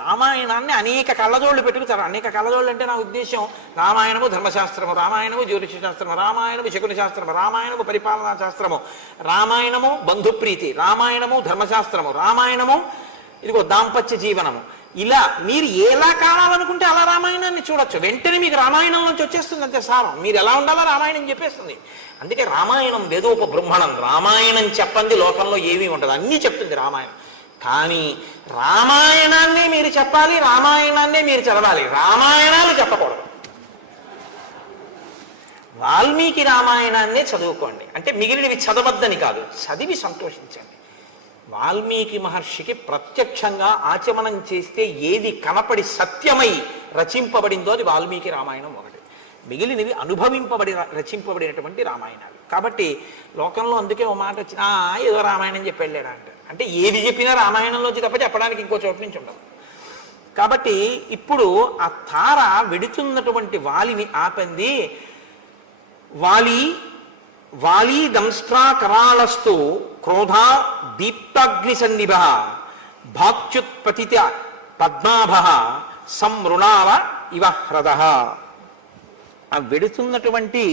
రామాయణాన్ని అనేక కళ్ళజోళ్ళు పెట్టుకు చదవ. అనేక కళ్ళజోళ్ళు అంటే నా ఉద్దేశం రామాయణము ధర్మశాస్త్రము, రామాయణము జ్యోతిష శాస్త్రము, రామాయణము శకున శాస్త్రము, రామాయణము పరిపాలనా శాస్త్రము, రామాయణము బంధుప్రీతి, రామాయణము ధర్మశాస్త్రము, రామాయణము ఇదిగో దాంపత్య జీవనము. ఇలా మీరు ఎలా కావాలనుకుంటే అలా రామాయణాన్ని చూడొచ్చు. వెంటనే మీకు రామాయణం నుంచి వచ్చేస్తుంది అంతే సారం. మీరు ఎలా ఉండాలో రామాయణం చెప్పేస్తుంది. అందుకే రామాయణం వేదోపబ్రహ్మణం. రామాయణం చెప్పండి లోకంలో ఏమీ ఉండదు, అన్నీ చెప్తుంది రామాయణం. కానీ రామాయణాన్ని మీరు చెప్పాలి, రామాయణాన్నే మీరు చదవాలి, రామాయణాలు చెప్పకూడదు. వాల్మీకి రామాయణాన్నే చదువుకోండి, అంటే మిగిలినవి చదవద్దని కాదు, చదివి సంతోషించండి. వాల్మీకి మహర్షికి ప్రత్యక్షంగా ఆచమనం చేస్తే ఏది కనపడి సత్యమై రచింపబడిందో అది వాల్మీకి రామాయణం ఒకటి. మిగిలినవి అనుభవింపబడి రచింపబడినటువంటి రామాయణాలు. కాబట్టి లోకంలో అందుకే ఓ మాట వచ్చిన ఏదో రామాయణం చెప్పి వెళ్ళాడా అంటారు. అంటే ఏది చెప్పినా రామాయణంలోంచి తప్ప చెప్పడానికి ఇంకో చోటు నుంచి ఉండదు. కాబట్టి ఇప్పుడు ఆ తార వెడుతున్నటువంటి వాలిని ఆపంది. వాలి దంష్ట్రా కరాళస్తు క్రోధా దీప్తాగ్ని సన్నిభ భాక్యుత్పతిత పద్మాభ సంమృణాల ఇవ హ్రద. ఆ వెడుతున్నటువంటి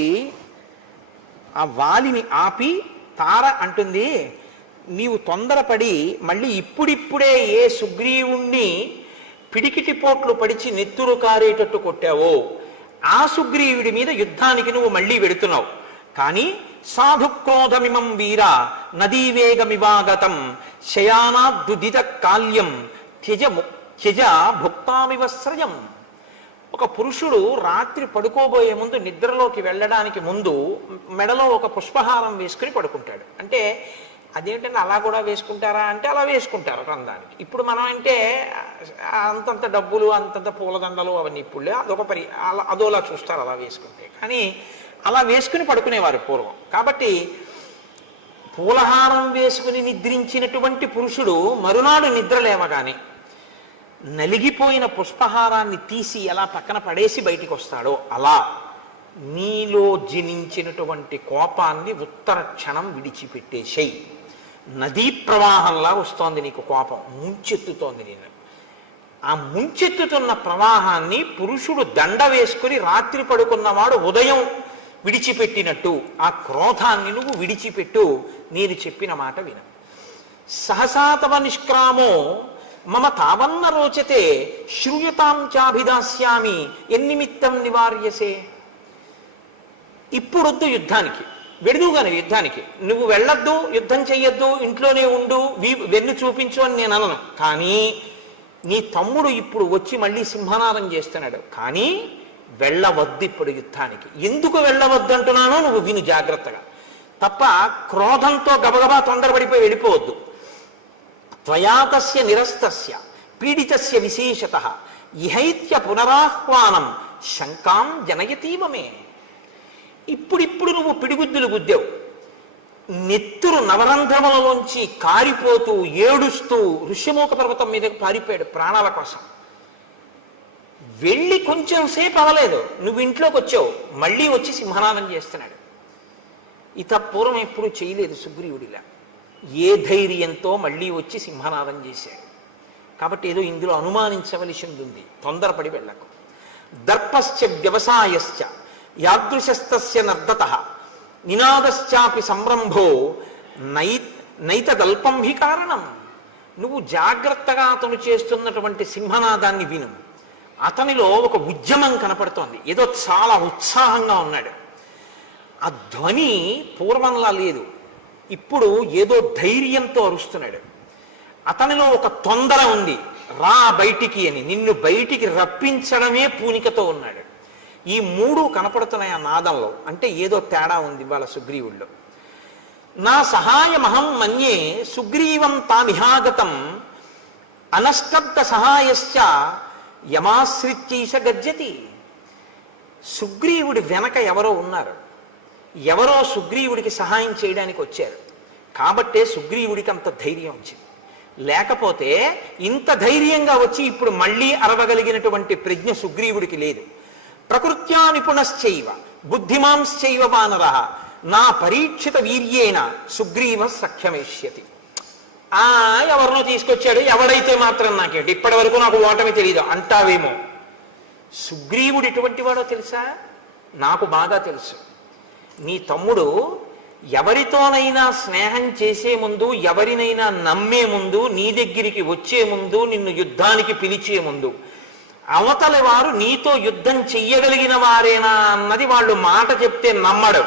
ఆ వాలిని ఆపి తార అంటుంది, నీవు తొందరపడి మళ్ళీ ఇప్పుడిప్పుడే ఏ సుగ్రీవుణ్ణి పిడికిటి పోట్లు పడిచి నెత్తురు కారేటట్టు కొట్టావో ఆ సుగ్రీవుడి మీద యుద్ధానికి నువ్వు మళ్ళీ వెడుతున్నావు. కానీ సాధుక్రోధమిమం వీర నదీవేగమివాగతం శయానాద్దుదిత కాల్యం త్యజ భుక్తామివస్రజం. ఒక పురుషుడు రాత్రి పడుకోబోయే ముందు, నిద్రలోకి వెళ్ళడానికి ముందు మెడలో ఒక పుష్పహారం వేసుకుని పడుకుంటాడు. అంటే అదేంటంటే అలా కూడా వేసుకుంటారా అంటే అలా వేసుకుంటారు రంధానికి. ఇప్పుడు మనం అంటే అంతంత డబ్బులు అంతంత పూలదండలు అవన్నీ ఇప్పుడు అదోలా చూస్తారు అలా వేసుకుంటే. కానీ అలా వేసుకుని పడుకునేవారు పూర్వం. కాబట్టి పూలహారం వేసుకుని నిద్రించినటువంటి పురుషుడు మరునాడు నిద్ర లేవగానే నలిగిపోయిన పుష్పహారాన్ని తీసి ఎలా పక్కన పడేసి బయటికి వస్తాడో అలా నీలో జనించినటువంటి కోపాన్ని ఉత్తర క్షణం విడిచిపెట్టేసేయి. నదీ ప్రవాహంలా వస్తోంది నీకు కోపం, ముంచెత్తుతోంది నేను. ఆ ముంచెత్తుతున్న ప్రవాహాన్ని పురుషుడు దండ వేసుకుని రాత్రి పడుకున్నవాడు ఉదయం విడిచిపెట్టినట్టు ఆ క్రోధాన్ని నువ్వు విడిచిపెట్టు. నేను చెప్పిన మాట విను. సహసాతవ నిష్క్రామో మమ తావన్న రోచతే శ్రూయతాం చాభిదాస్యామి ఎన్నిమిత్తం నివార్యసే. ఇప్పుడొద్దు యుద్ధానికి, వెడుదుగానే యుద్ధానికి నువ్వు వెళ్ళొద్దు, యుద్ధం చెయ్యొద్దు, ఇంట్లోనే ఉండు, వెన్ను చూపించు అని నేను అనను. కానీ నీ తమ్ముడు ఇప్పుడు వచ్చి మళ్ళీ సింహనాదం చేస్తున్నాడు. కానీ వెళ్ళవద్దు ఇప్పుడు యుద్ధానికి. ఎందుకు వెళ్ళవద్దు అంటున్నానో నువ్వు విను జాగ్రత్తగా. తప్ప క్రోధంతో గబగబా తొందరపడిపోయి వెళ్ళిపోవద్దు. త్వయాతస్య నిరస్తస్య పీడితస్య విశేషతః ఇహైత్య పునరాహ్వానం శంకాం జనయతీవమే. ఇప్పుడిప్పుడు నువ్వు పిడిగుద్దులు గుద్దావు, నెత్తురు నవరంధ్రములలోంచి కారిపోతూ ఏడుస్తూ ఋష్యమూక పర్వతం మీదకి పారిపోయాడు ప్రాణాల కోసం. వెళ్ళి కొంచెం సేపు అవ్వలేదు, నువ్వు ఇంట్లోకి వచ్చావు, మళ్ళీ వచ్చి సింహనాదం చేస్తున్నాడు. పూర్వం ఎప్పుడు చేయలేదు సుగ్రీవుడిలా. ఏ ధైర్యంతో మళ్ళీ వచ్చి సింహనాదం చేశాడు. కాబట్టి ఏదో ఇందులో అనుమానించవలసింది ఉంది, తొందరపడి వెళ్ళకు. దర్పశ్చ వ్యవసాయశ్చ యాదృశస్తస్య నర్దతః నినాదశ్చాపి సంరంభో నైతదల్పం హి కారణం. నువ్వు జాగ్రత్తగా అతను చేస్తున్నటువంటి సింహనాదాన్ని విను. అతనిలో ఒక ఉద్యమం కనపడుతోంది, ఏదో చాలా ఉత్సాహంగా ఉన్నాడు. ఆ ధ్వని పూర్వంలా లేదు, ఇప్పుడు ఏదో ధైర్యంతో అరుస్తున్నాడు. అతనిలో ఒక తొందర ఉంది, రా బయటికి అని, నిన్ను బయటికి రప్పించడమే పూనికతో ఉన్నాడు. ఈ మూడు కనపడుతున్నాయి ఆ నాదంలో. అంటే ఏదో తేడా ఉంది వాళ్ళ సుగ్రీవుల్లో. నా సహాయమహం మన్యే సుగ్రీవం తామిహాగతం అనష్టబ్ద సహాయశ్చ యమాశ్రిత్యైష గర్జతి. సుగ్రీవుడి వెనక ఎవరో ఉన్నారు, ఎవరో సుగ్రీవుడికి సహాయం చేయడానికి వచ్చారు. కాబట్టే సుగ్రీవుడికి అంత ధైర్యం వచ్చింది. లేకపోతే ఇంత ధైర్యంగా వచ్చి ఇప్పుడు మళ్ళీ అరవగలిగినటువంటి ప్రజ్ఞ సుగ్రీవుడికి లేదు. ప్రకృత్యా నిపుణశ్చైవ బుద్ధిమాంశ్చైవ వానరః నా పరీక్షిత వీర్యేణ సుగ్రీవ సఖ్యమేష్యతి. ఎవరినో తీసుకొచ్చాడు, ఎవడైతే మాత్రం నాకేంటి, ఇప్పటి వరకు నాకు ఓటమి తెలియదు అంటావేమో. సుగ్రీవుడు ఎటువంటి వాడో తెలుసా? నాకు బాగా తెలుసు. నీ తమ్ముడు ఎవరితోనైనా స్నేహం చేసే ముందు, ఎవరినైనా నమ్మే ముందు, నీ దగ్గరికి వచ్చే ముందు, నిన్ను యుద్ధానికి పిలిచే ముందు అవతలి వారు నీతో యుద్ధం చెయ్యగలిగిన వారేనా అన్నది వాళ్ళు మాట చెప్తే నమ్మడు,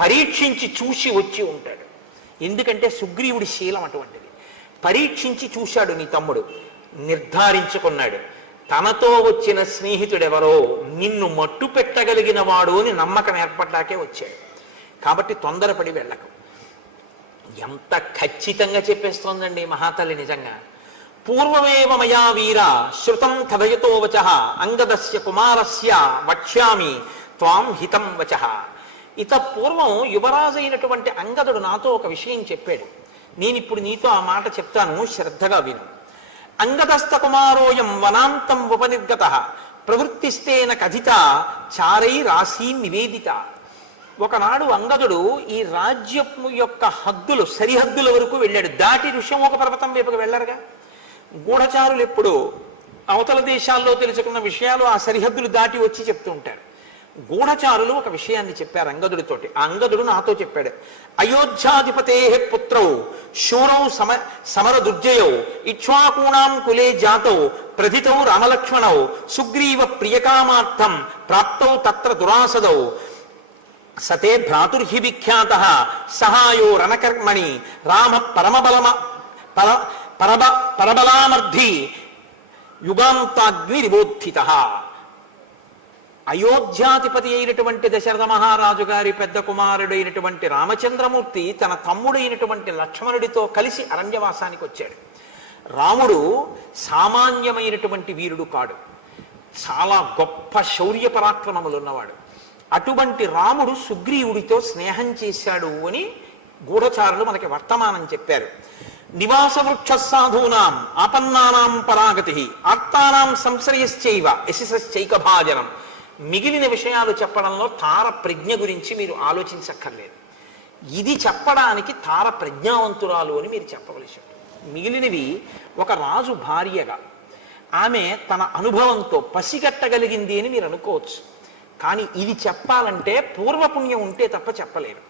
పరీక్షించి చూసి వచ్చి ఉంటాడు. ఎందుకంటే సుగ్రీవుడి శీలం అటువంటిది. పరీక్షించి చూశాడు నీ తమ్ముడు, నిర్ధారించుకున్నాడు తనతో వచ్చిన స్నేహితుడెవరో నిన్ను మట్టు పెట్టగలిగిన వాడు అని నమ్మకం ఏర్పడ్డాకే వచ్చాడు. కాబట్టి తొందరపడి వెళ్ళకు. ఎంత ఖచ్చితంగా చెప్పేస్తోందండి మహాతల్లి నిజంగా. పూర్వమేవ మయా వీర శృతం కథయతో వచః అంగదస్య కుమారస్య వక్ష్యామి త్వాం హితం వచః. పూర్వం యువరాజు అయినటువంటి అంగదుడు నాతో ఒక విషయం చెప్పాడు. నేనిప్పుడు నీతో ఆ మాట చెప్తాను, శ్రద్ధగా విను. అంగదస్త కుమారోయం వనాంతం ఉపనిర్గతః ప్రవృత్తిస్తేన కథిత చారై రాశీ నివేదిత. ఒకనాడు అంగదుడు ఈ రాజ్యము యొక్క హద్దులు, సరిహద్దుల వరకు వెళ్ళాడు. దాటి ఋష్యమూక పర్వతం వైపుకు వెళ్ళరుగా. గూఢచారులు ఎప్పుడు అవతల దేశాల్లో తెలుసుకున్న విషయాలు ఆ సరిహద్దులు దాటి వచ్చి చెప్తూ ఉంటారు. గూఢచారులు ఒక విషయాన్ని చెప్పారు అంగదుడితోటి. ఆ అంగదుడు నాతో చెప్పాడు, అయోధ్యాధిపతే పుత్రౌ శూరౌ సమర దుర్జయౌ ఇక్ష్వాకూణాం కులే జాతౌ ప్రథితౌ రామలక్ష్మణౌ సుగ్రీవ ప్రియకామార్థం ప్రాప్తౌ తత్ర దురాసదౌ సతే భ్రాతుర్హి విఖ్యాతః సహాయో రణకర్మణి రామ పరబలామర్థి యుగాంతాగ్ని నిబోధితః. అయోధ్యాధిపతి అయినటువంటి దశరథ మహారాజు గారి పెద్ద కుమారుడైనటువంటి రామచంద్రమూర్తి తన తమ్ముడైనటువంటి లక్ష్మణుడితో కలిసి అరణ్యవాసానికి వచ్చాడు. రాముడు సామాన్యమైనటువంటి వీరుడు కాడు, చాలా గొప్ప శౌర్య పరాక్రమములు ఉన్నవాడు. అటువంటి రాముడు సుగ్రీవుడితో స్నేహం చేశాడు అని గూఢచారులు మనకి వర్తమానం చెప్పారు. నివాస వృక్ష సాధూనాం ఆపన్నానాం పరాగతి ఆర్తానాం సంశ్రయశ్చైవ యశశ్చైక భాజనం. మిగిలిన విషయాలు చెప్పడంలో తార ప్రజ్ఞ గురించి మీరు ఆలోచించక్కర్లేదు. ఇది చెప్పడానికి తార ప్రజ్ఞావంతురాలు అని మీరు చెప్పవలసి ఉంటుంది. మిగిలినవి ఒక రాజు భార్యగా ఆమె తన అనుభవంతో పసిగట్టగలిగింది అని మీరు అనుకోవచ్చు. కానీ ఇది చెప్పాలంటే పూర్వపుణ్యం ఉంటే తప్ప చెప్పలేరు.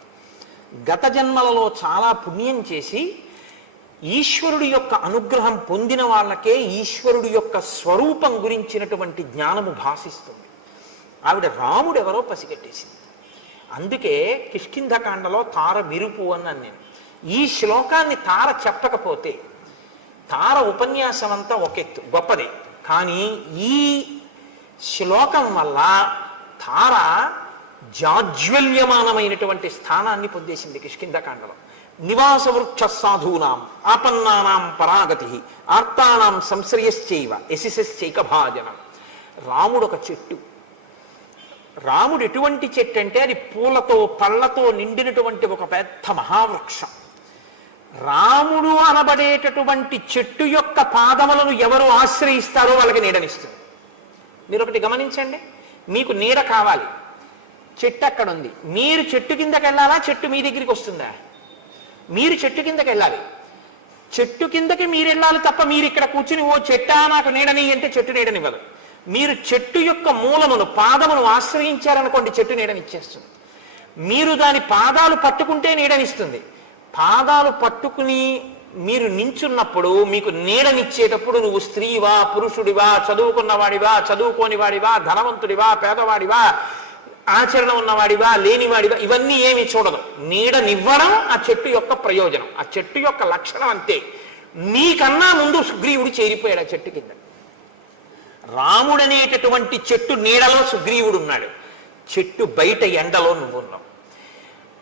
గత జన్మలలో చాలా పుణ్యం చేసి ఈశ్వరుడి యొక్క అనుగ్రహం పొందిన వాళ్ళకే ఈశ్వరుడి యొక్క స్వరూపం గురించినటువంటి జ్ఞానము భాసిస్తుంది. ఆవిడ రాముడెవరో పసిగట్టేసింది. అందుకే కిష్కింధకాండలో తార విరుపు అన్నాను నేను. ఈ శ్లోకాన్ని తార చెప్పకపోతే, తార ఉపన్యాసం అంతా ఒకెత్తు గొప్పదే, కానీ ఈ శ్లోకం వల్ల తార జాజ్వల్యమానమైనటువంటి స్థానాన్ని పొందేసింది కిష్కింధకాండలో. నివాస వృక్ష సాధూనాం ఆపన్నానాం పరాగతి ఆర్తానాం సంశ్రయశ్చైవ యశశ్చైక భాజనం. రాముడు ఒక చెట్టు. రాముడు ఎటువంటి చెట్టు అంటే అది పూలతో పళ్ళతో నిండినటువంటి ఒక పెద్ద మహావృక్షం. రాముడు అనబడేటటువంటి చెట్టు యొక్క పాదములను ఎవరు ఆశ్రయిస్తారో వాళ్ళకి నీడనిస్తుంది. మీరు ఒకటి గమనించండి, మీకు నీడ కావాలి, చెట్టు అక్కడ ఉంది, మీరు చెట్టు కిందకి వెళ్ళాలా, చెట్టు మీ దగ్గరికి వస్తుందా? మీరు చెట్టు కిందకి వెళ్ళాలి. చెట్టు కిందకి మీరు వెళ్ళాలి తప్ప మీరు ఇక్కడ కూర్చుని ఓ చెట్టా నాకు నీడని అంటే చెట్టు నీడనివ్వదు. మీరు చెట్టు యొక్క మూలమును పాదమును ఆశ్రయించారనుకోండి, చెట్టు నీడనిచ్చేస్తుంది. మీరు దాని పాదాలు పట్టుకుంటే నీడనిస్తుంది. పాదాలు పట్టుకుని మీరు నించున్నప్పుడు మీకు నీడనిచ్చేటప్పుడు నువ్వు స్త్రీవా పురుషుడివా, చదువుకున్నవాడివా చదువుకోనివాడివా, ధనవంతుడివా పేదవాడివా, ఆచరణ ఉన్నవాడివా లేనివాడివా, ఇవన్నీ ఏమి చూడదు. నీడనివ్వడం ఆ చెట్టు యొక్క ప్రయోజనం, ఆ చెట్టు యొక్క లక్షణం అంతే. నీకన్నా ముందు సుగ్రీవుడు చేరిపోయాడు ఆ చెట్టు కింద. రాముడనేటటువంటి చెట్టు నీడలో సుగ్రీవుడు ఉన్నాడు, చెట్టు బయట ఎండలో నువ్వు ఉన్నావు.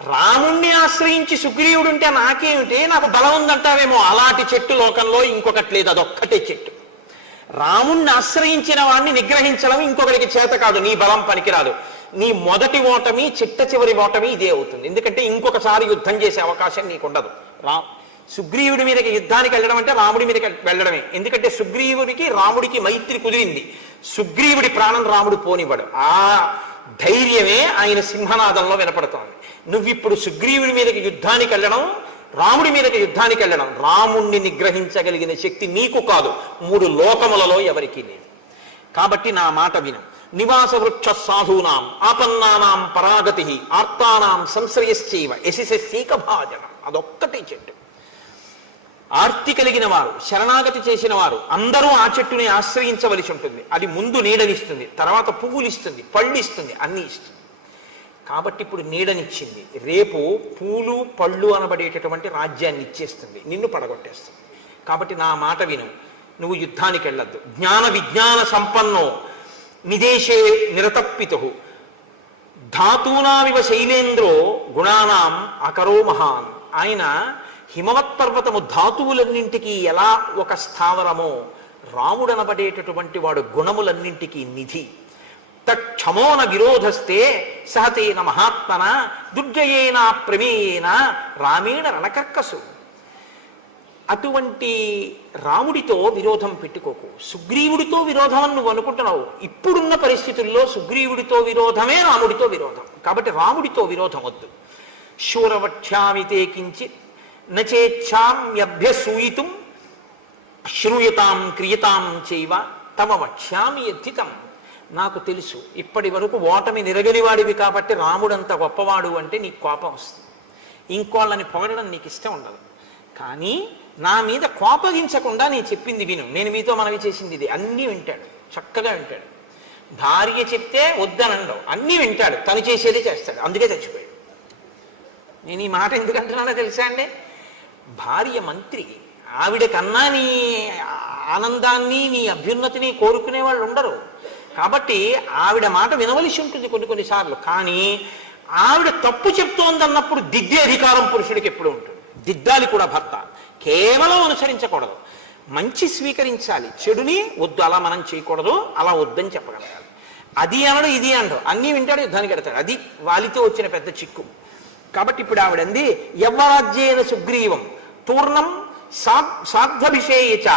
రాముణ్ణి ఆశ్రయించి సుగ్రీవుడు ఉంటే నాకేమిటి, నాకు బలం ఉందంటావేమో, అలాంటి చెట్టు లోకంలో ఇంకొకటి లేదు, అదొక్కటే చెట్టు. రాముణ్ణి ఆశ్రయించిన వాడిని నిగ్రహించడం ఇంకొకరికి చేత కాదు, నీ బలం పనికిరాదు. నీ మొదటి ఓటమి చిట్ట చివరి ఓటమి ఇదే అవుతుంది. ఎందుకంటే ఇంకొకసారి యుద్ధం చేసే అవకాశం నీకు ఉండదు. సుగ్రీవుడి మీదకి యుద్ధానికి వెళ్ళడం అంటే రాముడి మీదకి వెళ్ళడమే. ఎందుకంటే సుగ్రీవుడికి రాముడికి మైత్రి కుదిరింది, సుగ్రీవుడి ప్రాణం రాముడు పోనివ్వడు. ఆ ధైర్యమే ఆయన సింహనాదంలో వినపడుతోంది. నువ్విప్పుడు సుగ్రీవుడి మీదకి యుద్ధానికి వెళ్ళడం, రాముడి మీదకి యుద్ధానికి వెళ్ళడం, రాముణ్ణి నిగ్రహించగలిగిన శక్తి నీకు కాదు, 3 లోకములలో ఎవరికీ లేదు. కాబట్టి నా మాట విను. నివాస వృక్ష సాధూనాం ఆపన్నానాం పరాగతి ఆర్తానాం సంశ్రయశ్చైవ యశిశీక భాజనం, అదొక్కటే చెట్టు. ఆర్తి కలిగిన వారు, శరణాగతి చేసిన వారు అందరూ ఆ చెట్టుని ఆశ్రయించవలసి ఉంటుంది. అది ముందు నీడనిస్తుంది, తర్వాత పువ్వులు ఇస్తుంది, పళ్ళు ఇస్తుంది, అన్నీ ఇస్తుంది. కాబట్టి ఇప్పుడు నీడనిచ్చింది, రేపు పూలు పళ్ళు అనబడేటటువంటి రాజ్యాన్ని ఇచ్చేస్తుంది, నిన్ను పడగొట్టేస్తుంది. కాబట్టి నా మాట విను, నువ్వు యుద్ధానికి వెళ్ళొద్దు. జ్ఞాన విజ్ఞాన సంపన్నో నిదేశే నిరతప్పితు ధాతూనావివ శైలేంద్రో గుణానాం అకరో మహాన్. ఆయన హిమవత్ పర్వతము ధాతువులన్నింటికీ ఎలా ఒక స్థావరమో, రాముడనబడేటటువంటి వాడు గుణములన్నింటికీ నిధి. తక్షమోన విరోధస్తే సహతేన మహాత్మన దుర్జయేన ప్రమేయేన రామేణ రణకర్కసు. అటువంటి రాముడితో విరోధం పెట్టుకోకు. సుగ్రీవుడితో విరోధం అని నువ్వు అనుకుంటున్నావు. ఇప్పుడున్న పరిస్థితుల్లో సుగ్రీవుడితో విరోధమే రాముడితో విరోధం. కాబట్టి రాముడితో విరోధం వద్దు. శూరవక్ష్యామితే కించిత్ నచేచ్ఛామ్యభ్యసూయితుం శ్రూయతాం క్రియతాం చైవ తమ వక్ష్యామి యద్ధితం. నాకు తెలుసు ఇప్పటి వరకు ఓటమి నిరగనివాడివి కాబట్టి రాముడంత గొప్పవాడు అంటే నీకు కోపం వస్తుంది, ఇంకోళ్ళని పొగడడం నీకు ఇష్టం ఉండదు. కానీ నా మీద కోపగించకుండా నేను చెప్పింది విను. నేను మీతో మనవి చేసింది ఇది. అన్నీ వింటాడు, చక్కగా వింటాడు. భార్య చెప్తే వద్దనండవు, అన్నీ వింటాడు, తను చేసేదే చేస్తాడు. అందుకే చచ్చిపోయాడు. నేను ఈ మాట ఎందుకు అంటున్నానో తెలుసా అండి? భార్య మంత్రి, ఆవిడ కన్నా నీ ఆనందాన్ని నీ అభ్యున్నతిని కోరుకునే వాళ్ళు ఉండరు. కాబట్టి ఆవిడ మాట వినవలసి ఉంటుంది కొన్నిసార్లు. కానీ ఆవిడ తప్పు చెప్తోందన్నప్పుడు దిద్దే అధికారం పురుషుడికి ఎప్పుడు ఉంటుంది. దిద్దాలి కూడా భర్త, కేవలం అనుసరించకూడదు. మంచి స్వీకరించాలి, చెడుని వద్దు అలా మనం చేయకూడదు, అలా వద్దని చెప్పగలగాలి. అది అనడు ఇది అనడు, అన్నీ వింటాడు, యుద్ధానికి ఎడతాడు. అది వాలితో వచ్చిన పెద్ద చిక్కు. కాబట్టి ఇప్పుడు ఆవిడంది యవ్వరాజ్యేన సుగ్రీవం తూర్ణం సాధ్వభిషేయచ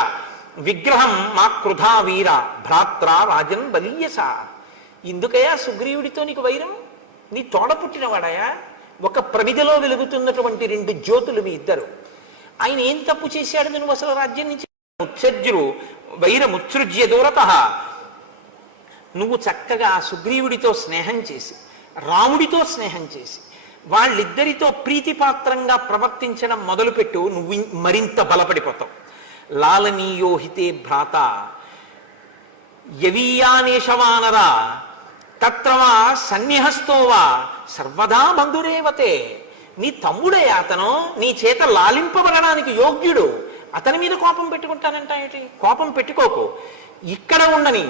విగ్రహం మా కృధా వీర భ్రాత్ర రాజన్ బలీయస. ఎందుకయా సుగ్రీవుడితో నీకు వైరం? నీ తోడ పుట్టినవాడయా, ఒక ప్రమిదలో వెలుగుతున్నటువంటి 2 జ్యోతులు మీ ఇద్దరు. ఆయన ఏం తప్పు చేశాడు నువ్వు అసలు రాజ్యం నుంచి? ఉత్సర్జురు వైరముత్సృజ్య దూరత. నువ్వు చక్కగా సుగ్రీవుడితో స్నేహం చేసి రాముడితో స్నేహం చేసి వాళ్ళిద్దరితో ప్రీతిపాత్రంగా ప్రవర్తించడం మొదలుపెట్టు, నువ్వు మరింత బలపడిపోతావు. లాలనీయోహితే భ్రాత యవీయానేషవానరా తత్రవా సన్నిహస్తోవా సర్వదా బంధురేవతే. నీ తమ్ముడే అతను, నీ చేత లాలింపబడడానికి యోగ్యుడు, అతని మీద కోపం పెట్టుకుంటానంట ఏంటి? కోపం పెట్టుకోకు. ఇక్కడ ఉండని,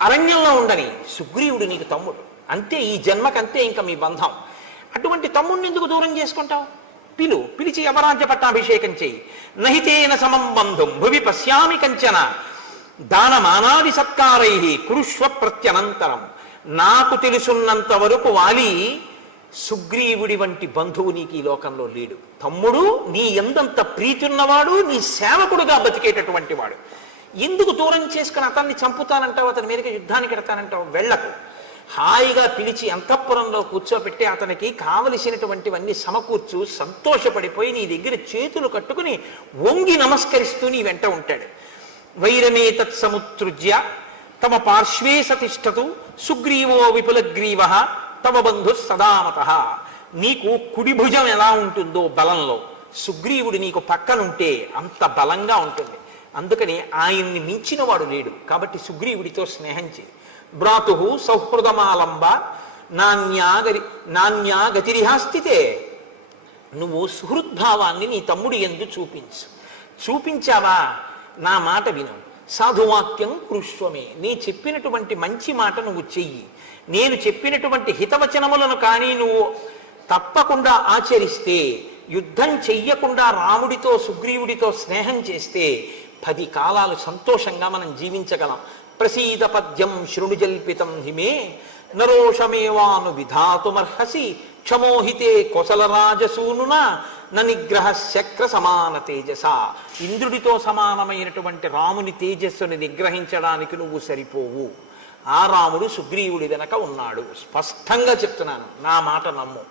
అరణ్యంలో ఉండని, సుగ్రీవుడు నీకు తమ్ముడు అంతే, ఈ జన్మకంతే ఇంకా మీ బంధం. అటువంటి తమ్ముడిని ఎందుకు దూరం చేసుకుంటావు? పిలిచి యమరాజ్య పట్టాభిషేకం చేయి. నహితేన సమం బంధుం భువి పశ్యామి కంచన దానమానాది సత్కారై కురుష్వ ప్రత్యనంతరం. నాకు తెలుసున్నంత వరకు వాలి సుగ్రీవుడి వంటి బంధువు నీకు ఈ లోకంలో లేడు. తమ్ముడు నీ ఎందంత ప్రీతి ఉన్నవాడు, నీ సేవకుడుగా బతికేటటువంటి వాడు. ఎందుకు దూరం చేసుకుని అతన్ని చంపుతానంటావు, అతని మీదకి యుద్ధానికి ఎడతానంటావు? వెళ్ళకు. హాయిగా పిలిచి అంతఃపురంలో కూర్చోబెట్టి అతనికి కావలసినటువంటివన్నీ సమకూర్చు, సంతోషపడిపోయి నీ దగ్గర చేతులు కట్టుకుని వంగి నమస్కరిస్తూ నీ వెంట ఉంటాడు. వైరమే తత్సముత్సృజ్య తమ పార్శ్వే సతిష్టతు సుగ్రీవో విపులగ్రీవ తమ బంధు సదామత. నీకు కుడి భుజం ఎలా ఉంటుందో బలంలో, సుగ్రీవుడు నీకు పక్కనుంటే అంత బలంగా ఉంటుంది. అందుకని ఆయన్ని మించిన వాడు లేడు. కాబట్టి సుగ్రీవుడితో స్నేహం చేయి. భ్రాతు సౌహృదమాలంబ నాణ్యా గతిరిహాస్థితే. నువ్వు సుహృద్భావాన్ని నీ తమ్ముడు యందు చూపించావా? నా మాట విను. సాధువాక్యం కృష్వమే. నీ చెప్పినటువంటి మంచి మాట నువ్వు చెయ్యి. నేను చెప్పినటువంటి హితవచనములను కానీ నువ్వు తప్పకుండా ఆచరిస్తే, యుద్ధం చెయ్యకుండా రాముడితో సుగ్రీవుడితో స్నేహం చేస్తే 10 కాలాలు సంతోషంగా మనం జీవించగలం. ప్రసీద పద్యం శృణుజల్పితం హిమే నరోషమేవాను విధాతుమర్హసి క్షమోహితే కొసలరాజసూనున నిగ్రహ శక్ర సమాన తేజస. ఇంద్రుడితో సమానమైనటువంటి రాముని తేజస్సుని నిగ్రహించడానికి నువ్వు సరిపోవు. ఆ రాముడు సుగ్రీవుడి వెనక ఉన్నాడు. స్పష్టంగా చెప్తున్నాను, నా మాట నమ్ము.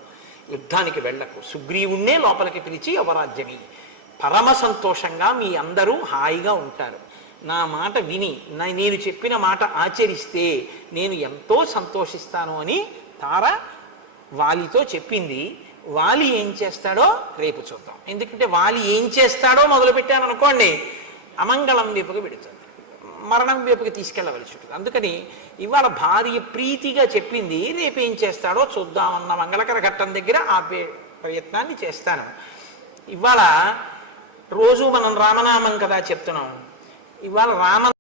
యుద్ధానికి వెళ్ళకు. సుగ్రీవుణ్ణే లోపలికి పిలిచి అవరాజ్యమి. పరమ సంతోషంగా మీ అందరూ హాయిగా ఉంటారు. నా మాట విని నేను చెప్పిన మాట ఆచరిస్తే నేను ఎంతో సంతోషిస్తాను అని తార వాలితో చెప్పింది. వాలి ఏం చేస్తాడో రేపు చూద్దాం. ఎందుకంటే వాలి ఏం చేస్తాడో మొదలుపెట్టాను అనుకోండి, అమంగళం వైపుకి పెడుతుంది, మరణం వైపుకి తీసుకెళ్ళవలసి ఉంటుంది. అందుకని ఇవాళ భార్య ప్రీతిగా చెప్పింది, రేపు ఏం చేస్తాడో చూద్దామన్న మంగళకర ఘట్టం దగ్గర ఆపే ప్రయత్నాన్ని చేస్తాను. ఇవాళ రోజు మనం రామనామం కదా చెప్తున్నాం. ఇవాళ రామ